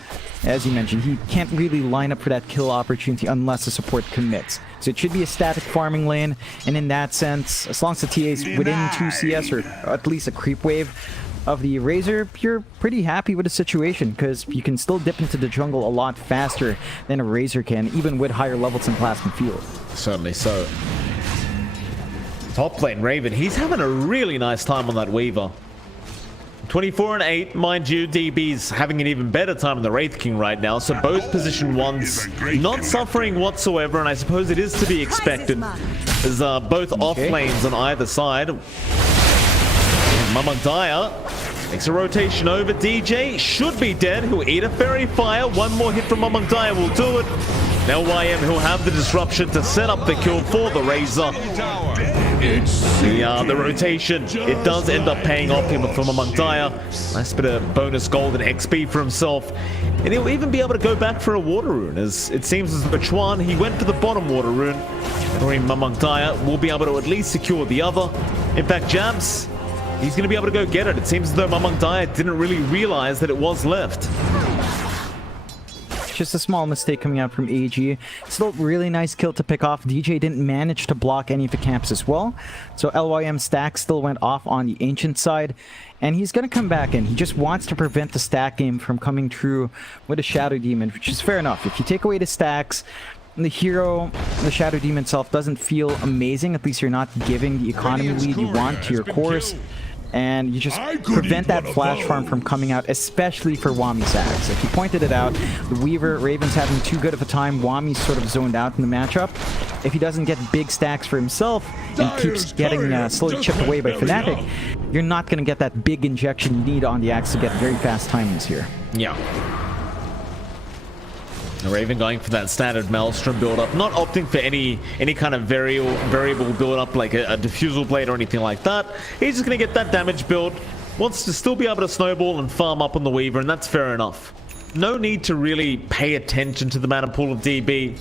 as you mentioned, he can't really line up for that kill opportunity unless the support commits. So it should be a static farming lane, and in that sense, as long as the TA is within 2 CS or at least a creep wave of the Razor, you're pretty happy with the situation, because you can still dip into the jungle a lot faster than a Razor can, even with higher levels in Plasma Field. Certainly so. Top lane Raven, he's having a really nice time on that Weaver. 24 and 8, mind you, DB's having an even better time on the Wraith King right now, so both position 1s not suffering whatsoever, and I suppose it is to be expected. There's both off lanes on either side. Mamangdaya makes a rotation over. DJ should be dead. He'll eat a fairy fire. One more hit from Mamangdaya will do it. Now YM, he'll have the disruption to set up the kill for the Razor. The rotation, it does end up paying off him from Mamangdaya. Nice bit of bonus gold and XP for himself. And he'll even be able to go back for a water rune, as it seems as though Chuan, he went for the bottom water rune. Mamangdaya will be able to at least secure the other. In fact, Jabs, he's going to be able to go get it. It seems as though Mamangdaya didn't really realize that it was left. Just a small mistake coming out from AG. Still really nice kill to pick off. DJ didn't manage to block any of the camps as well. So LYM stack still went off on the Ancient side. And he's going to come back in. He just wants to prevent the stack game from coming through with a Shadow Demon, which is fair enough. If you take away the stacks, the hero, the Shadow Demon itself doesn't feel amazing. At least you're not giving the economy lead you want to your cores. And you just prevent that flash farm from coming out, especially for Wami Sags. Like you pointed it out, the Weaver, Raven's having too good of a time. Wami's sort of zoned out in the matchup. If he doesn't get big stacks for himself and keeps getting slowly chipped away by Fnatic, you're not going to get that big injection you need on the Axe to get very fast timings here. Yeah. Raven going for that standard Maelstrom build-up, not opting for any kind of variable build-up like a diffusal blade or anything like that. He's just going to get that damage build, wants to still be able to snowball and farm up on the Weaver, and that's fair enough. No need to really pay attention to the mana pool of DB.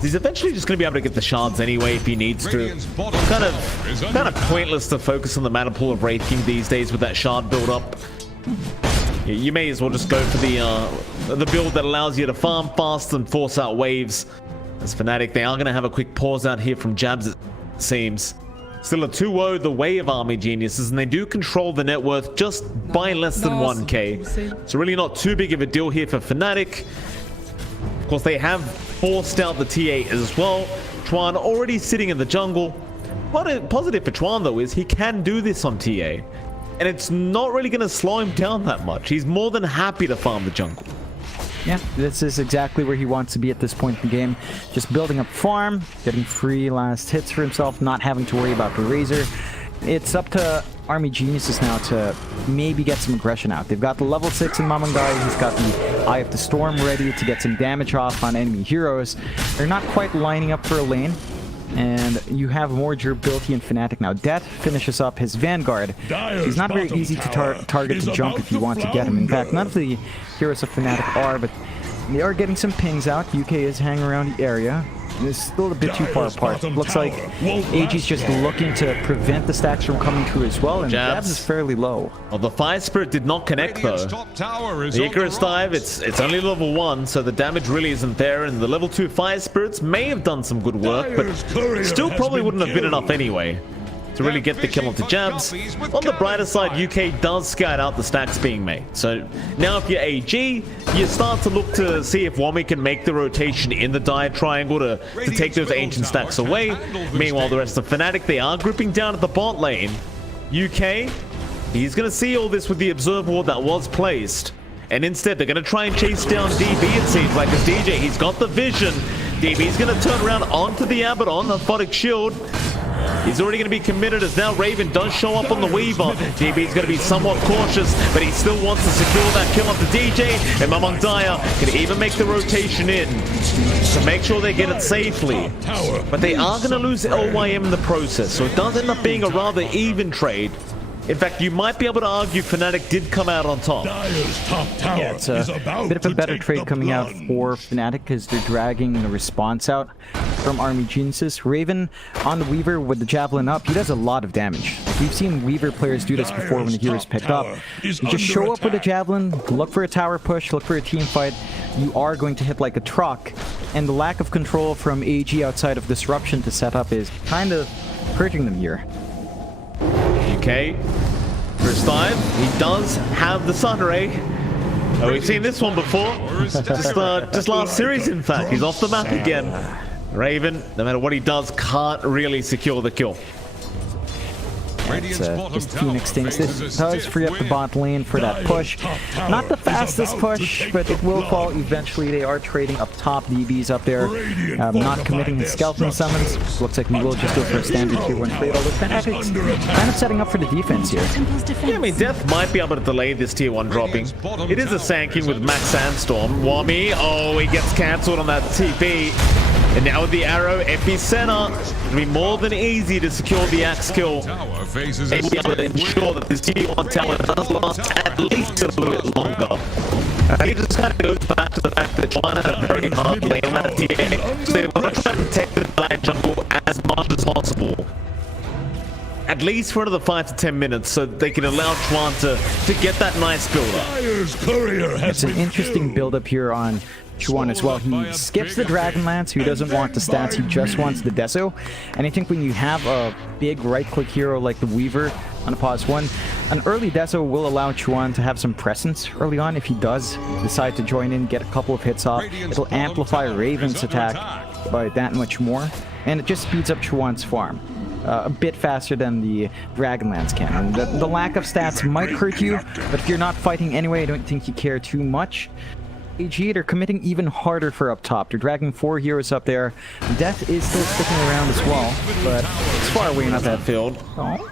He's eventually just going to be able to get the shards anyway if he needs to. Kind of pointless to focus on the mana pool of Wraith King these days with that shard build-up. You may as well just go for the build that allows you to farm fast and force out waves. As Fnatic, they are going to have a quick pause out here from Jabs, it seems. Still a 2-0 the way of Army Geniuses, and they do control the net worth just by less than 1k. So really not too big of a deal here for Fnatic. Of course, they have forced out the TA as well. Chuan already sitting in the jungle. What positive for Chuan, though, is he can do this on TA. And it's not really going to slow him down that much. He's more than happy to farm the jungle. Yeah, this is exactly where he wants to be at this point in the game. Just building up farm, getting free last hits for himself, not having to worry about the Razor. It's up to Army Geniuses now to maybe get some aggression out. They've got the level 6 in Mamangdaya. He's got the Eye of the Storm ready to get some damage off on enemy heroes. They're not quite lining up for a lane. And you have more durability in Fnatic now. Death finishes up his Vanguard. He's not very easy to target the junk if you want to get him. In fact, none of the heroes of Fnatic are, but they are getting some pings out. UK is hanging around the area. It's still a bit too far apart. Looks like AG's just looking to prevent the stacks from coming through as well, and Jabs is fairly low. Well, the Fire Spirit did not connect though. The Icarus dive, it's only level 1, so the damage really isn't there, and the level 2 Fire Spirits may have done some good work, but still probably wouldn't have been enough anyway to really get the kill onto Jabs. On the brighter side, UK does scout out the stacks being made. So now if you're AG, you start to look to see if Wami can make the rotation in the Dire Triangle to take those ancient stacks away. Meanwhile, the rest of Fnatic, they are grouping down at the bot lane. UK, he's going to see all this with the Observer Ward that was placed. And instead, they're going to try and chase down DB, it seems like, as DJ, he's got the vision. DB's going to turn around onto the Abaddon, a Photic Shield. He's already going to be committed as now Raven does show up on the Weaver. DB's going to be somewhat cautious, but he still wants to secure that kill onto DJ. And Mamangdaya can even make the rotation in to make sure they get it safely. But they are going to lose LYM in the process, so it does end up being a rather even trade. In fact, you might be able to argue Fnatic did come out on top. Dire's top tower Yeah, it's is a about bit of a to better take trade the coming out plunge. for Fnatic because they're dragging the response out from Army Geniuses. Raven on the Weaver with the Javelin up, he does a lot of damage. We've seen Weaver players do this before when the hero's picked up. You just show up with a Javelin, look for a tower push, look for a team fight. You are going to hit like a truck, and the lack of control from AG outside of Disruption to set up is kind of hurting them here. Okay. First time, he does have the Sunray. Oh, we've seen this one before. Just last series, in fact. He's off the map again. Raven, no matter what he does, can't really secure the kill. It's just Phoenix things. This does free up the bot lane for that push. Not the fastest push, but it will fall eventually. They are trading up top. DB's up there, not committing the skeleton summons. Looks like we will just go for a standard tier 1 trade, although Fnatic's kind of setting up for the defense here. Temple's defense. Yeah, I mean, Death might be able to delay this tier 1 dropping. It is a Sanking with Max Sandstorm. Wami, oh, he gets cancelled on that TP. And now with the arrow, Epicenter, it'll be more than easy to secure the axe kill. They'll be able to ensure that this tier 1 tower does last at least a little bit longer. It just kind of goes back to the fact that China had a very hard lane on that tier, so they want to try to protect the dive jungle as much as possible. At least for another 5 to 10 minutes, so they can allow Chuan to get that nice build-up. Dire's courier has It's an been interesting killed. build-up here on Chuan as well. He skips the Dragonlance, he doesn't want the stats, he just wants the Deso. And I think when you have a big right-click hero like the Weaver on a pause 1, an early Deso will allow Chuan to have some presence early on. If he does decide to join in, get a couple of hits off, it'll amplify Raven's attack by that much more, and it just speeds up Chuan's farm. A bit faster than the Dragonlance can. And the lack of stats might hurt you, but if you're not fighting anyway, I don't think you care too much. AG, they're committing even harder for up top. They're dragging 4 heroes up there. Death is still sticking around as well, but it's far away enough that Field. Oh.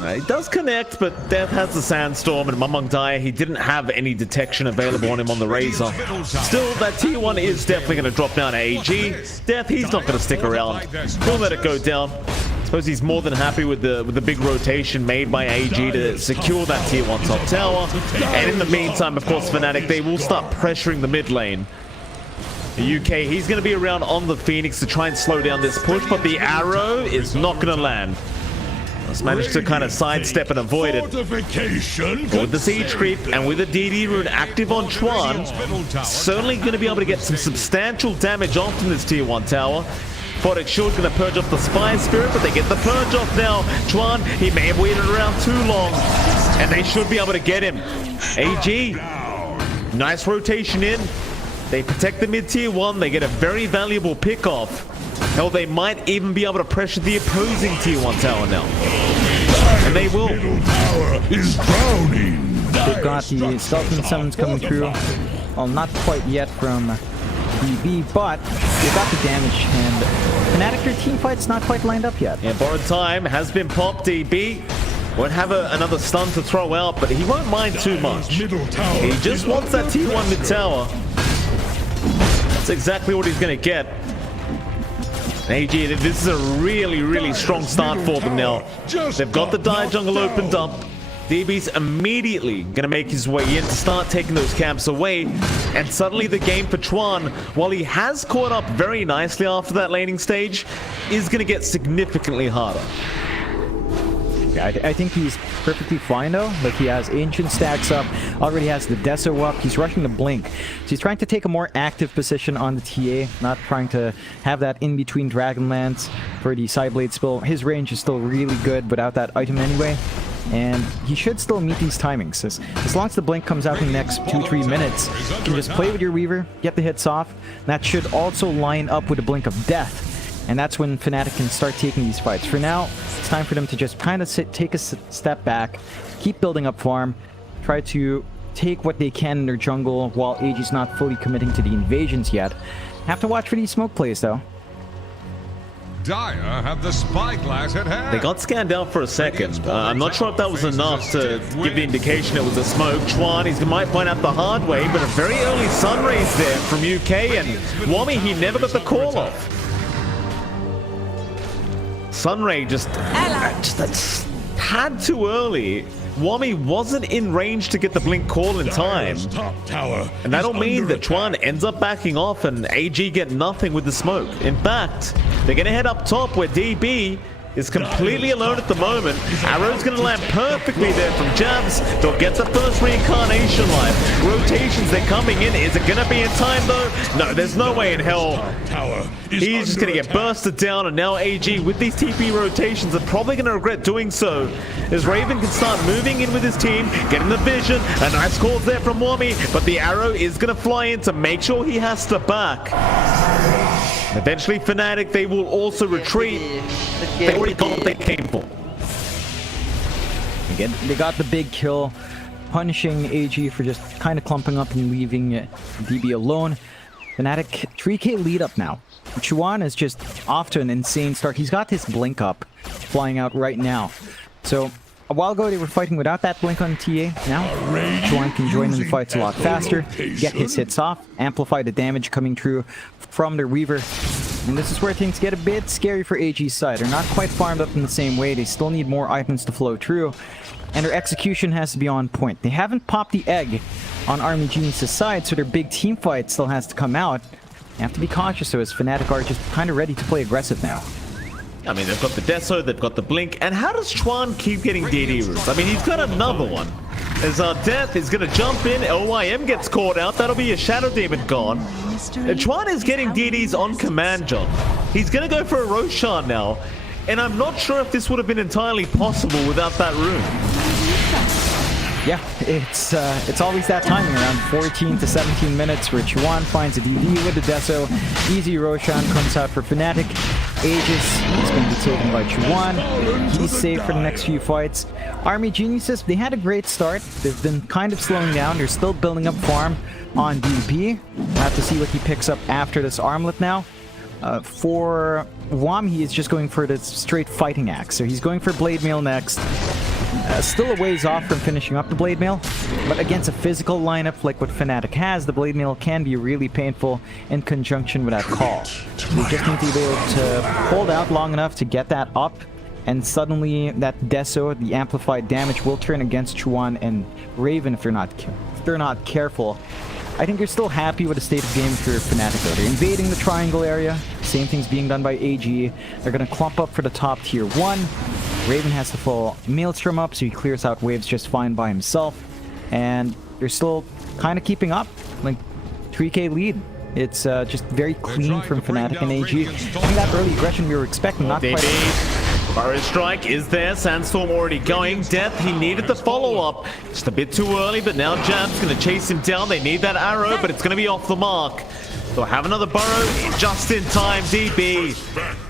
It does connect, but Death has the Sandstorm, and Mamong Daya, he didn't have any detection available on him on the Razor. Still, that tier 1 is definitely going to drop down to AG. Death, he's not going to stick around. He'll let it go down. I suppose he's more than happy with the big rotation made by AG to secure that tier 1 top tower. And in the meantime, of course, Fnatic, they will start pressuring the mid lane. The UK, he's going to be around on the Phoenix to try and slow down this push, but the arrow is not going to land. Just managed to kind of sidestep and avoid it. But with the siege creep and with the DD rune active on Chuan, certainly going to be able to get some substantial damage off from this tier 1 tower. Fanatic Shield going to purge off the Spy Spirit, but they get the purge off now. Chuan, he may have waited around too long, and they should be able to get him. AG, nice rotation in. They protect the mid tier 1. They get a very valuable pick off. Hell, they might even be able to pressure the opposing tier 1 tower now. And they will. Tower is drowning. They've got the skeleton summons coming through. Well, not quite yet from DB, but they've got the damage, and Fnatic, their team fight's not quite lined up yet. Yeah, borrowed time has been popped. DB won't have another stun to throw out, but he won't mind too much. He just wants that tier 1 mid tower. That's exactly what he's going to get. AG, this is a really, really strong start for them now. They've got the dive jungle opened up. DB's immediately going to make his way in to start taking those camps away. And suddenly the game for Chuan, while he has caught up very nicely after that laning stage, is going to get significantly harder. Yeah, I think he's perfectly fine though. Like, he has Ancient stacks up, already has the Deso up, he's rushing the Blink. So he's trying to take a more active position on the TA, not trying to have that in-between Dragonlance for the Sideblade spill. His range is still really good without that item anyway. And he should still meet these timings. As long as the Blink comes out in the next 2-3 minutes, you can just play with your Weaver, get the hits off. That should also line up with a Blink of Death. And that's when Fnatic can start taking these fights. For now, it's time for them to just kind of take a step back, keep building up farm, try to take what they can in their jungle while AG's not fully committing to the invasions yet. Have to watch for these smoke plays though. Dire have the spyglass at hand. They got scanned out for a second. I'm not sure if that was enough to give the indication it was a smoke. Chuan, he might find out the hard way, but a very early sun rays there from UK, and Wami, he never got the call off. Sunray just that had too early. Wami wasn't in range to get the blink call in time. Top tower And that'll is mean under that Chuan attack. ends up backing off and AG get nothing with the smoke. In fact, they're going to head up top where DB is completely alone at the moment. Arrow's going to land perfectly there from jabs. They'll get the first reincarnation life. Rotations, they're coming in. Is it going to be in time though? No, there's no way in hell. Tower is He's just under going to get attack. bursted down, and now AG with these TP rotations are probably going to regret doing so, as Raven can start moving in with his team, getting the vision. A nice call there from Wami, but the arrow is going to fly in to make sure he has to back. Eventually, Fnatic, they will also retreat. They already got what they came for. Again, they got the big kill, punishing AG for just kind of clumping up and leaving DB alone. Fnatic 3k lead up now. Chuan is just off to an insane start. He's got his blink up, flying out right now. So a while ago they were fighting without that blink on TA. Now Chuan can join in the fights a lot faster, get his hits off, amplify the damage coming through from the Weaver. And this is where things get a bit scary for AG's side. They're not quite farmed up in the same way. They still need more items to flow through, and their execution has to be on point. They haven't popped the egg on Army Genius's side, so their big team fight still has to come out. You have to be cautious, so as Fnatic are just kind of ready to play aggressive now. I mean, they've got the Deso, they've got the Blink, and how does Chuan keep getting DD roots? I mean, he's got another one. As Death is going to jump in, LYM gets caught out, that'll be a Shadow Demon gone. And Chuan is getting DDs on command job. He's going to go for a Roshan now, and I'm not sure if this would have been entirely possible without that rune. Yeah, it's always that timing around 14 to 17 minutes where Chuan finds a DD with the Deso. Easy Roshan comes out for Fnatic. Aegis is going to be taken by Chuan. He's safe for the next few fights. Army Geniuses, they had a great start. They've been kind of slowing down. They're still building up farm on DP. We'll have to see what he picks up after this armlet now. For Wam, he is just going for the straight fighting axe. So he's going for Blade Mail next. Still a ways off from finishing up the Blade Mail, but against a physical lineup like what Fnatic has, the Blade Mail can be really painful in conjunction with that call. You just need to be able to hold out long enough to get that up, and suddenly that Deso, the amplified damage, will turn against Chuan and Raven if they're not careful. I think they're still happy with the state of game for Fnatic though. They're invading the triangle area. Same thing's being done by AG. They're going to clump up for the top tier 1. Raven has to full Maelstrom up, so he clears out waves just fine by himself. And they're still kind of keeping up. Like, 3k lead. It's just very clean from Fnatic and AG. I think that early aggression we were expecting, not quite... Burrow Strike is there, Sandstorm already going. Death, he needed the follow-up. Just a bit too early, but now Jab's going to chase him down. They need that arrow, but it's going to be off the mark. They'll have another Burrow just in time. DB.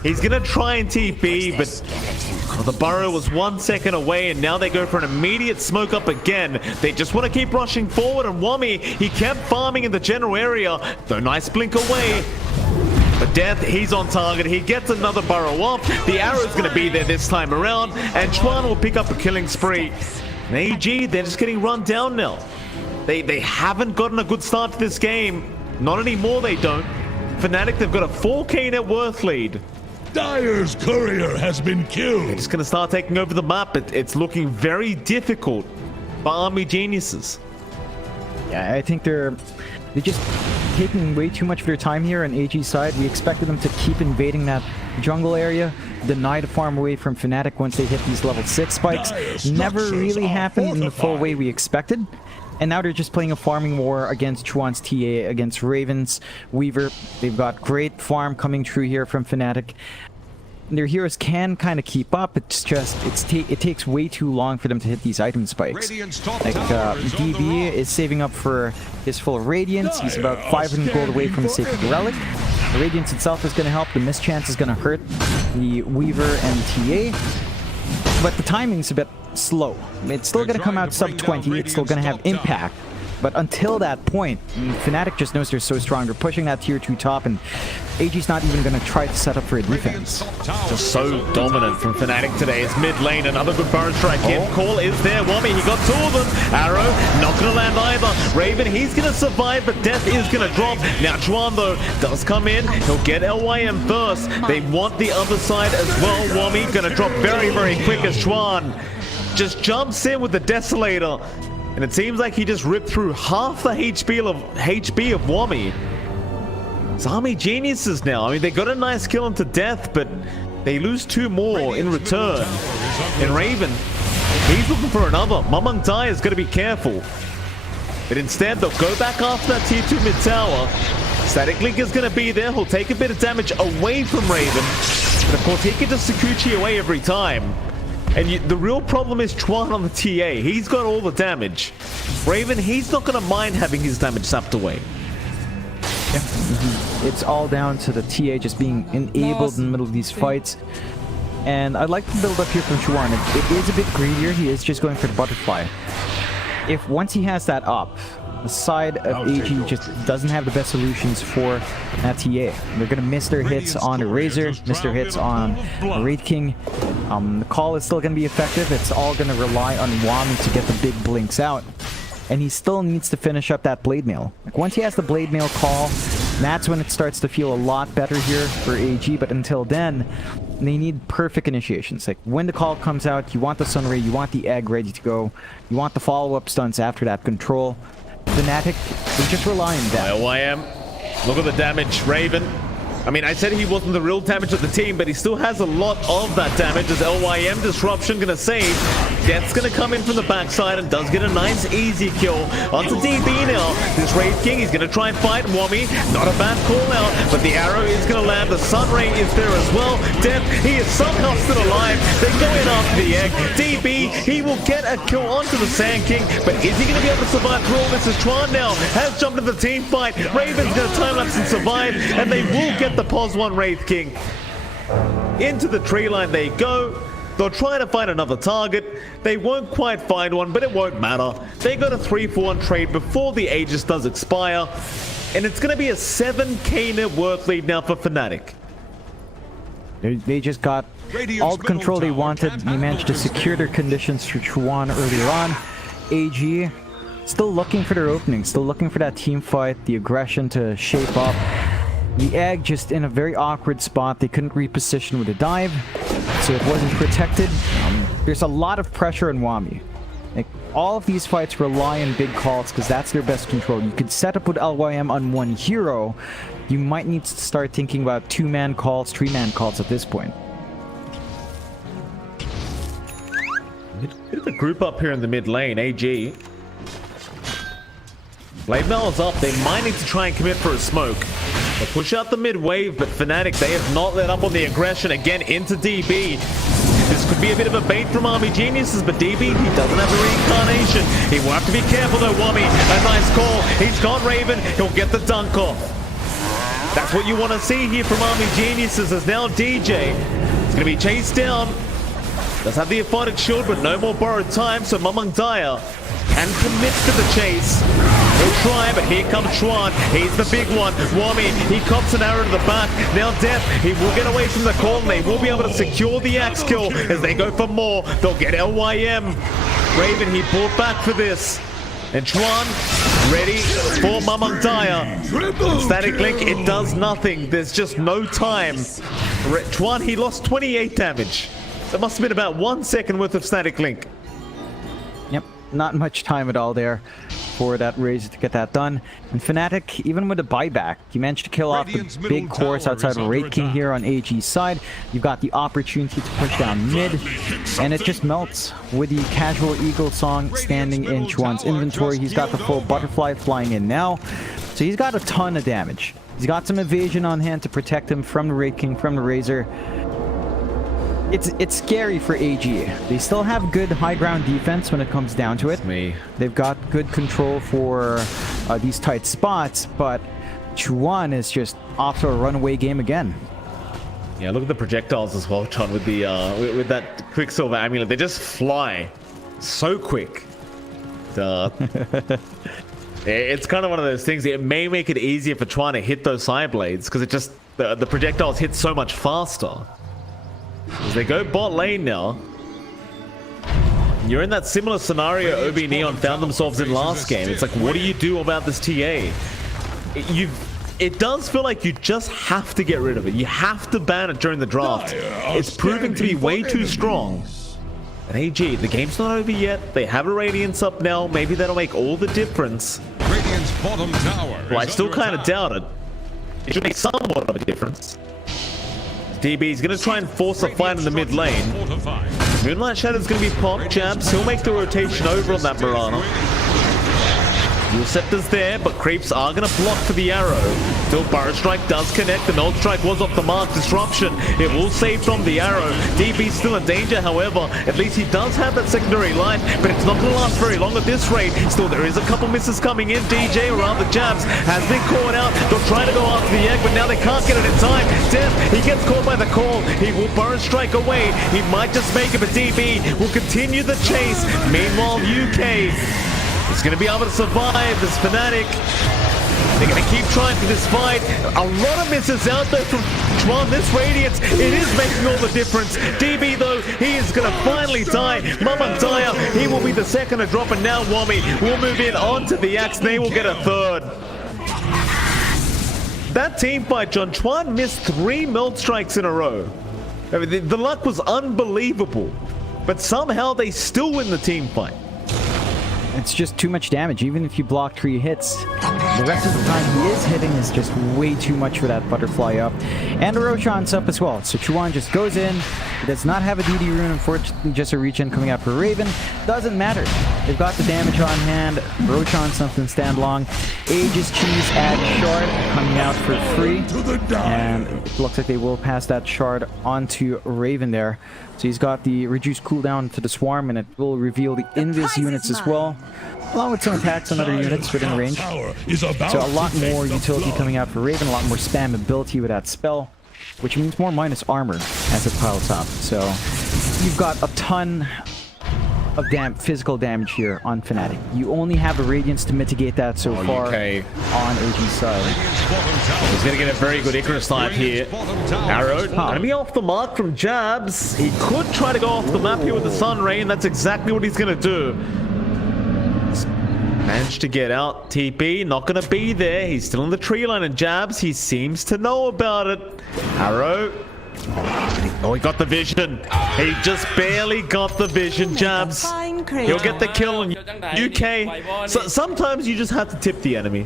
He's going to try and TP, but the Burrow was 1 second away, and now they go for an immediate smoke up again. They just want to keep rushing forward, and Wami, he kept farming in the general area. Though nice blink away. But Death, he's on target. He gets another Burrow up. The arrow's going to be there this time around, and Chuan will pick up a killing spree. And AG, they're just getting run down now. They haven't gotten a good start to this game. Not anymore, they don't. Fnatic, they've got a 4k net worth lead. Dire's courier has been They're killed. just going to start taking over the map. It's looking very difficult for Army Geniuses. Yeah, I think they're just taking way too much of their time here on AG's side. We expected them to keep invading that jungle area, deny the farm away from Fnatic once they hit these level 6 spikes. Never really happened in the full way we expected. And now they're just playing a farming war against Chuan's TA, against Raven's Weaver. They've got great farm coming through here from Fnatic. Their heroes can kind of keep up. It's just it takes way too long for them to hit these item spikes. Like DB is saving up for his full Radiance. He's about 500 gold away from the Sacred Relic. The Radiance itself is going to help. The mischance is going to hurt the Weaver and TA. But the timing's a bit slow. It's still going to come out sub 20. It's still going to have impact. But until that point, Fnatic just knows they're so strong. They're pushing that tier 2 top, and AG's not even going to try to set up for a defense. Just so dominant from Fnatic today. It's mid lane, another good burn strike in. Call is there. Wami, he got 2 of them. Arrow, not going to land either. Raven, he's going to survive, but Death is going to drop. Now Chuan, though, does come in. He'll get LYM first. They want the other side as well. Wami going to drop very, very quick as Chuan just jumps in with the Desolator. And it seems like he just ripped through half the HP of Wami. It's Army Geniuses now. I mean, they got a nice kill into Death, but they lose 2 more in return. And Raven, he's looking for another. Mamang Dai is going to be careful. But instead, they'll go back after that tier 2 mid tower. Static Link is going to be there. He'll take a bit of damage away from Raven. But of course, he can just Sakuchi away every time. And the real problem is Chuan on the TA. He's got all the damage. Raven, he's not going to mind having his damage sapped away. Yeah. It's all down to the TA just being enabled in the middle of these fights. And I'd like to build up here from Chuan. It is a bit greedier. He is just going for the butterfly. If once he has that up, the side of AG just doesn't have the best solutions for that TA. They're going to miss their hits on the Razor, miss their hits on the Wraith King. The call is still going to be effective. It's all going to rely on Wami to get the big blinks out. And he still needs to finish up that Blade Mail. Like, once he has the Blade Mail call, that's when it starts to feel a lot better here for AG. But until then, they need perfect initiations. Like, when the call comes out, you want the Sunray, you want the Egg ready to go. You want the follow-up stunts after that control. Fnatic, they just rely on that. LYM, look at the damage. Raven, I mean, I said he wasn't the real damage of the team, but he still has a lot of that damage as LYM Disruption gonna save. Death's gonna come in from the backside and does get a nice easy kill onto DB now. This Wraith King, he's gonna try and fight Wami. Not a bad call out, but the arrow is gonna land. The Sunray is there as well. Death, he is somehow still alive. They go in after the egg. DB, he will get a kill onto the Sand King, but is he gonna be able to survive through all this? As Chuan now has jumped into the team fight. Raven's gonna time lapse and survive, and they will get the pos 1 Wraith King. Into the tree line they go. They'll try to find another target. They won't quite find one, but it won't matter. They got a 3-for-1 trade before the Aegis does expire. And it's going to be a 7k net worth lead now for Fnatic. They just got all the control they wanted. They managed to secure their conditions for Chuan earlier on. AG still looking for their opening, still looking for that team fight, the aggression to shape up. The egg just in a very awkward spot. They couldn't reposition with a dive, so it wasn't protected. There's a lot of pressure on Wami. Like, all of these fights rely on big calls because that's their best control. You could set up with LYM on one hero. You might need to start thinking about 2-man calls, 3-man calls at this point. Bit of a group up here in the mid lane, AG. Blade Mail is up. They might need to try and commit for a smoke. They'll push out the mid wave, but Fnatic, they have not let up on the aggression again into DB. This could be a bit of a bait from Army Geniuses, but DB, he doesn't have the reincarnation. He will have to be careful though, Wami. A nice call. He's got Raven. He'll get the dunk off. That's what you want to see here from Army Geniuses, as now DJ is going to be chased down. Does have the Aphotic Shield, but no more borrowed time, so Mamang Daya can commit to the chase. He'll try, but here comes Chuan. He's the big one. Wami, he cops an arrow to the back. Now Death, he will get away from the call, and they will be able to secure the axe kill as they go for more. They'll get LYM. Raven, he pulled back for this. And Chuan, ready for Mamang Daya. Static Link, it does nothing. There's just no time. Chuan, he lost 28 damage. That must have been about 1 second worth of Static Link. Yep, not much time at all there for that Razor to get that done. And Fnatic, even with the buyback, he managed to kill off the big course outside of Wraith King here on AG's side. You've got the opportunity to push down mid, and it just melts with the Casual Eagle song standing in Chuan's inventory. He's got the full butterfly flying in now, so he's got a ton of damage. He's got some evasion on hand to protect him from the Wraith King, from the Razor. It's scary for AG. They still have good high ground defense when it comes down to it. They've got good control for these tight spots, but Chuan is just off to a runaway game again. Yeah, look at the projectiles as well, John, with the with that Quicksilver amulet. They just fly so quick. It's kind of one of those things. It may make it easier for Chuan to hit those side blades because it just the projectiles hit so much faster. As they go bot lane now. You're in that similar scenario OB Neon found themselves in last game. It's like, what do you do about this TA? It does feel like you just have to get rid of it. You have to ban it during the draft. It's proving to be way too strong. And AG, the game's not over yet. They have a Radiance up now. Maybe that'll make all the difference. Radiant's bottom tower. Well, I still kind of doubt it. It should make somewhat of a difference. DB's going to try and force a fight in the mid lane. Moonlight Shadow's going to be popped. Jabs, he'll make the rotation over on that Mirana. Dual Scepter's there, but creeps are going to block for the arrow. Still, Burrow Strike does connect. The Node Strike was off the mark. Disruption, it will save from the arrow. DB's still in danger, however. At least he does have that secondary life, but it's not going to last very long at this rate. Still, there is a couple misses coming in. DJ, or rather Jabs, has been caught out. They'll try to go after the egg, but now they can't get it in time. Death, he gets caught by the call. He will Burrow Strike away. He might just make it, but DB will continue the chase. Meanwhile, UK is going to be able to survive this Fanatic. They're going to keep trying for this fight. A lot of misses out there from Chuan. This Radiance, it is making all the difference. DB, though, he is going to finally die. Mamantaya, he will be the second to drop, and now Wami will move in onto the Axe, and they will get a third. That team fight, John, Chuan missed 3 melt strikes in a row. I mean, the luck was unbelievable, but somehow they still win the team fight. It's just too much damage. Even if you block 3 hits, the rest of the time he is hitting is just way too much for that butterfly up. And Roshan's up as well. So Chuan just goes in. He does not have a DD rune, unfortunately, just a regen coming out for Raven. Doesn't matter. They've got the damage on hand. Roshan something stand long. Aegis Cheese add shard coming out for free. And it looks like they will pass that shard onto Raven there. So he's got the reduced cooldown to the swarm, and it will reveal the invis units as well, along with some attacks on other units within range. So a lot more utility coming out for Raven, a lot more spam ability with that spell, which means more minus armor as it piles up. So you've got a ton of physical damage here on Fnatic. You only have a Radiance to mitigate that so far on AG's side. He's going to get a very good Icarus dive here. Arrow going to be off the mark from Jabs. He could try to go off the map here with the Sun Rain. That's exactly what he's going to do. Managed to get out. TP not going to be there. He's still in the tree line, and Jabs, he seems to know about it. Arrow. Oh, he got the vision. He just barely got the vision. Jabs, he'll get the kill on UK. So sometimes you just have to tip the enemy.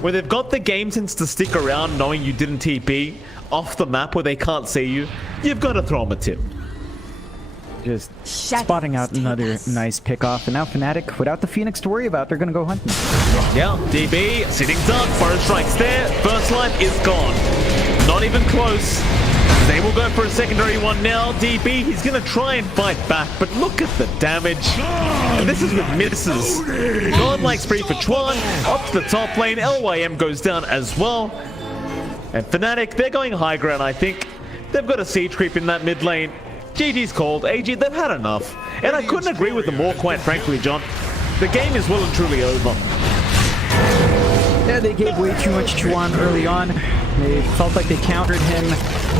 Where they've got the game sense to stick around knowing you didn't TP off the map where they can't see you, you've got to throw them a tip. Just spotting out another nice pick off, and now Fnatic, without the Phoenix to worry about, they're gonna go hunting. Yeah, DB sitting duck, Burrow Strike's there, first life is gone. Not even close. They will go for a secondary one now. DB, he's gonna try and fight back, but look at the damage. And this is with misses. Godlike spree for Chuan, up to the top lane. LYM goes down as well. And Fnatic, they're going high ground, I think. They've got a siege creep in that mid lane. GG's called. AG, they've had enough. And I couldn't agree with them more, quite frankly, John. The game is well and truly over. Yeah, they gave way too much Chuan early on. They felt like they countered him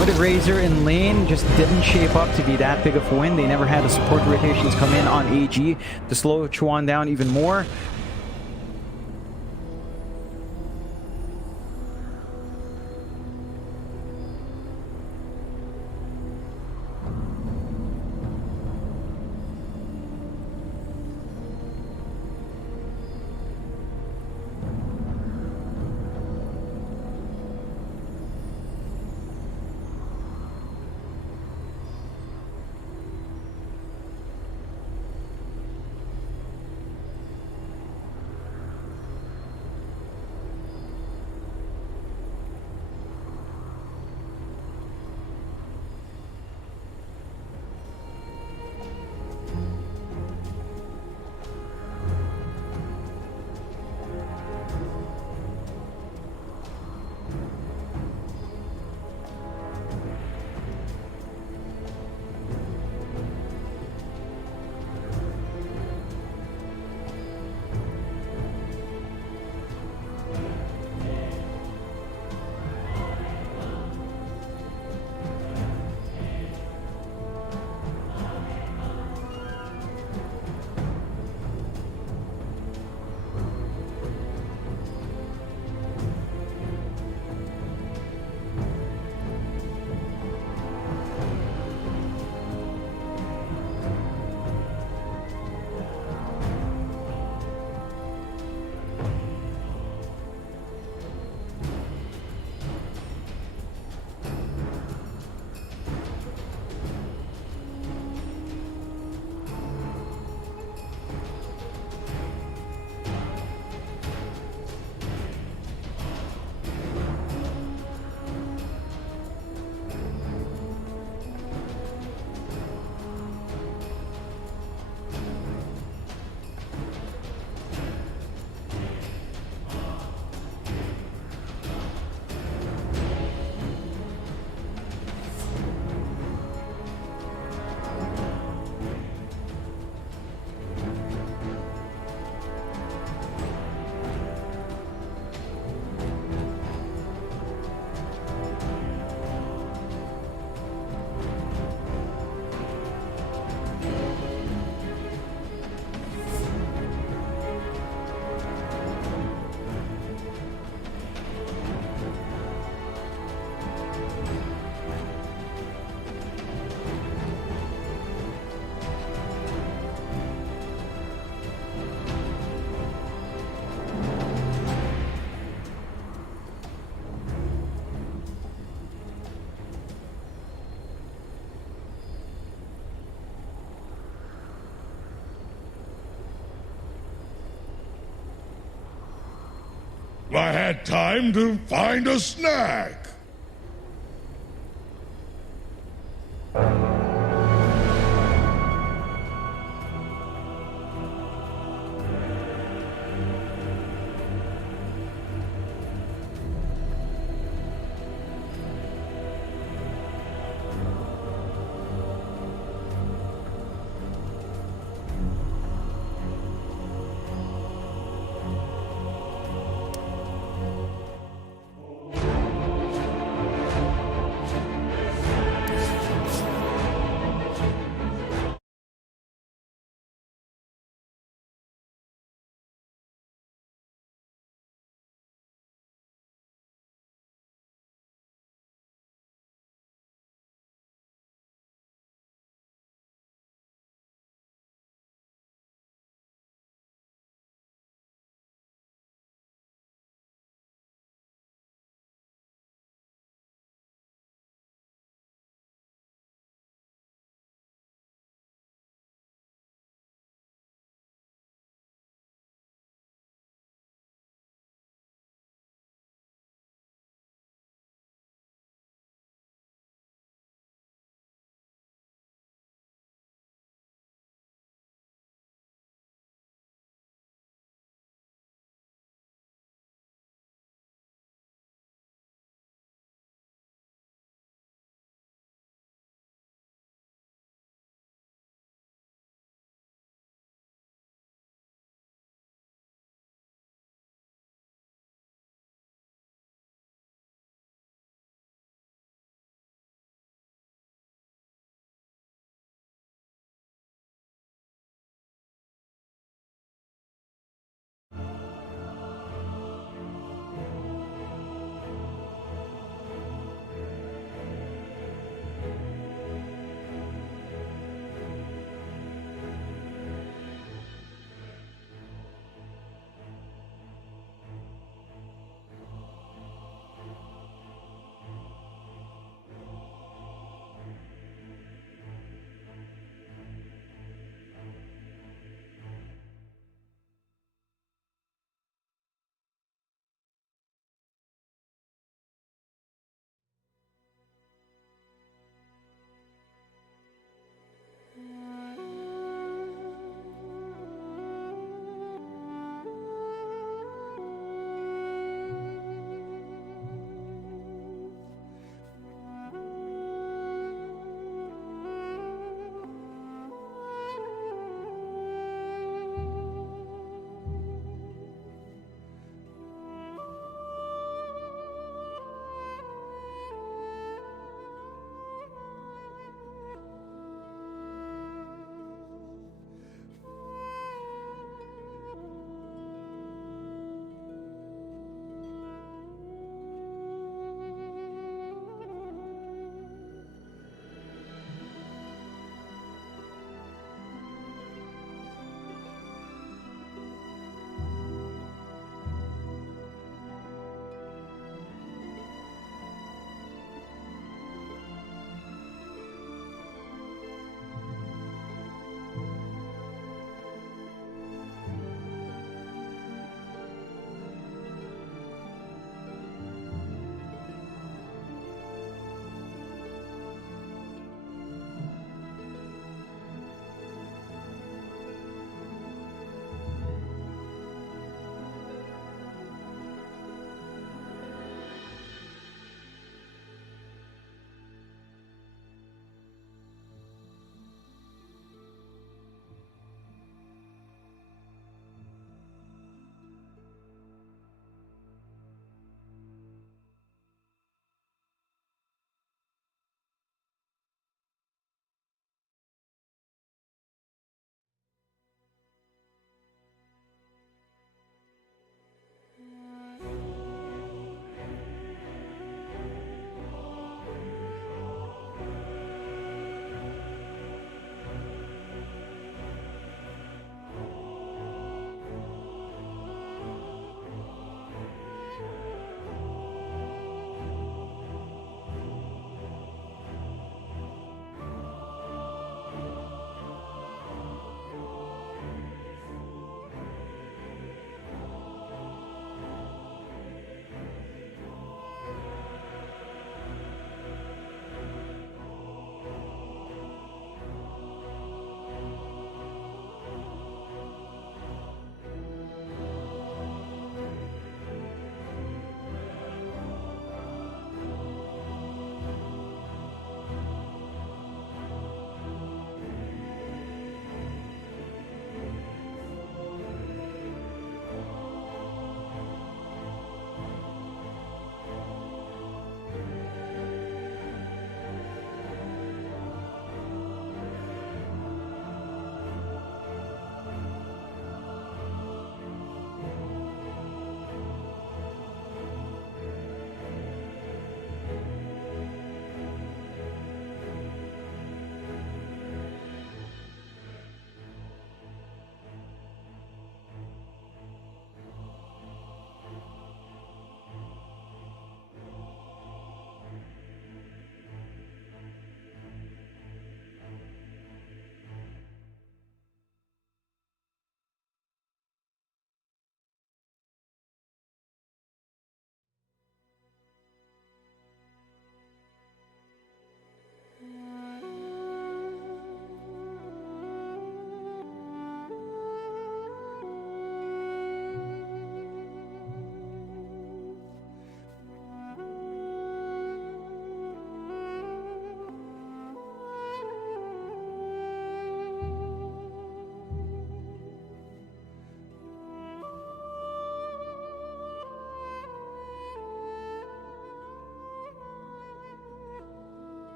with a Razor in lane. Just didn't shape up to be that big of a win. They never had the support rotations come in on AG to slow Chuan down even more. I had time to find a snack.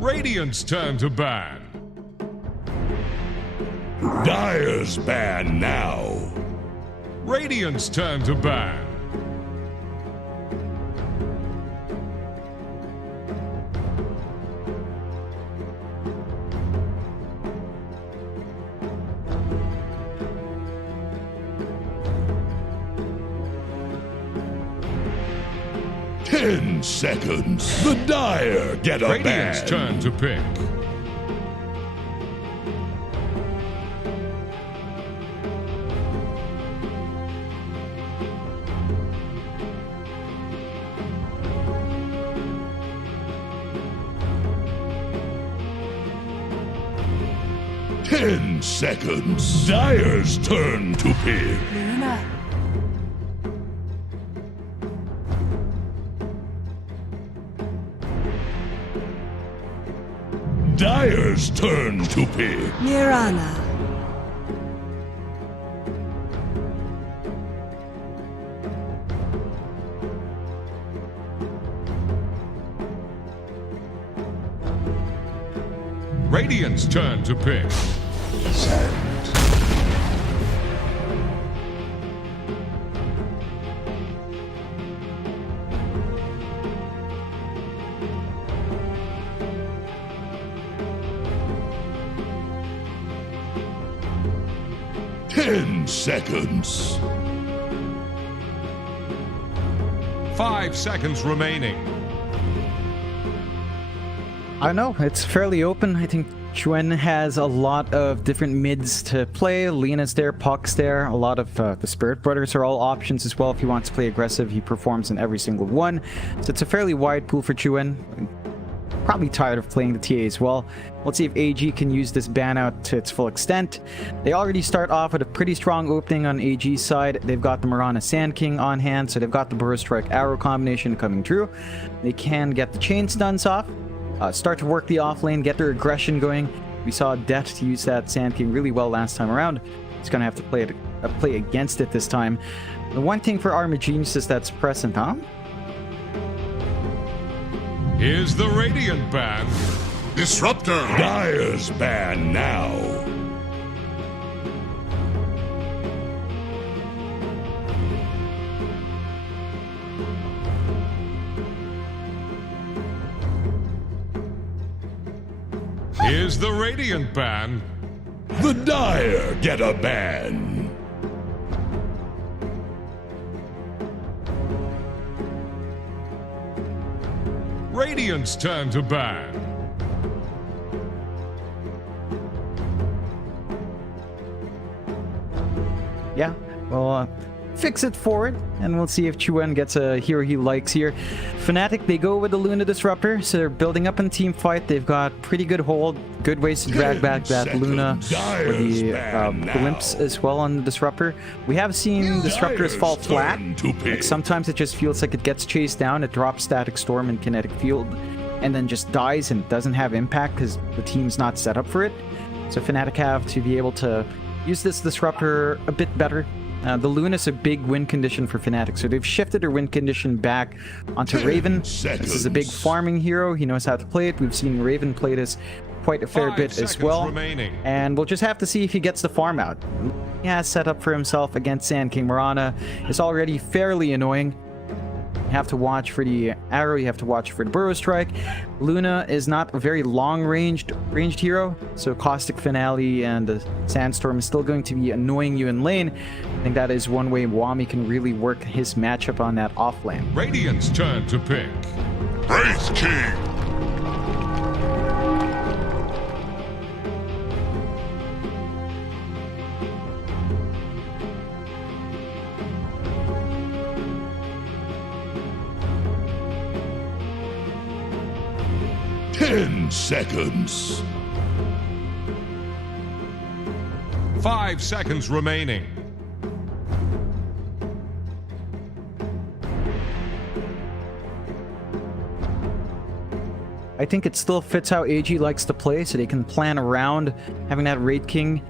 Radiant's turn to ban. Dire's ban now. Radiant's turn to ban. Ten seconds. The Dire get a Radiant's ban. turn to pick. Ten seconds. Dire's turn to pick. Luna. Dire's turn to pick. Mirana. Radiant's turn to pick. Ten seconds. 5 seconds remaining. I don't know. It's fairly open. I think Chuen has a lot of different mids to play. Lena's there, Puck's there. A lot of the Spirit Brothers are all options as well. If he wants to play aggressive, he performs in every single one. So it's a fairly wide pool for Chuen. Probably tired of playing the TA as well. Let's see if AG can use this ban out to its full extent. They already start off with a pretty strong opening on AG's side. They've got the Mirana Sand King on hand, so they've got the Burrow Strike Arrow combination coming through. They can get the chain stuns off. Start to work the off lane, get their aggression going. We saw Death use that Sand King really well last time around. He's going to have to play against it this time. The one thing for Armor Geniuses that's present, huh? Here's the Radiant ban. Disruptor. Dire's ban now. Here's the Radiant ban. The Dire get a ban. Radiant's turn to ban. Yeah, well, fix it forward, and we'll see if Chuen gets a hero he likes here. Fnatic, they go with the Luna Disruptor, so they're building up in team fight. They've got pretty good hold, good ways to drag back that Luna or the Blimps as well on the Disruptor. We have seen Disruptors fall flat. Like sometimes it just feels like it gets chased down, it drops Static Storm and Kinetic Field, and then just dies and doesn't have impact because the team's not set up for it. So Fnatic have to be able to use this Disruptor a bit better. The Luna's a big win condition for Fnatic, so they've shifted their win condition back onto Raven. This is a big farming hero. He knows how to play it. We've seen Raven play this quite a fair 5 bit as seconds well. remaining. And we'll just have to see if he gets the farm out. He has set up for himself against Sand King. Mirana is already fairly annoying. You have to watch for the arrow, you have to watch for the Burrow Strike. Luna is not a very long-ranged hero, so Caustic Finale and the Sandstorm is still going to be annoying you in lane. I think that is one way Wami can really work his matchup on that off lane. Radiant's turn to pick. Wraith King. Ten seconds. 5 seconds remaining. I think it still fits how AG likes to play, so they can plan around having that Raid King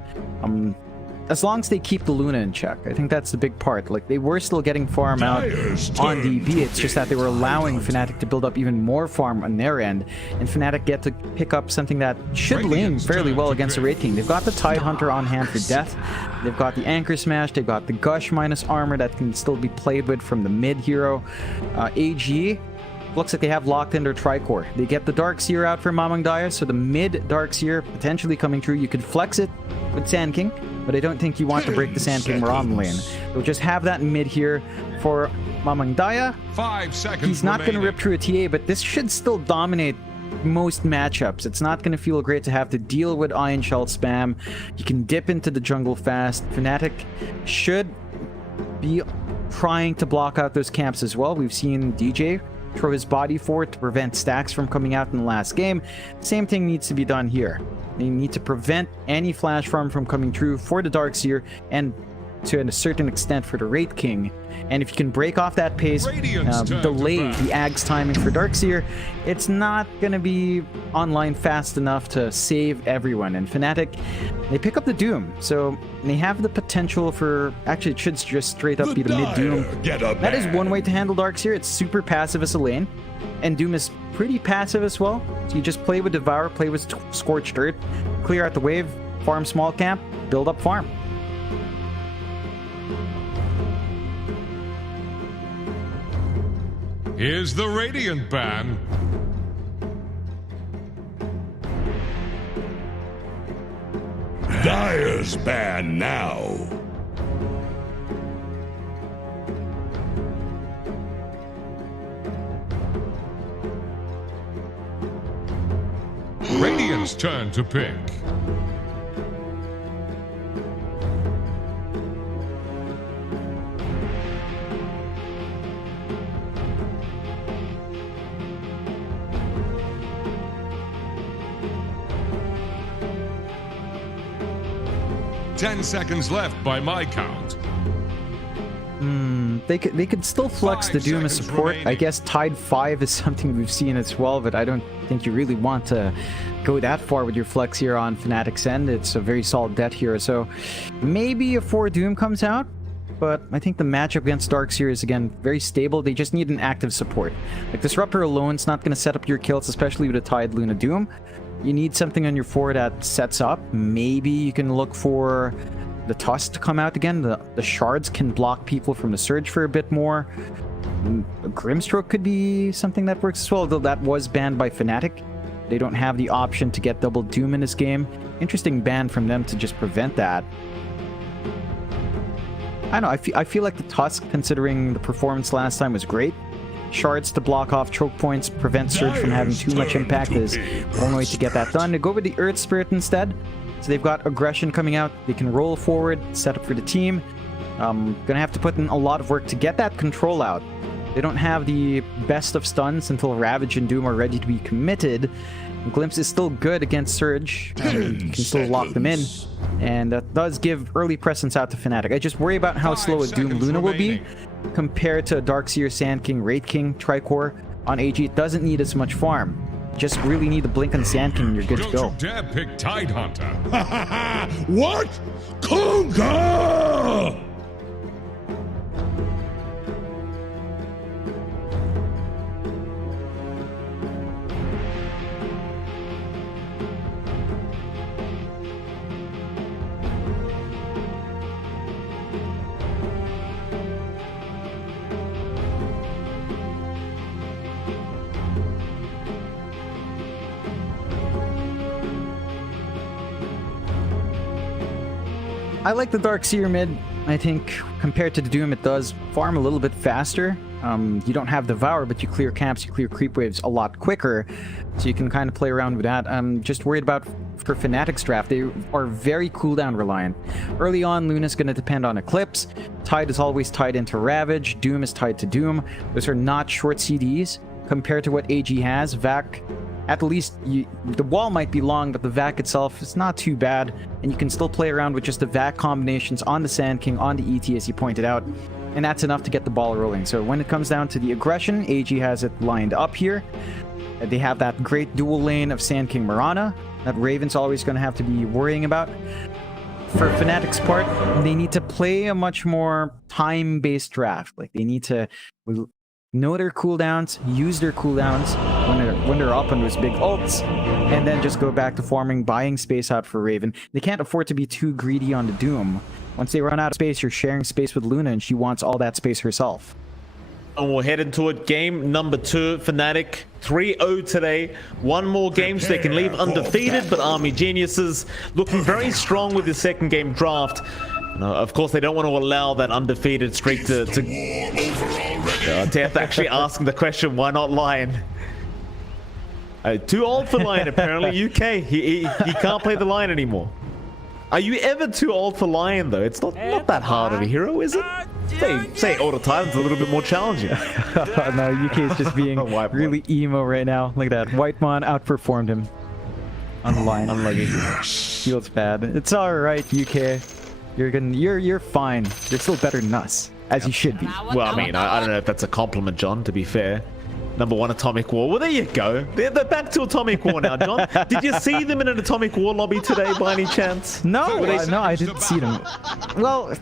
as long as they keep the Luna in check, I think that's the big part. Like, they were still getting farm out on DB. It's just that they were allowing Fnatic to build up even more farm on their end, and Fnatic get to pick up something that should lane fairly well against the Wraith King. They've got the Tidehunter on hand for death. They've got the Anchor Smash. They've got the Gush minus armor that can still be played with from the mid hero. AG looks like they have locked in their Tricore. They get the Darkseer out for Mamang Daya, so the mid Darkseer potentially coming through. You could flex it with Sand King, but I don't think you want to break the Sand King Maran lane. They'll just have that mid here for Mamang Daya. 5 seconds. He's not going to rip through a TA, but this should still dominate most matchups. It's not going to feel great to have to deal with Iron Shell spam. You can dip into the jungle fast. Fnatic should be trying to block out those camps as well. We've seen DJ throw his body forward to prevent stacks from coming out in the last game. Same thing needs to be done here. They need to prevent any flash farm from coming through for the Darkseer and to a certain extent for the Wraith King. And if you can break off that pace, delay the Ag's timing for Darkseer, it's not going to be online fast enough to save everyone. And Fnatic, they pick up the Doom, so they have the potential for... Actually, it should just straight up be the mid-Doom. That is one way to handle Darkseer. It's super passive as a lane, and Doom is pretty passive as well. So you just play with Devour, play with Scorched Earth, clear out the wave, farm small camp, build up farm. Here's the Radiant ban. Dire's ban now. Radiant's turn to pick. Ten seconds left by my count. They could still flex the Doom as support. I guess Tide 5 is something we've seen as well, but I don't think you really want to go that far with your flex here on Fnatic's end. It's a very solid debt hero, so maybe a 4 Doom comes out, but I think the matchup against Darkseer is, again, very stable. They just need an active support. Like, Disruptor alone is not going to set up your kills, especially with a Tide Luna Doom. You need something on your 4 that sets up. Maybe you can look for the Tusk to come out again. The Shards can block people from the Surge for a bit more. A Grimstroke could be something that works as well, though that was banned by Fnatic. They don't have the option to get double Doom in this game. Interesting ban from them to just prevent that. I don't know, I feel like the Tusk, considering the performance last time, was great. Shards to block off choke points, prevent Surge from having too much impact is one way to get that done. They go with the Earth Spirit instead. So they've got aggression coming out. They can roll forward, set up for the team. Gonna have to put in a lot of work to get that control out. They don't have the best of stuns until Ravage and Doom are ready to be committed. Glimpse is still good against Surge. You can still lock them in. And that does give early presence out to Fnatic. I just worry about how slow a Doom Luna will be compared to a Darkseer, Sand King, Wraith King, Tricore on AG. It doesn't need as much farm. Just really need to blink on Sand King and you're good to go. Don't you dare pick Tidehunter. What? Conquer! I like the Darkseer mid. I think compared to the Doom, it does farm a little bit faster. You don't have Devour, but you clear camps, you clear creep waves a lot quicker, so you can kind of play around with that. I'm just worried about for Fnatic's draft. They are very cooldown reliant. Early on, Luna's going to depend on Eclipse. Tide is always tied into Ravage. Doom is tied to Doom. Those are not short CDs compared to what AG has. VAC, at least the wall might be long, but the VAC itself is not too bad, and you can still play around with just the VAC combinations on the Sand King, on the ET, as you pointed out, and that's enough to get the ball rolling. So when it comes down to the aggression, AG has it lined up here. They have that great dual lane of Sand King Mirana that Raven's always going to have to be worrying about. for Fnatic's part, they need to play a much more time-based draft. Like they need to know their cooldowns, use their cooldowns when they're up on those big ults, and then just go back to farming, buying space out for Raven. They can't afford to be too greedy on the Doom. Once they run out of space, you're sharing space with Luna, and she wants all that space herself. And we'll head into it. Game number 2, Fnatic 3-0 today. One more game so they can leave undefeated, but Army Geniuses looking very strong with the second game draft. Of course, they don't want to allow that undefeated streak to Death actually asking the question, why not Lion? Too old for Lion, apparently. UK, he can't play the Lion anymore. Are you ever too old for Lion, though? It's not that hard of a hero, is it? Say all the time, it's a little bit more challenging. No, UK is just being really emo right now. Look at that. Whitemon outperformed him on the line. Unlucky. Feels bad. It's all right, UK. You're fine. You're still better than us, as you should be. Well, I mean, I don't know if that's a compliment, John, to be fair. Number 1 Atomic War. Well, there you go. They're back to Atomic War now, John. Did you see them in an Atomic War lobby today by any chance? No, no, I didn't see them. Well,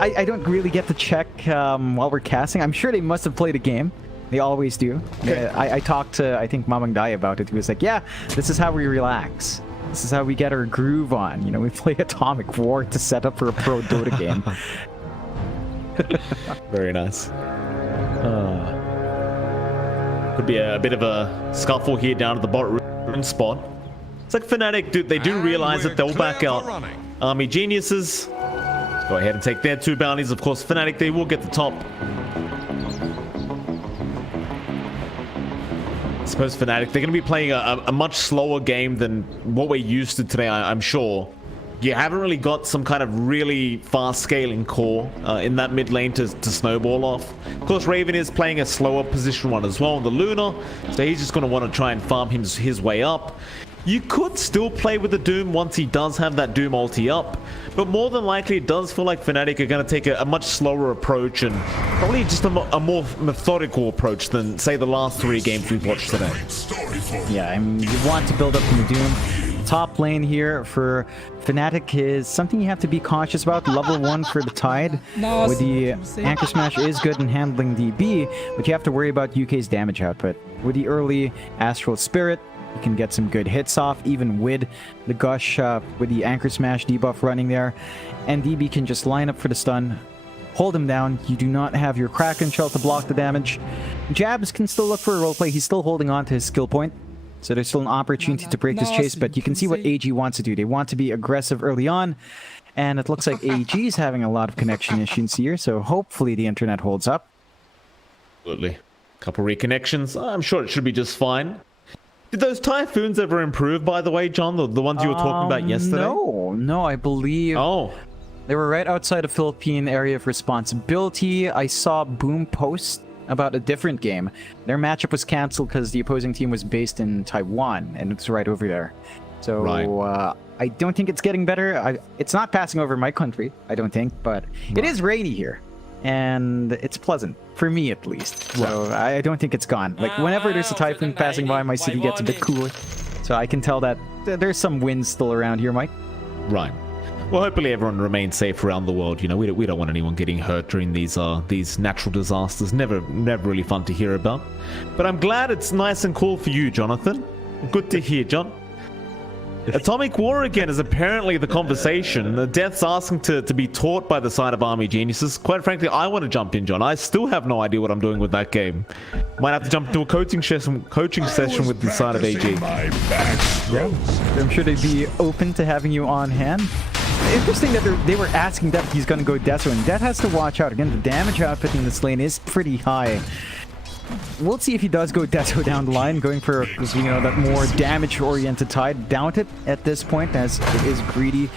I don't really get to check while we're casting. I'm sure they must have played a game. They always do. I talked to, I think, Mamang Dai about it. He was like, yeah, this is how we relax. This is how we get our groove on. You know, we play Atomic War to set up for a pro Dota game. Very nice. Could be a bit of a scuffle here down at the bottom spot. It's like Fnatic, they do realize that they'll back out Army Geniuses. Go ahead and take their 2 bounties. Of course, Fnatic, they will get the top. I suppose Fnatic, they're going to be playing a much slower game than what we're used to today, I'm sure. You haven't really got some kind of really fast scaling core in that mid lane to snowball off. Of course, Raven is playing a slower position one as well on the Luna, so he's just going to want to try and farm his way up. You could still play with the Doom once he does have that Doom ulti up, but more than likely it does feel like Fnatic are going to take a much slower approach and probably just a more methodical approach than, say, the last 3 games we've watched today. Yeah, I mean, you want to build up from the Doom. Top lane here for Fnatic is something you have to be cautious about. Level 1 for the Tide with the Anchor Smash is good in handling DB, but you have to worry about UK's damage output. With the early Astral Spirit, you can get some good hits off, even with the Gush with the Anchor Smash debuff running there. And DB can just line up for the stun, hold him down. You do not have your Kraken Shell to block the damage. Jabs can still look for a roleplay. He's still holding on to his skill point. So there's still an opportunity to break this chase, but you can see what AG wants to do. They want to be aggressive early on, and it looks like AG is having a lot of connection issues here, so hopefully the internet holds up. Absolutely. Couple reconnections. I'm sure it should be just fine. Did those Typhoons ever improve, by the way, John? The ones you were talking about yesterday? No, I believe... Oh. They were right outside of Philippine area of responsibility. I saw Boom post about a different game. Their matchup was canceled because the opposing team was based in Taiwan, and it's right over there. So I don't think it's getting better. It's not passing over my country, I don't think, but it is rainy here, and it's pleasant, for me at least. So I don't think it's gone. Like, whenever there's a typhoon passing by, my city gets a bit cooler. So I can tell that there's some wind still around here, Mike. Right. Well, hopefully everyone remains safe around the world. You know, we don't want anyone getting hurt during these natural disasters. Never really fun to hear about. But I'm glad it's nice and cool for you, Jonathan. Good to hear, John. Atomic War again is apparently the conversation. The Death's asking to be taught by the side of Army Geniuses. Quite frankly, I want to jump in, John. I still have no idea what I'm doing with that game. Might have to jump into a coaching session with the side of AG. Yeah, I'm sure they'd be open to having you on hand. Interesting that they were asking Death if he's going to go Deso, and Death has to watch out. Again, the damage output in this lane is pretty high. We'll see if he does go Deso down the line, going for, you know, that more damage-oriented Tide. Doubt it at this point, as it is greedy,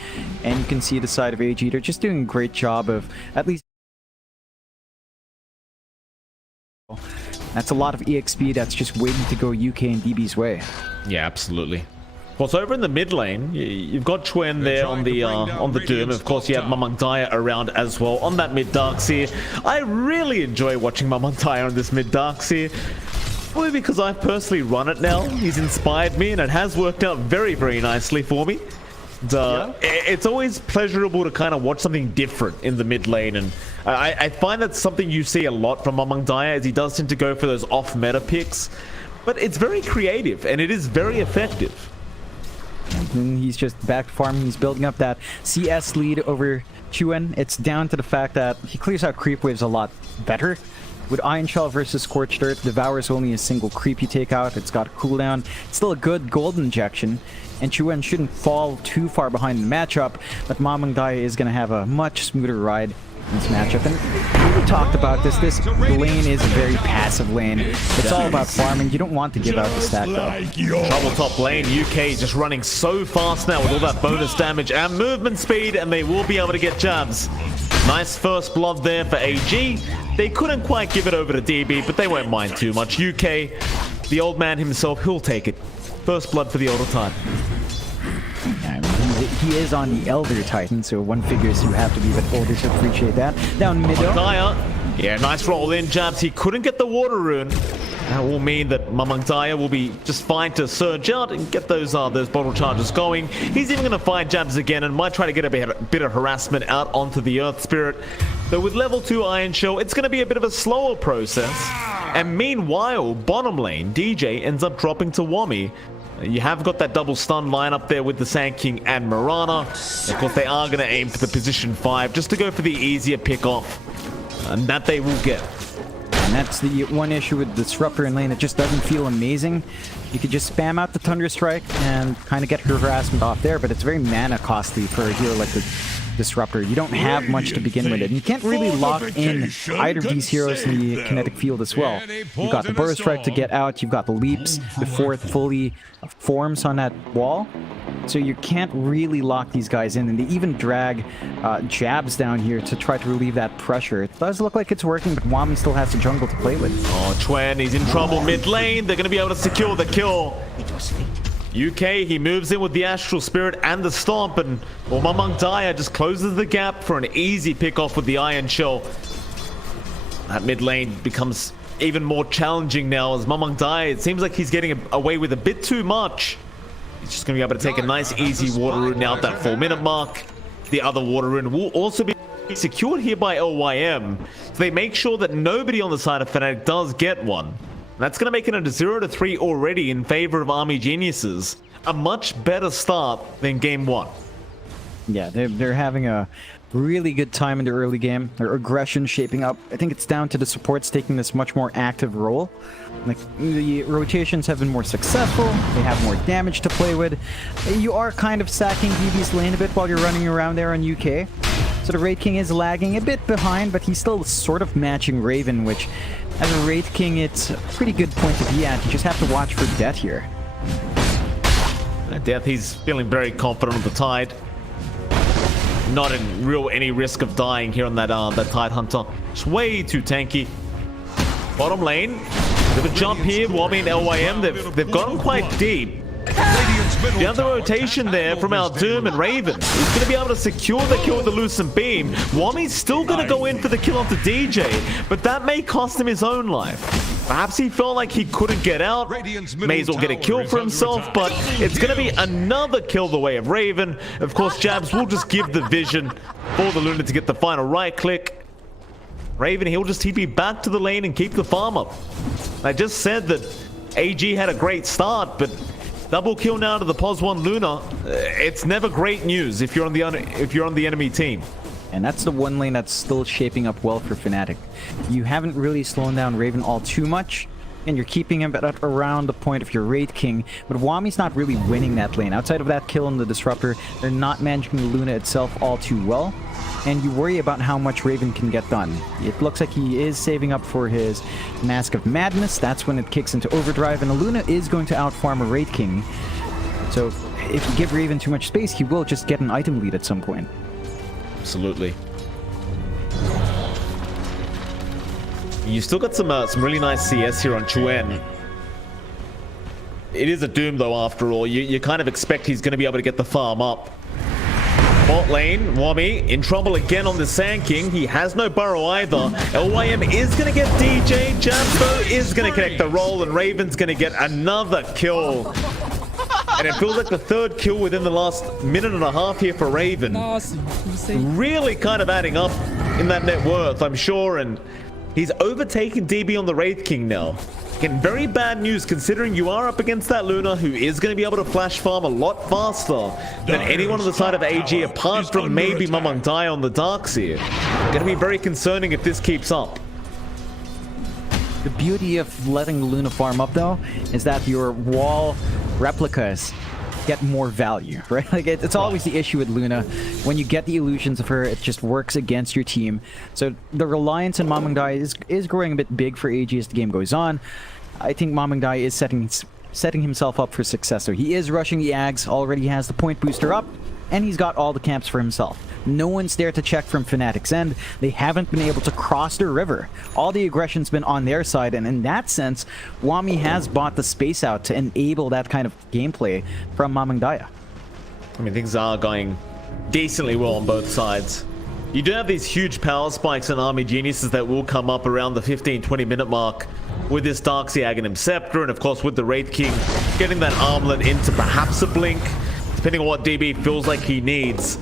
and you can see the side of AG. They're just doing a great job of at least... That's a lot of EXP that's just waiting to go UK and DB's way. Yeah, absolutely. Of course, over in the mid lane, you've got Chuen there on the Doom. Of course, you have Mamang Dai around as well on that mid Darkseer. I really enjoy watching Mamang Dai on this mid Darkseer. Probably because I've personally run it now. He's inspired me, and it has worked out very, very nicely for me. It's always pleasurable to kind of watch something different in the mid lane, and I find that's something you see a lot from Mamang Daya, as he does tend to go for those off-meta picks, but it's very creative and it is very effective. And he's just back farming. He's building up that CS lead over Chuen. It's down to the fact that he clears out creep waves a lot better. With Iron Shell versus Scorched Earth, Devour's only a single creep you take out. It's got a cooldown. It's still a good gold injection, and Chuen shouldn't fall too far behind the matchup, but Mamang Daya is going to have a much smoother ride in this matchup. And we talked about this. This lane is a very passive lane. It's all about farming. You don't want to give out the stack, though. Trouble top lane. UK just running so fast now with all that bonus damage and movement speed, and they will be able to get jabs. Nice first blood there for AG. They couldn't quite give it over to DB, but they won't mind too much. UK, the old man himself, he'll take it. First blood for the older Titan. Yeah, I mean, he is on the Elder Titan, so one figures you have to be a bit older to appreciate that. Down middle. Daya, yeah, nice roll in jabs. He couldn't get the water rune. That will mean that Mamang Daya will be just fine to surge out and get those bottle charges going. He's even going to find jabs again and might try to get a bit of harassment out onto the Earth Spirit. Though with level 2 Iron Shell, it's going to be a bit of a slower process. And meanwhile, bottom lane, DJ ends up dropping to Wami. You have got that double stun line up there with the Sand King and Mirana. Of course, they are going to aim for the position 5 just to go for the easier pick off. And that they will get. And that's the one issue with Disruptor in lane. It just doesn't feel amazing. You could just spam out the Thunder Strike and kind of get her harassment off there, but it's very mana costly for a hero like the Disruptor. You don't have much to begin with, and you can't really lock in either of these heroes in the kinetic field as well. You've got the Burst Strike to get out, you've got the leaps before it fully forms on that wall. So you can't really lock these guys in, and they even drag jabs down here to try to relieve that pressure. It does look like it's working, but Wami still has the jungle to play with. Oh, Chuen, he's in trouble mid lane. They're going to be able to secure the kill. UK, he moves in with the Astral Spirit and the Stomp, and Mamang Daya just closes the gap for an easy pick off with the Iron Shell. That mid lane becomes even more challenging now as Mamang Daya, it seems like he's getting away with a bit too much. He's just going to be able to take a nice easy water rune now at that 4-minute mark. The other water rune will also be secured here by LYM. So they make sure that nobody on the side of Fnatic does get one. That's going to make it a 0-3 already in favor of Army Geniuses. A much better start than game 1. Yeah, they're having a really good time in the early game. Their aggression shaping up. I think it's down to the supports taking this much more active role. Like, the rotations have been more successful. They have more damage to play with. You are kind of sacking BB's lane a bit while you're running around there on UK. So the Wraith King is lagging a bit behind, but he's still sort of matching Raven, which, as a Wraith King, it's a pretty good point to be at. You just have to watch for Death here. Death, he's feeling very confident on the Tide. Not in any risk of dying here on that Tide Hunter. It's way too tanky. Bottom lane, bit of a jump here. Wami and LYM, they've gotten quite deep. The other rotation there from our Doom and Raven is going to be able to secure the kill with the Lucent Beam. Wami's still going to go in for the kill onto DJ, but that may cost him his own life. Perhaps he felt like he couldn't get out, may as well get a kill for himself, but it's going to be another kill the way of Raven. Of course, Jabs will just give the vision for the Luna to get the final right click. Raven, he'll just TP back to the lane and keep the farm up. I just said that AG had a great start, but double kill now to the POS1 Luna. It's never great news if you're on the enemy team. And that's the one lane that's still shaping up well for Fnatic. You haven't really slowed down Raven all too much, and you're keeping him at around the point of your Wraith King, but Wami's not really winning that lane. Outside of that kill on the Disruptor, they're not managing the Luna itself all too well, and you worry about how much Raven can get done. It looks like he is saving up for his Mask of Madness. That's when it kicks into overdrive, and the Luna is going to outfarm a Wraith King. So if you give Raven too much space, he will just get an item lead at some point. Absolutely. You still got some really nice CS here on Chuen. It is a Doom though, after all. You kind of expect he's going to be able to get the farm up. Bot lane, Wami in trouble again on the Sand King. He has no burrow either. LYM is going to get DJ. Jambo is going to connect the roll, and Raven's going to get another kill. And it feels like the third kill within the last minute and a half here for Raven. Really kind of adding up in that net worth, I'm sure. And he's overtaken DB on the Wraith King now. Again, very bad news considering you are up against that Luna who is going to be able to flash farm a lot faster than anyone on the side of AG apart from maybe Mamangdai on the Darkseer. Going to be very concerning if this keeps up. The beauty of letting the Luna farm up, though, is that your wall replicas get more value, right? Like it's always the issue with Luna. When you get the illusions of her, it just works against your team. So the reliance on Mamangdai is growing a bit big for AG as the game goes on. I think Mamangdai is setting himself up for success. So he is rushing the Ags, already has the point booster up, and he's got all the camps for himself. No one's there to check from Fnatic's end. They haven't been able to cross the river. All the aggression's been on their side, and in that sense, Wami has bought the space out to enable that kind of gameplay from Mamangdai. I mean, things are going decently well on both sides. You do have these huge power spikes and Army Geniuses that will come up around the 15-20 minute mark with this Darkseer Aghanim Scepter, and of course with the Wraith King getting that armlet into perhaps a blink, depending on what DB feels like he needs.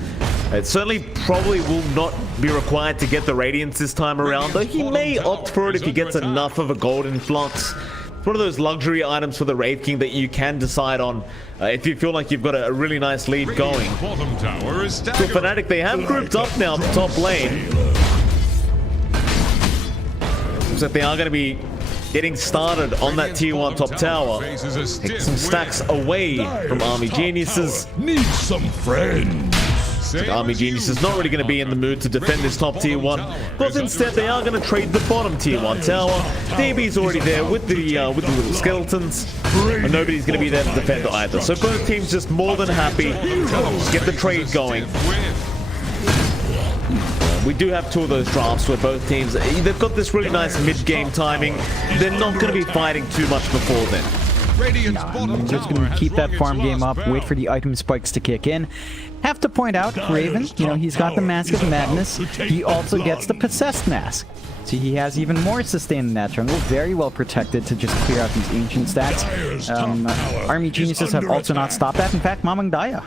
It certainly probably will not be required to get the Radiance this time around, though he may opt for it if he gets enough of a golden flux. It's one of those luxury items for the Wraith King that you can decide on if you feel like you've got a really nice lead going. So Fnatic, they have grouped up now at the top lane. Looks like they are going to be getting started on that tier 1 top tower. Take some stacks away from Army Geniuses. Need some friends. Army Genius is not really going to be in the mood to defend this top tier 1, but instead they are going to trade the bottom tier 1 tower. DB's already there with the little skeletons, and nobody's going to be there to defend either. So both teams just more than happy to get the trade going. We do have two of those drafts where both teams, they've got this really nice mid-game timing. They're not going to be fighting too much before then. I'm just going to keep that farm game up, wait for the item spikes to kick in. Have to point out, Raven, you know, he's got the Mask of Madness. He also gets the Possessed Mask. So he has even more sustain in that jungle. Very well protected to just clear out these ancient stacks. Army Geniuses have also not stopped that. In fact, Mamangdai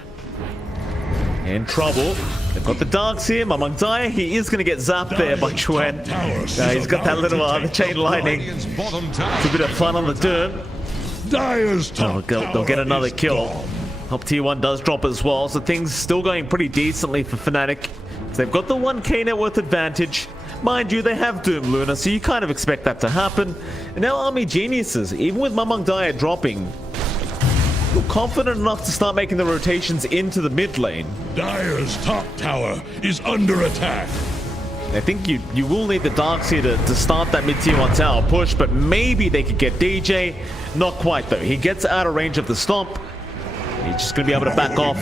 in trouble. They've got the Darkseer, Mamangdai. He is going to get zapped there by Chuen. He's got that little the chain lightning. It's a bit of fun on the dirt. They'll get another kill. Top tier 1 does drop as well, so things still going pretty decently for Fnatic. So they've got the 1k net worth advantage. Mind you, they have Doom Luna, so you kind of expect that to happen. And now Army Geniuses, even with Mamangdai dropping, feel confident enough to start making the rotations into the mid lane. Dire's top tower is under attack. I think you will need the Darkseer to start that mid-tier 1 tower push, but maybe they could get DJ. Not quite, though. He gets out of range of the stomp. He's just going to be able to back off.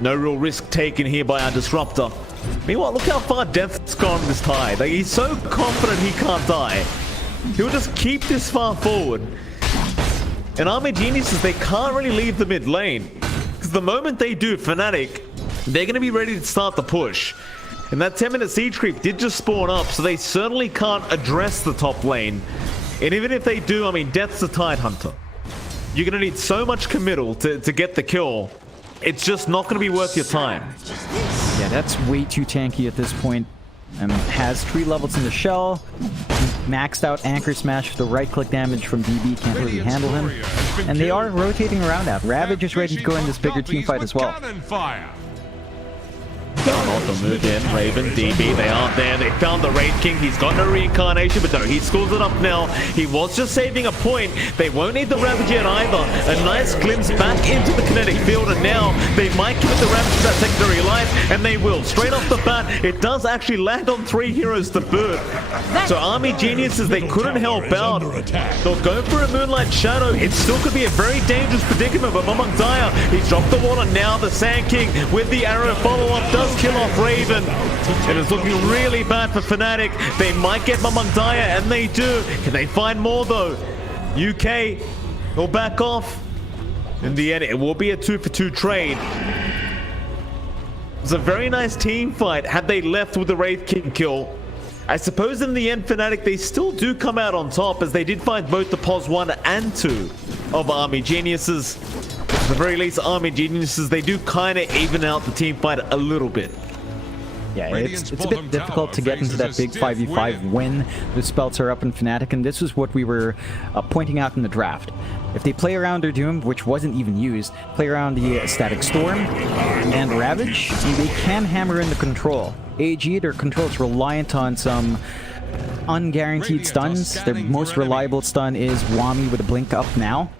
No real risk taken here by our Disruptor. Meanwhile, look how far Death's gone this tide. Like, he's so confident he can't die. He'll just keep this far forward. And Army Geniuses, they can't really leave the mid lane. Because the moment they do, Fnatic, they're going to be ready to start the push. And that 10-minute siege creep did just spawn up, so they certainly can't address the top lane. And even if they do, I mean, Death's the Tide Hunter. You're going to need so much committal to get the kill. It's just not going to be worth your time. Yeah, that's way too tanky at this point. Has 3 levels in the shell. Maxed out Anchor Smash for the right-click damage from DB. Can't really handle him. And they are rotating around now. Ravage is ready to go in this bigger team fight as well. Also moved in, Raven, DB, they aren't there. They found the Wraith King. He's got no reincarnation, but no, he schools it up now. He was just saving a point. They won't need the Ravage yet either. A nice glimpse back into the kinetic field, and now they might give the Ravage that secondary life, and they will. Straight off the bat, it does actually land on 3 heroes to boot. So Army Geniuses, they couldn't help out. They'll go for a Moonlight Shadow. It still could be a very dangerous predicament, but Mamangdai, he's dropped the wall, and now the Sand King with the arrow follow-up does kill off Raven. And it's looking really bad for Fnatic. They might get Mamangdai, and they do. Can they find more though? UK will back off. In the end, it will be a 2-for-2 trade. It was a very nice team fight had they left with the Wraith King kill. I suppose in the end, Fnatic, they still do come out on top, as they did find both the POS 1 and 2 of Army Geniuses. At the very least, Army Geniuses, they do kind of even out the team fight a little bit. Yeah, it's a bit difficult to get into that big 5v5 when the spells are up in Fnatic, and this is what we were pointing out in the draft. If they play around their Doom, which wasn't even used, play around the Static Storm and Ravage, they can hammer in the control. AG, their control is reliant on some unguaranteed stuns. Their most reliable stun is Wami with a blink up now.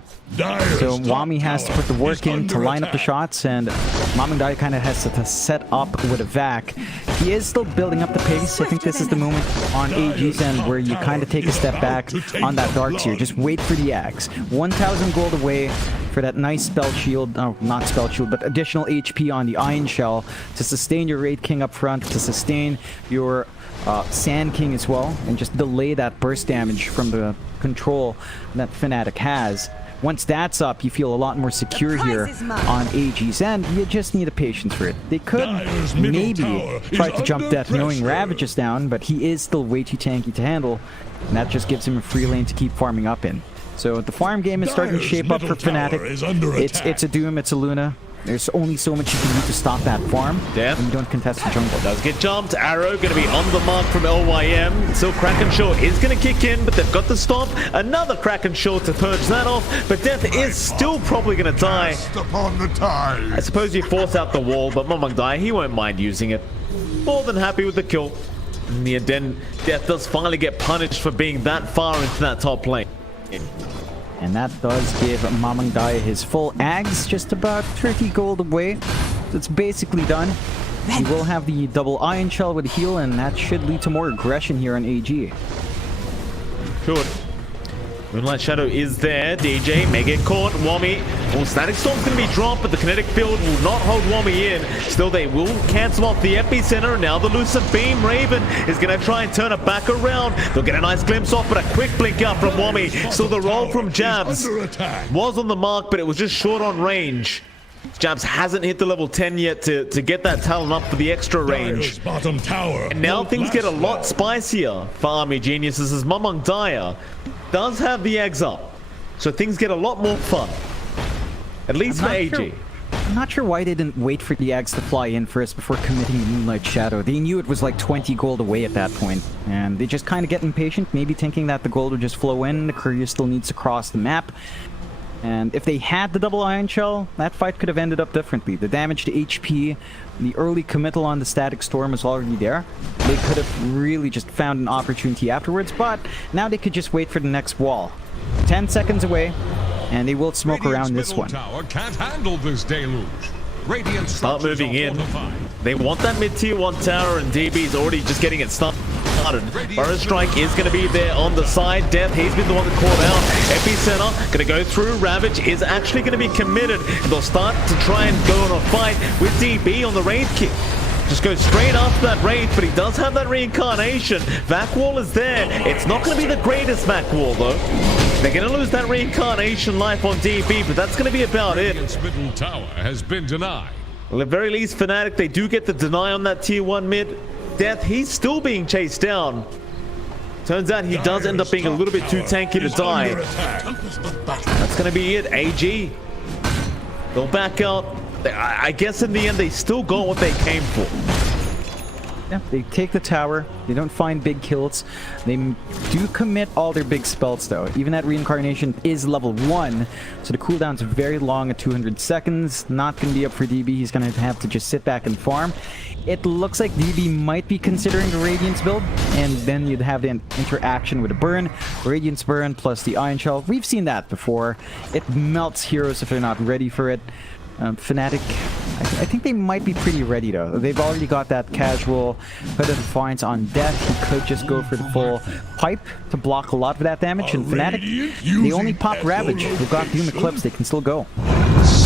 So Wami has to put the work in to line up the shots, and Mamangdai kind of has to set up with a vac. He is still building up the pace. I think this is the moment on AG's end where you kind of take a step back on that Darkseer. Just wait for the axe. 1,000 gold away for that nice spell shield, not spell shield, but additional HP on the Iron Shell to sustain your Raid King up front, to sustain your Sand King as well, and just delay that burst damage from the control that Fnatic has. Once that's up, you feel a lot more secure here on AG's end. You just need a patience for it. They could maybe try to jump Death knowing Ravage is down, but he is still way too tanky to handle, and that just gives him a free lane to keep farming up in. So the farm game is starting to shape up for Fnatic. It's a Doom, it's a Luna. There's only so much you can do to stop that farm. Yeah. And you don't contest the jungle. Does get jumped. Arrow going to be on the mark from LYM. Still Kraken Shore is going to kick in, but they've got the stop. Another Kraken Shore to purge that off, but Death is still probably going to die. Upon the tide. I suppose you force out the wall, but Mamangdai, he won't mind using it. More than happy with the kill. In the end, Death does finally get punished for being that far into that top lane. And that does give Mamangdai his full Ags, just about 30 gold away. It's basically done. He will have the double Iron Shell with heal, and that should lead to more aggression here on AG. Good. Moonlight Shadow is there. DJ may get caught. Wami. Well, Static Storm's going to be dropped, but the kinetic field will not hold Wami in. Still, they will cancel off the epicenter. Now the Lucid Beam. Raven is going to try and turn it back around. They'll get a nice glimpse off, but a quick blink out from Wami. Still, the roll from Jabs was on the mark, but it was just short on range. Jabs hasn't hit the level 10 yet to get that talent up for the extra range. And now things get a lot spicier for Army Geniuses as Mamangdai does have the eggs up. So things get a lot more fun. At least for AG. I'm not sure why they didn't wait for the eggs to fly in first before committing the Moonlight Shadow. They knew it was like 20 gold away at that point, and they just kind of get impatient, maybe thinking that the gold would just flow in. The courier still needs to cross the map. And if they had the double Iron Shell, that fight could have ended up differently. The damage to HP, the early committal on the Static Storm was already there. They could have really just found an opportunity afterwards, but now they could just wait for the next wall. 10 seconds away, and they will smoke around this one. Tower can't handle this deluge. Radiant start moving in. They want that mid-tier 1 tower, and DB's already just getting it started. Burrow Strike is going to be there on the side. Death, he's been the one that called out. Epicenter, going to go through. Ravage is actually going to be committed. They'll start to try and go on a fight with DB on the raid kick. Just go straight after that raid, but he does have that reincarnation. Vac Wall is there. It's not going to be the greatest Vac Wall, though. They're going to lose that reincarnation life on DB, but that's going to be about it. Middle tower has been denied. Well, at the very least, Fnatic, they do get the deny on that tier 1 mid. Death, he's still being chased down. Turns out he does end up being a little bit too tanky to die. That's going to be it. AG, they'll back out. I guess in the end, they still got what they came for. Yeah, they take the tower. They don't find big kills. They do commit all their big spells, though. Even that reincarnation is level 1, so the cooldown's very long at 200 seconds. Not going to be up for DB. He's going to have to just sit back and farm. It looks like DB might be considering the Radiance build, and then you'd have the interaction with a burn. Radiance burn plus the Iron Shell. We've seen that before. It melts heroes if they're not ready for it. Fnatic, I think they might be pretty ready, though. They've already got that casual Hood of Defiance on Death. He could just go for the full pipe to block a lot of that damage. And Fnatic, they only pop Ravage. They've got Doom Eclipse. They can still go.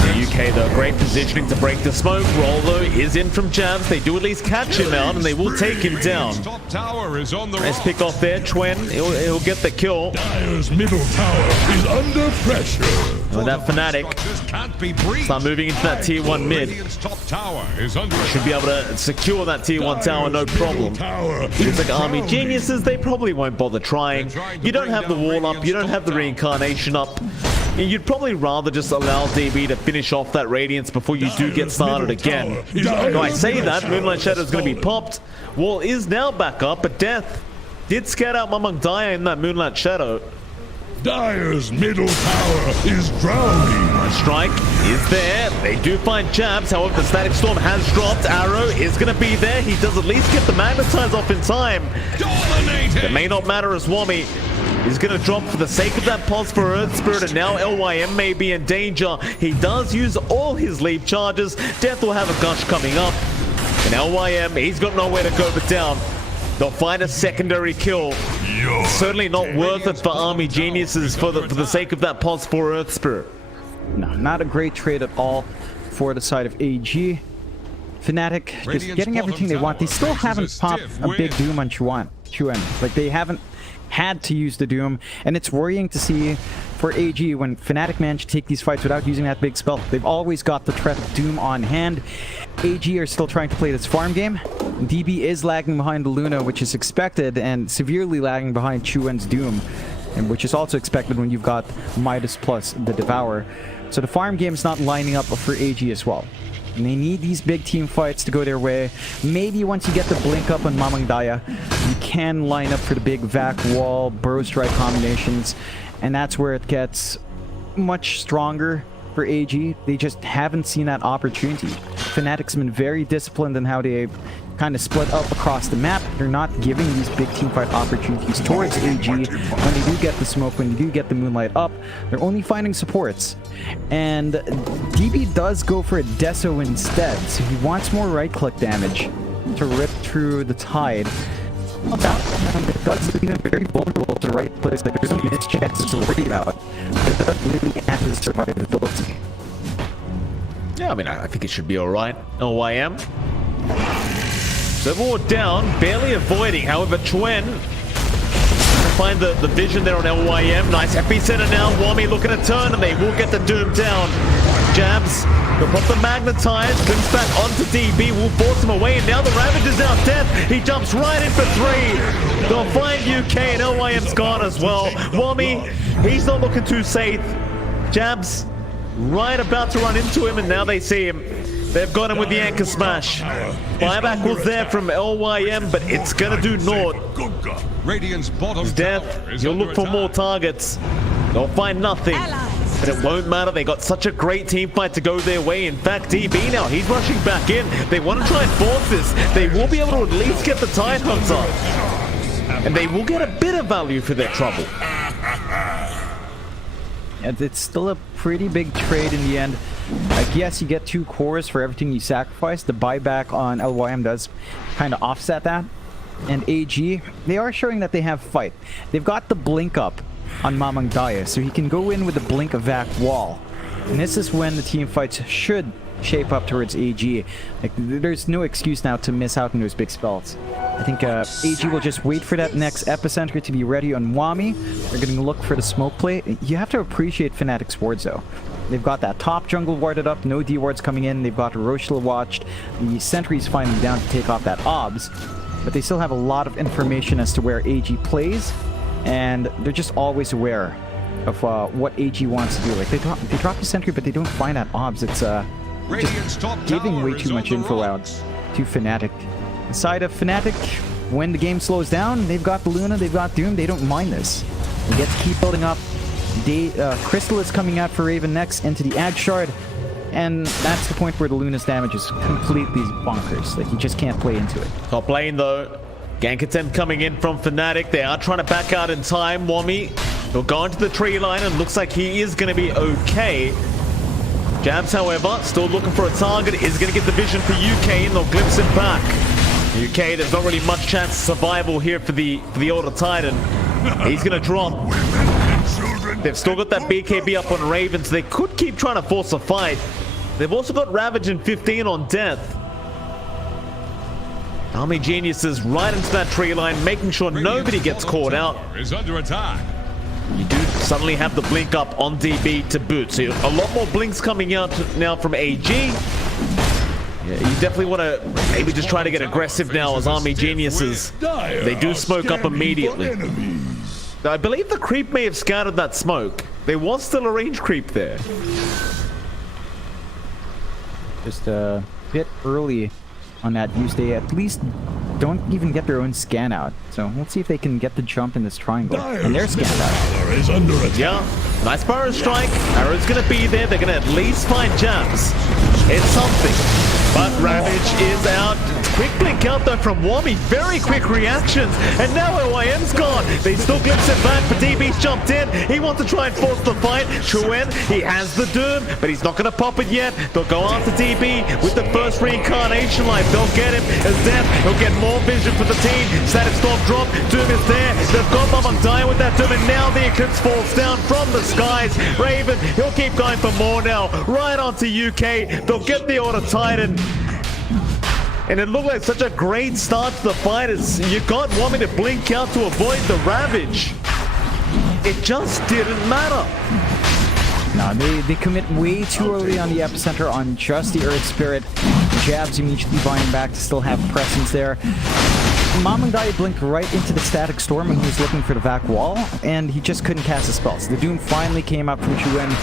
UK, though, great positioning to break the smoke. Roll, though, is in from Jabs. They do at least catch him out, and they will take him down. Nice pick off there. Chwen, he'll get the kill. Dire's middle tower is under pressure. With that Fnatic, start moving into that tier 1 mid. Should be able to secure that tier 1 tower, no problem. Looks like Army Geniuses, they probably won't bother trying. You don't have the wall up, you don't have the reincarnation up. You'd probably rather just allow DB to finish off that Radiance before you do get started again. No, I say that, Moonlight Shadow is going to be popped. Wall is now back up, but Death did scout out Mamang Daya in that Moonlight Shadow. Dire's middle tower is drowning. Strike is there. They do find Jabs. However, the Static Storm has dropped. Arrow is going to be there. He does at least get the Magnetize off in time. Dominating. It may not matter as Wami is going to drop for the sake of that pulse for Earth Spirit, and now LYM may be in danger. He does use all his leap charges. Death will have a gush coming up. And LYM, he's got nowhere to go but down. They'll find a secondary kill. Certainly not worth it for Army Geniuses for the sake of that pulse for Earth Spirit. No, not a great trade at all for the side of AG. Fnatic just getting everything they want. They still haven't popped a big Doom on Chuan. Like, they haven't had to use the Doom, and it's worrying to see for AG when Fnatic managed to take these fights without using that big spell. They've always got the threat of Doom on hand. AG are still trying to play this farm game. DB is lagging behind the Luna, which is expected, and severely lagging behind Chuan's Doom, and which is also expected when you've got Midas plus the Devour. So the farm game is not lining up for AG as well. And they need these big team fights to go their way. Maybe once you get the blink up on Mamang Daya, you can line up for the big Vac Wall, Burrow Strike combinations, and that's where it gets much stronger for AG. They just haven't seen that opportunity. Fnatic's been very disciplined in how they kind of split up across the map. They're not giving these big team fight opportunities towards AG. When they do get the smoke, when they do get the Moonlight up, they're only finding supports. And DB does go for a Deso instead, so he wants more right-click damage to rip through the Tide. It does leave him very vulnerable to the right place. Like, there's no missed chances to worry about. It does really add to his survivability. Yeah, I mean, I think it should be alright. LYM. Several down, barely avoiding. However, Chuen find the vision there on LYM. Nice epicenter now. Wami looking to turn, and they will get the Doom down. Jabs, they'll pop the Magnetize, comes back onto DB, will force him away, and now the Ravage is out. Death, he jumps right in for 3. They'll find UK, and LYM's gone as well. Wami, he's not looking too safe. Jabs, right about to run into him, and now they see him. They've got him with the Anchor Smash. Buyback was there from LYM, but it's gonna do naught. Death, you'll look for more targets. They'll find nothing. But it won't matter. They got such a great team fight to go their way. In fact, DB now, he's rushing back in. They want to try and force this. They will be able to at least get the Tide Hunter. And they will get a bit of value for their trouble. And it's still a pretty big trade in the end. Like, yes, you get 2 cores for everything you sacrifice. The buyback on LYM does kind of offset that. And AG, they are showing that they have fight. They've got the blink up on Mamang Daya, so he can go in with the blink of Vac Wall. And this is when the team fights should shape up towards AG. Like, there's no excuse now to miss out on those big spells. I think AG will just wait for that next epicenter to be ready on Wami. They're going to look for the smoke play. You have to appreciate Fnatic's wards though. They've got that top jungle warded up, no D wards coming in. They've got Roshla watched. The sentry's finally down to take off that OBS. But they still have a lot of information as to where AG plays. And they're just always aware of what AG wants to do. Like, they drop the sentry, but they don't find that OBS. It's just giving way too much info out to Fnatic. Side of Fnatic, when the game slows down, they've got the Luna, they've got Doom, they don't mind this. They get to keep building up. Crystal is coming out for Raven next into the Ag Shard, and that's the point where the Luna's damage is completely bonkers. Like, you just can't play into it. Top lane though, gank attempt coming in from Fnatic. They are trying to back out in time. Wami will go into the tree line, and looks like he is going to be okay. Jabs, however, still looking for a target, is going to get the vision for UK, and they'll glimpse him back. UK, there's not really much chance of survival here for the Order Titan. He's going to drop. They've still got that BKB up on Raven, so they could keep trying to force a fight. They've also got Ravage and 15 on Death. Army Geniuses right into that tree line, making sure nobody gets caught out. Is under attack. You do suddenly have the blink up on DB to boot. So a lot more blinks coming out now from AG. Yeah, you definitely want to maybe just try to get aggressive now as Army Geniuses. They do smoke up immediately. I believe the creep may have scattered that smoke. There was still a range creep there. Just a bit early on that use. They at least don't even get their own scan out. So let's see if they can get the jump in this triangle. And they're scanned out. Is under attack. Yeah, nice burrow strike. Arrow's gonna be there. They're gonna at least find jams. It's something. But Ravage is out. Quick blink out though from Wami. Very quick reactions. And now OIM's gone. They still glimpse it back, but DB's jumped in. He wants to try and force the fight. Chuen, he has the Doom, but he's not going to pop it yet. They'll go after DB with the first reincarnation life. They'll get him as death. He'll get more vision for the team. Static Storm drop. Doom is there. They've got Mamangdaya with that Doom, and now the Eclipse falls down from the skies. Raven, he'll keep going for more now. Right onto UK. They'll get the Order Titan. And it looked like such a great start to the fight as you got Wami to blink out to avoid the Ravage. It just didn't matter. No, they commit way too early on the epicenter on just the Earth Spirit. Jabs immediately buying back to still have presence there. Mamangdaya blinked right into the Static Storm when he was looking for the back wall, and he just couldn't cast his spells. The Doom finally came up from Chuen.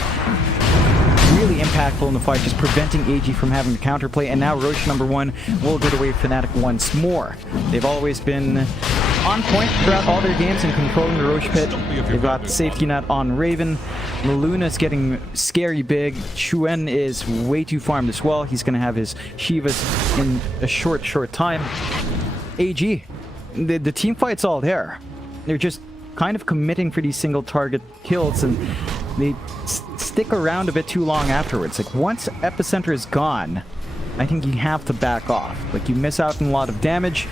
Really impactful in the fight, just preventing AG from having the counterplay, and now Roche #1 will get away Fnatic once more. They've always been on point throughout all their games and controlling the Roche pit. They've got safety net on Raven. Luna's getting scary big. Chuen is way too farmed as well. He's going to have his Shivas in a short time. AG, the team fight's all there. They're just kind of committing for these single target kills, and they stick around a bit too long afterwards. Like, once epicenter is gone, I think you have to back off. Like, you miss out on a lot of damage.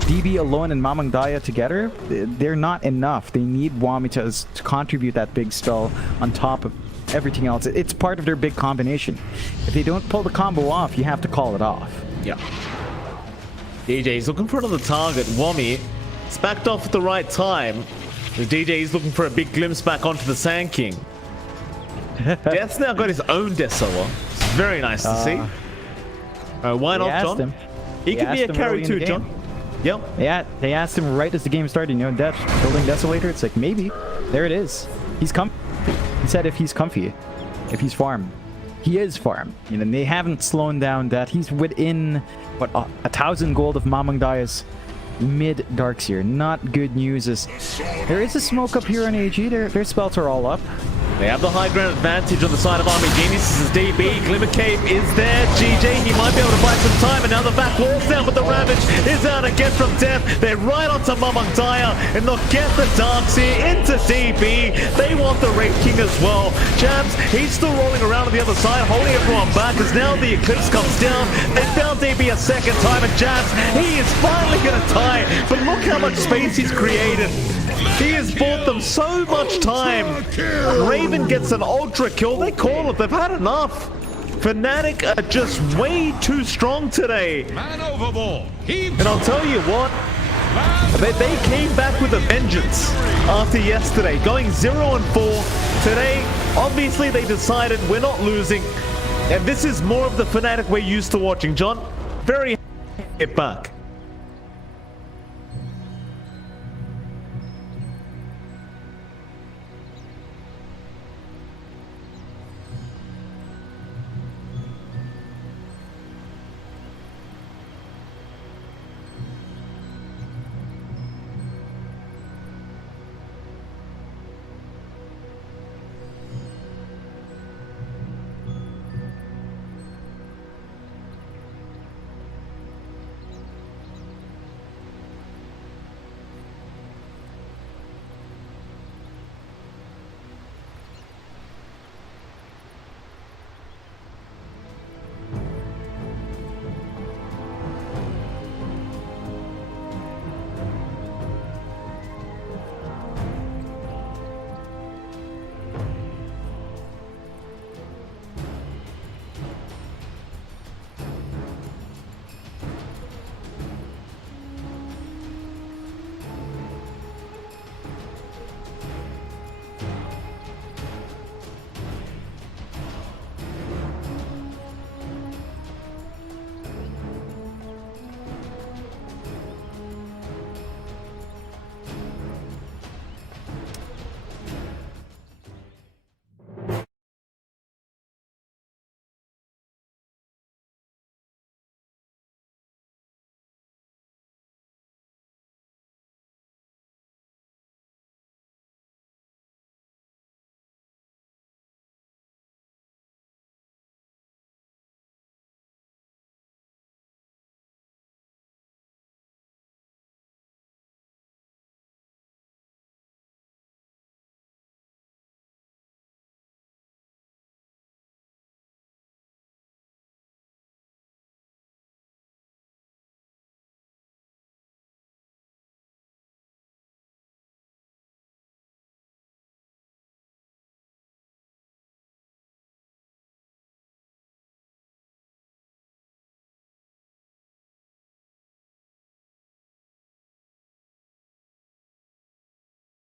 DB alone and Mamangdaya together, they're not enough. They need Wami to contribute that big spell on top of everything else. It's part of their big combination. If they don't pull the combo off, you have to call it off. Yeah. DJ's looking for another target. Wami, it's backed off at the right time. The DJ is looking for a big glimpse back onto the Sand King. Death's now got his own Desoa. It's very nice to see. Why not, John? Him. He could be a carry too, John. Yep. Yeah, they asked him right as the game started, you know, Death building Desolator. It's like, maybe. There it is. He's comfy. He said if he's comfy, if he's farm. He is farm. You know, they haven't slowed down that. He's within, what, 1,000 gold of Mamangdaya's mid Darkseer. Not good news as there is a smoke up here on AG. Their spells are all up. They have the high ground advantage on the side of Army Genius. This is DB. Glimmer Cave is there. GJ, he might be able to buy some time, and now the back wall's down, but the Ravage is out again from Death. They're right onto Mamangdaya, and they'll get the Darkseer into DB. They want the Wraith King as well. Jabs, he's still rolling around on the other side, holding everyone back as now the Eclipse comes down. They found DB a second time, and Jabs, he is finally going to tie. But look how much space he's created. He has bought them so much time. Raven gets an ultra kill. They call it. They've had enough. Fnatic are just way too strong today. And I'll tell you what, they came back with a vengeance after yesterday, going 0-4. Today, obviously they decided we're not losing. And this is more of the Fnatic we're used to watching, John. Very happy to get back.